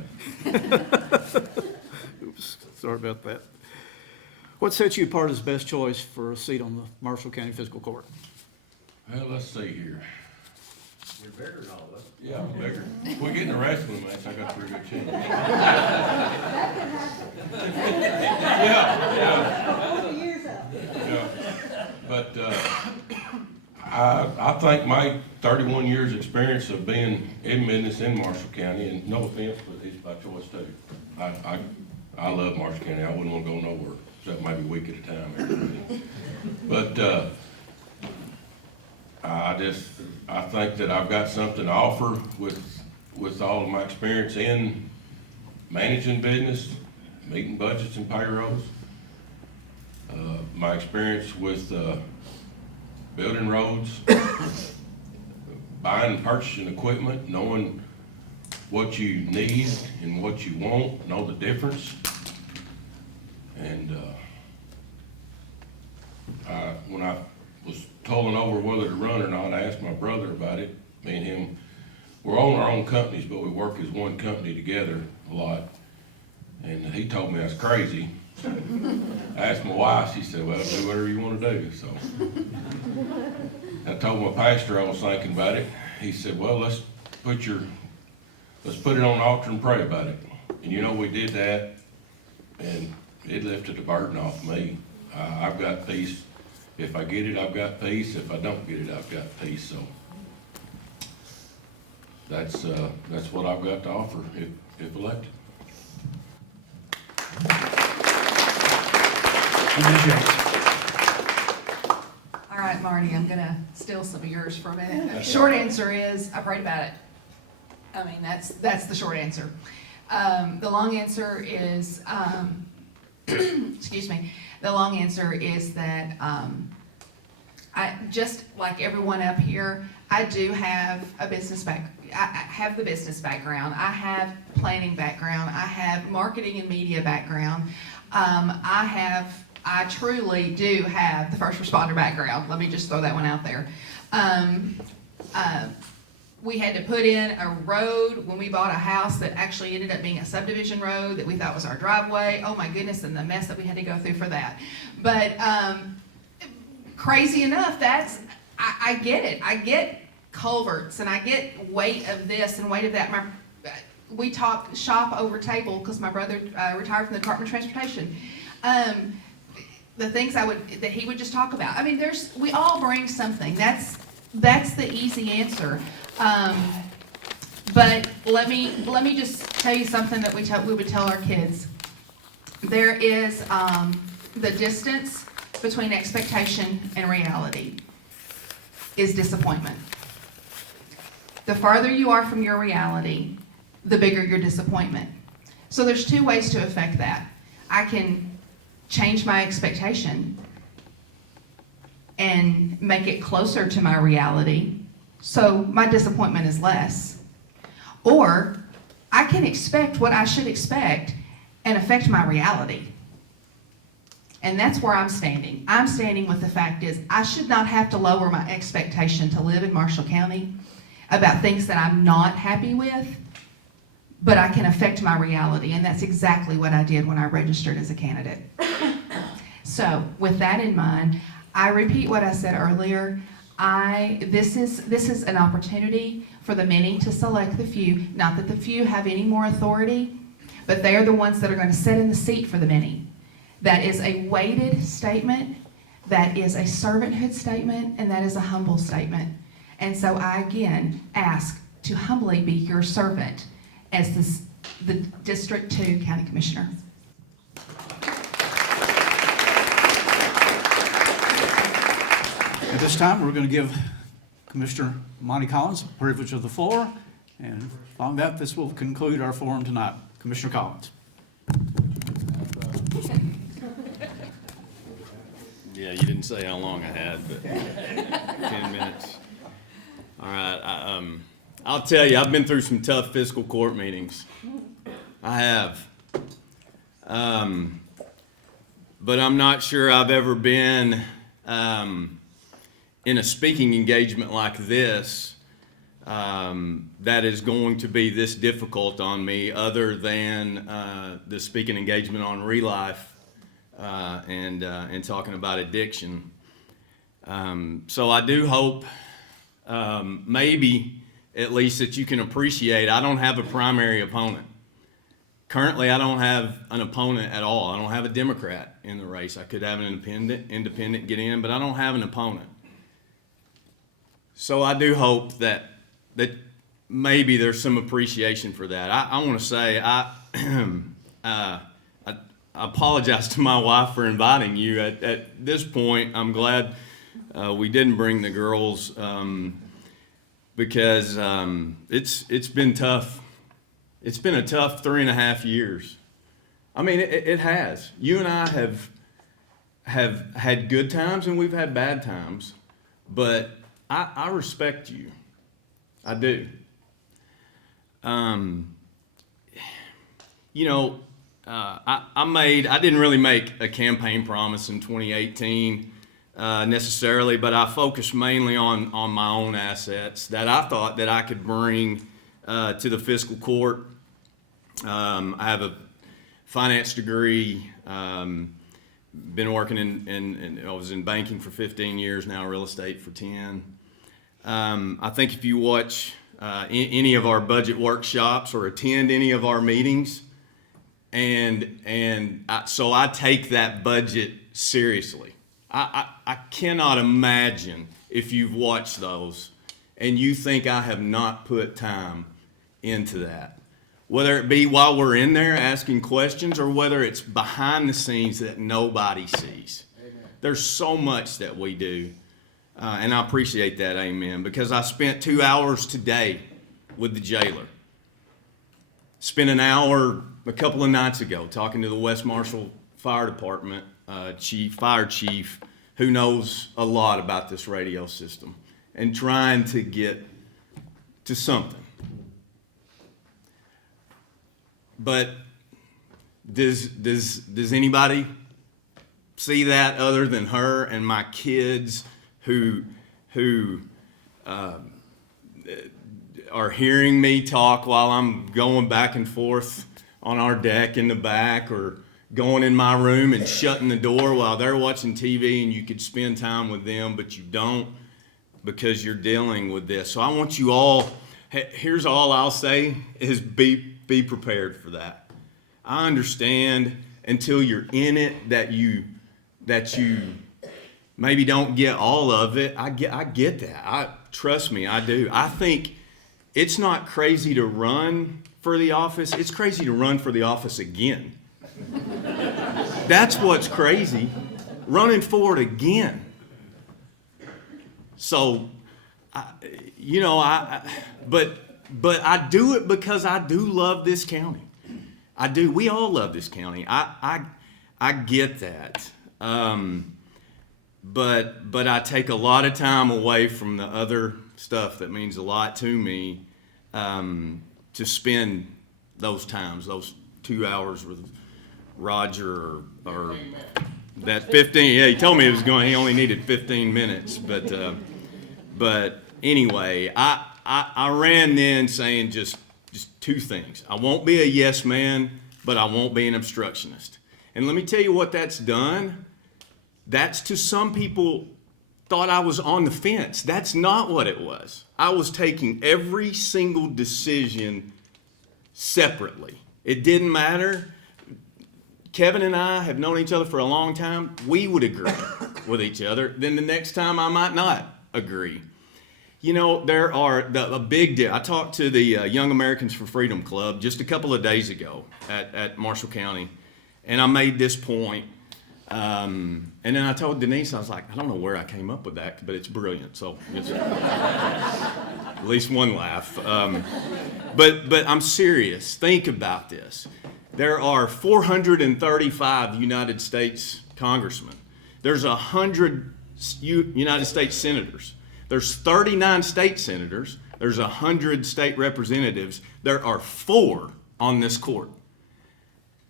Oops, sorry about that. What sets you apart as best choice for a seat on the Marshall County Fiscal Court? Well, let's see here. You're bigger than all of us. Yeah, I'm bigger. If we get in a wrestling match, I got a pretty good chance. Yeah. But, I think my 31 years' experience of being in business in Marshall County, and no offense, but it's by choice too. I love Marshall County. I wouldn't want to go nowhere, except maybe a week at a time. But, I think that I've got something to offer with all of my experience in managing business, meeting budgets and payrolls. My experience with, building roads, buying and purchasing equipment, knowing what you need and what you want, know the difference. And, when I was tolling over whether to run or not, I asked my brother about it. Me and him, we're on our own companies, but we work as one company together a lot. And he told me I was crazy. I asked my wife, she said, well, do whatever you want to do, so. I told my pastor I was thinking about it. He said, well, let's put it on the altar and pray about it. And you know, we did that, and it lifted the burden off me. I've got peace. If I get it, I've got peace. If I don't get it, I've got peace, so. That's what I've got to offer if elected. All right, Marty, I'm gonna steal some of yours for a minute. Short answer is, I prayed about it. I mean, that's the short answer. The long answer is, excuse me, the long answer is that, I, just like everyone up here, I do have a business I have the business background. I have planning background. I have marketing and media background. I truly do have the first responder background. Let me just throw that one out there. We had to put in a road when we bought a house that actually ended up being a subdivision road that we thought was our driveway. Oh my goodness, and the mess that we had to go through for that. But crazy enough, I get it. I get culverts and I get weight of this and weight of that. We talk shop over table because my brother retired from the Department of Transportation. The things that he would just talk about. I mean, we all bring something. That's the easy answer. But let me just tell you something that we would tell our kids. There is the distance between expectation and reality is disappointment. The farther you are from your reality, the bigger your disappointment. So there's two ways to affect that. I can change my expectation and make it closer to my reality so my disappointment is less. Or I can expect what I should expect and affect my reality. And that's where I'm standing. I'm standing with the fact is I should not have to lower my expectation to live in Marshall County about things that I'm not happy with, but I can affect my reality, and that's exactly what I did when I registered as a candidate. So with that in mind, I repeat what I said earlier. This is an opportunity for the many to select the few. Not that the few have any more authority, but they are the ones that are going to sit in the seat for the many. That is a weighted statement, that is a servanthood statement, and that is a humble statement. And so I again ask to humbly be your servant as the District 2 County Commissioner. At this time, we're going to give Commissioner Monty Collins the privilege of the floor, and following that, this will conclude our forum tonight. Commissioner Collins. Yeah, you didn't say how long I had, but 10 minutes. All right, I'll tell you, I've been through some tough fiscal court meetings. I have. But I'm not sure I've ever been in a speaking engagement like this, that is going to be this difficult on me, other than the speaking engagement on Relife and talking about addiction. So I do hope maybe at least that you can appreciate I don't have a primary opponent. Currently, I don't have an opponent at all. I don't have a Democrat in the race. I could have an independent get in, but I don't have an opponent. So I do hope that maybe there's some appreciation for that. I want to say I apologize to my wife for inviting you. At this point, I'm glad we didn't bring the girls because it's been tough. It's been a tough 3.5 years. I mean, it has. You and I have had good times and we've had bad times, but I respect you. I do. You know, I didn't really make a campaign promise in 2018 necessarily, but I focused mainly on my own assets that I thought that I could bring to the fiscal court. I have a finance degree, been working in I was in banking for 15 years now, real estate for 10. I think if you watch any of our budget workshops or attend any of our meetings, so I take that budget seriously. I cannot imagine if you've watched those and you think I have not put time into that. Whether it be while we're in there asking questions or whether it's behind the scenes that nobody sees. Amen. There's so much that we do. And I appreciate that, amen, because I spent 2 hours today with the jailer. Spent an hour a couple of nights ago talking to the West Marshall Fire Department fire chief, who knows a lot about this radio system, and trying to get to something. But does anybody see that other than her and my kids who are hearing me talk while I'm going back and forth on our deck in the back, or going in my room and shutting the door while they're watching TV, and you could spend time with them, but you don't because you're dealing with this. So I want you all, here's all I'll say is be prepared for that. I understand until you're in it that you maybe don't get all of it. I get that. Trust me, I do. I think it's not crazy to run for the office. It's crazy to run for the office again. That's what's crazy. Running for it again. So, but I do it because I do love this county. I do. We all love this county. I get that. But I take a lot of time away from the other stuff that means a lot to me, to spend those times, those 2 hours with Roger or that 15. Yeah, he told me he only needed 15 minutes. But anyway, I ran in saying just two things. I won't be a yes man, but I won't be an obstructionist. And let me tell you what that's done. That's, to some people, thought I was on the fence. That's not what it was. I was taking every single decision separately. It didn't matter. Kevin and I have known each other for a long time. We would agree with each other. Then the next time I might not agree. You know, there are a big deal. I talked to the Young Americans for Freedom Club just a couple of days ago at Marshall County, and I made this point. And then I told Denise, I was like, I don't know where I came up with that, but it's brilliant. So just, at least one laugh. But I'm serious. Think about this. There are 435 United States congressmen. There's 100 United States senators. There's 39 state senators. There's 100 state representatives. There are 4 on this court.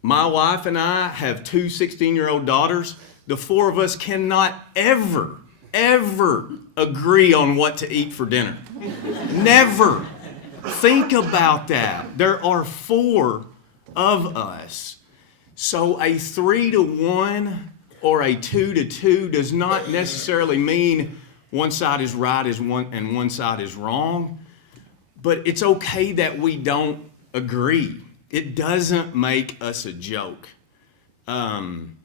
My wife and I have 2 16-year-old daughters. The 4 of us cannot ever ever agree on what to eat for dinner. Never. Think about that. There are 4 of us. So a 3-to-1 or a 2-to-2 does not necessarily mean one side is right and one side is wrong. But it's okay that we don't agree. It doesn't make us a joke. And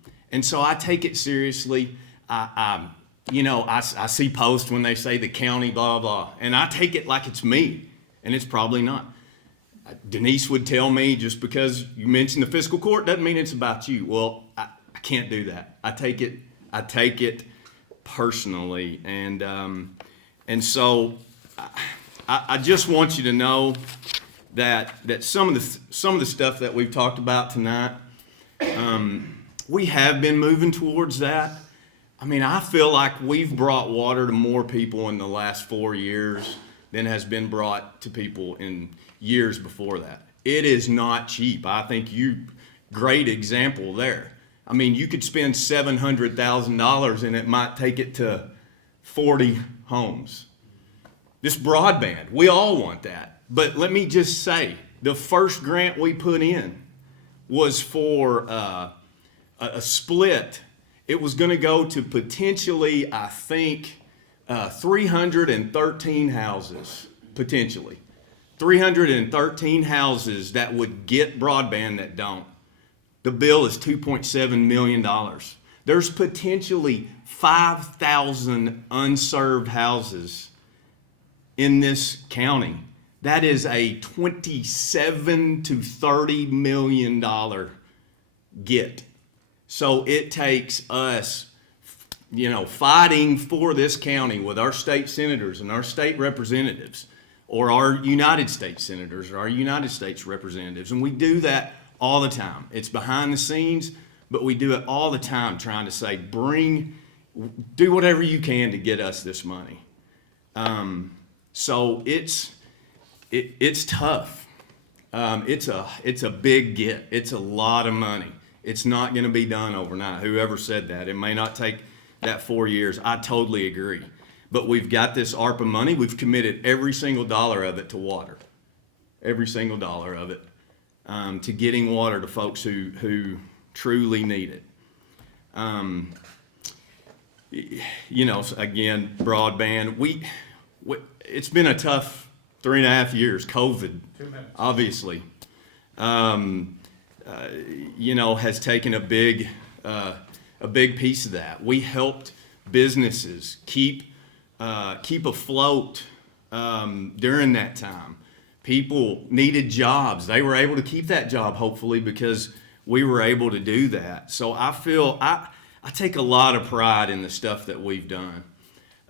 so I take it seriously. I see posts when they say the county, blah, blah, and I take it like it's me, and it's probably not. Denise would tell me, just because you mentioned the fiscal court doesn't mean it's about you. Well, I can't do that. I take it personally, and so I just want you to know that some of the stuff that we've talked about tonight, we have been moving towards that. I mean, I feel like we've brought water to more people in the last 4 years than has been brought to people in years before that. It is not cheap. I think great example there. I mean, you could spend $700,000 and it might take it to 40 homes. This broadband, we all want that. But let me just say, the first grant we put in was for a split. It was going to go to potentially, I think, 313 houses, potentially. 313 houses that would get broadband that don't. The bill is $2.7 million. There's potentially 5,000 unserved houses in this county. That is a $27 to $30 million get. So it takes us, fighting for this county with our state senators and our state representatives, or our United States senators or our United States representatives. And we do that all the time. It's behind the scenes, but we do it all the time, trying to say, do whatever you can to get us this money. So it's tough. It's a big get. It's a lot of money. It's not going to be done overnight. Whoever said that, it may not take that 4 years. I totally agree. But we've got this ARPA money. We've committed every single dollar of it to water. Every single dollar of it to getting water to folks who truly need it. Again, broadband. It's been a tough 3.5 years. COVID, obviously, has taken a big piece of that. We helped businesses keep afloat during that time. People needed jobs. They were able to keep that job, hopefully, because we were able to do that. So I feel I take a lot of pride in the stuff that we've done.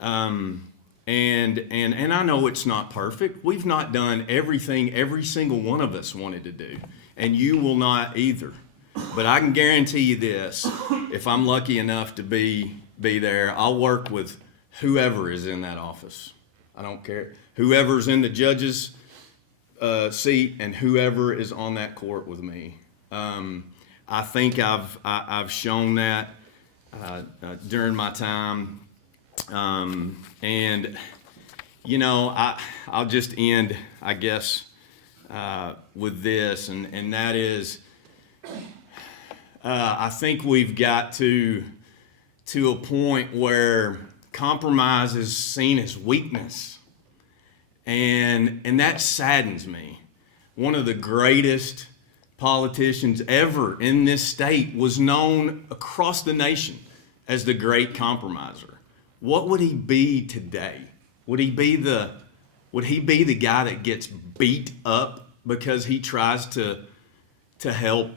And I know it's not perfect. We've not done everything every single one of us wanted to do, and you will not either. But I can guarantee you this: if I'm lucky enough to be there, I'll work with whoever is in that office. I don't care. Whoever's in the judge's seat and whoever is on that court with me. I think I've shown that during my time. And I'll just end, I guess, with this, and that is, I think we've got to a point where compromise is seen as weakness, and that saddens me. One of the greatest politicians ever in this state was known across the nation as the great compromiser. What would he be today? Would he be the guy that gets beat up because he tries to help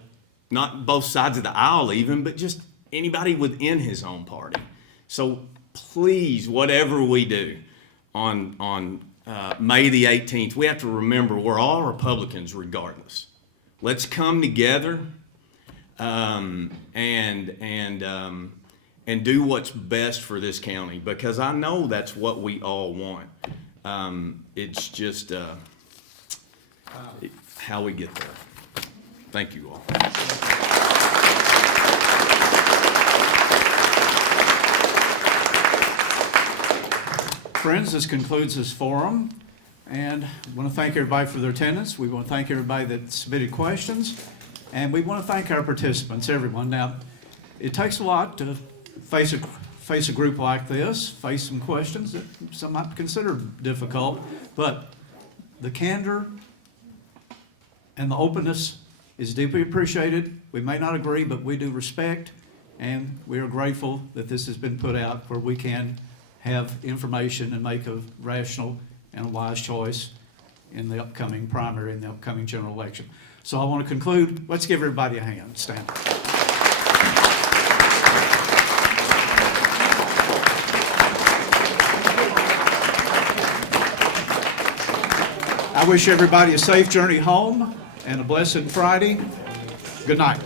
not both sides of the aisle even, but just anybody within his own party? So please, whatever we do on May the 18th, we have to remember we're all Republicans regardless. Let's come together and do what's best for this county, because I know that's what we all want. It's just how we get there. Thank you all. Friends, this concludes this forum, and I want to thank everybody for their attendance. We want to thank everybody that submitted questions, and we want to thank our participants, everyone. Now, it takes a lot to face a group like this, face some questions that some might consider difficult, but the candor and the openness is deeply appreciated. We may not agree, but we do respect, and we are grateful that this has been put out where we can have information and make a rational and a wise choice in the upcoming primary and the upcoming general election. So I want to conclude. Let's give everybody a hand. Stand. I wish everybody a safe journey home and a blessed Friday. Good night.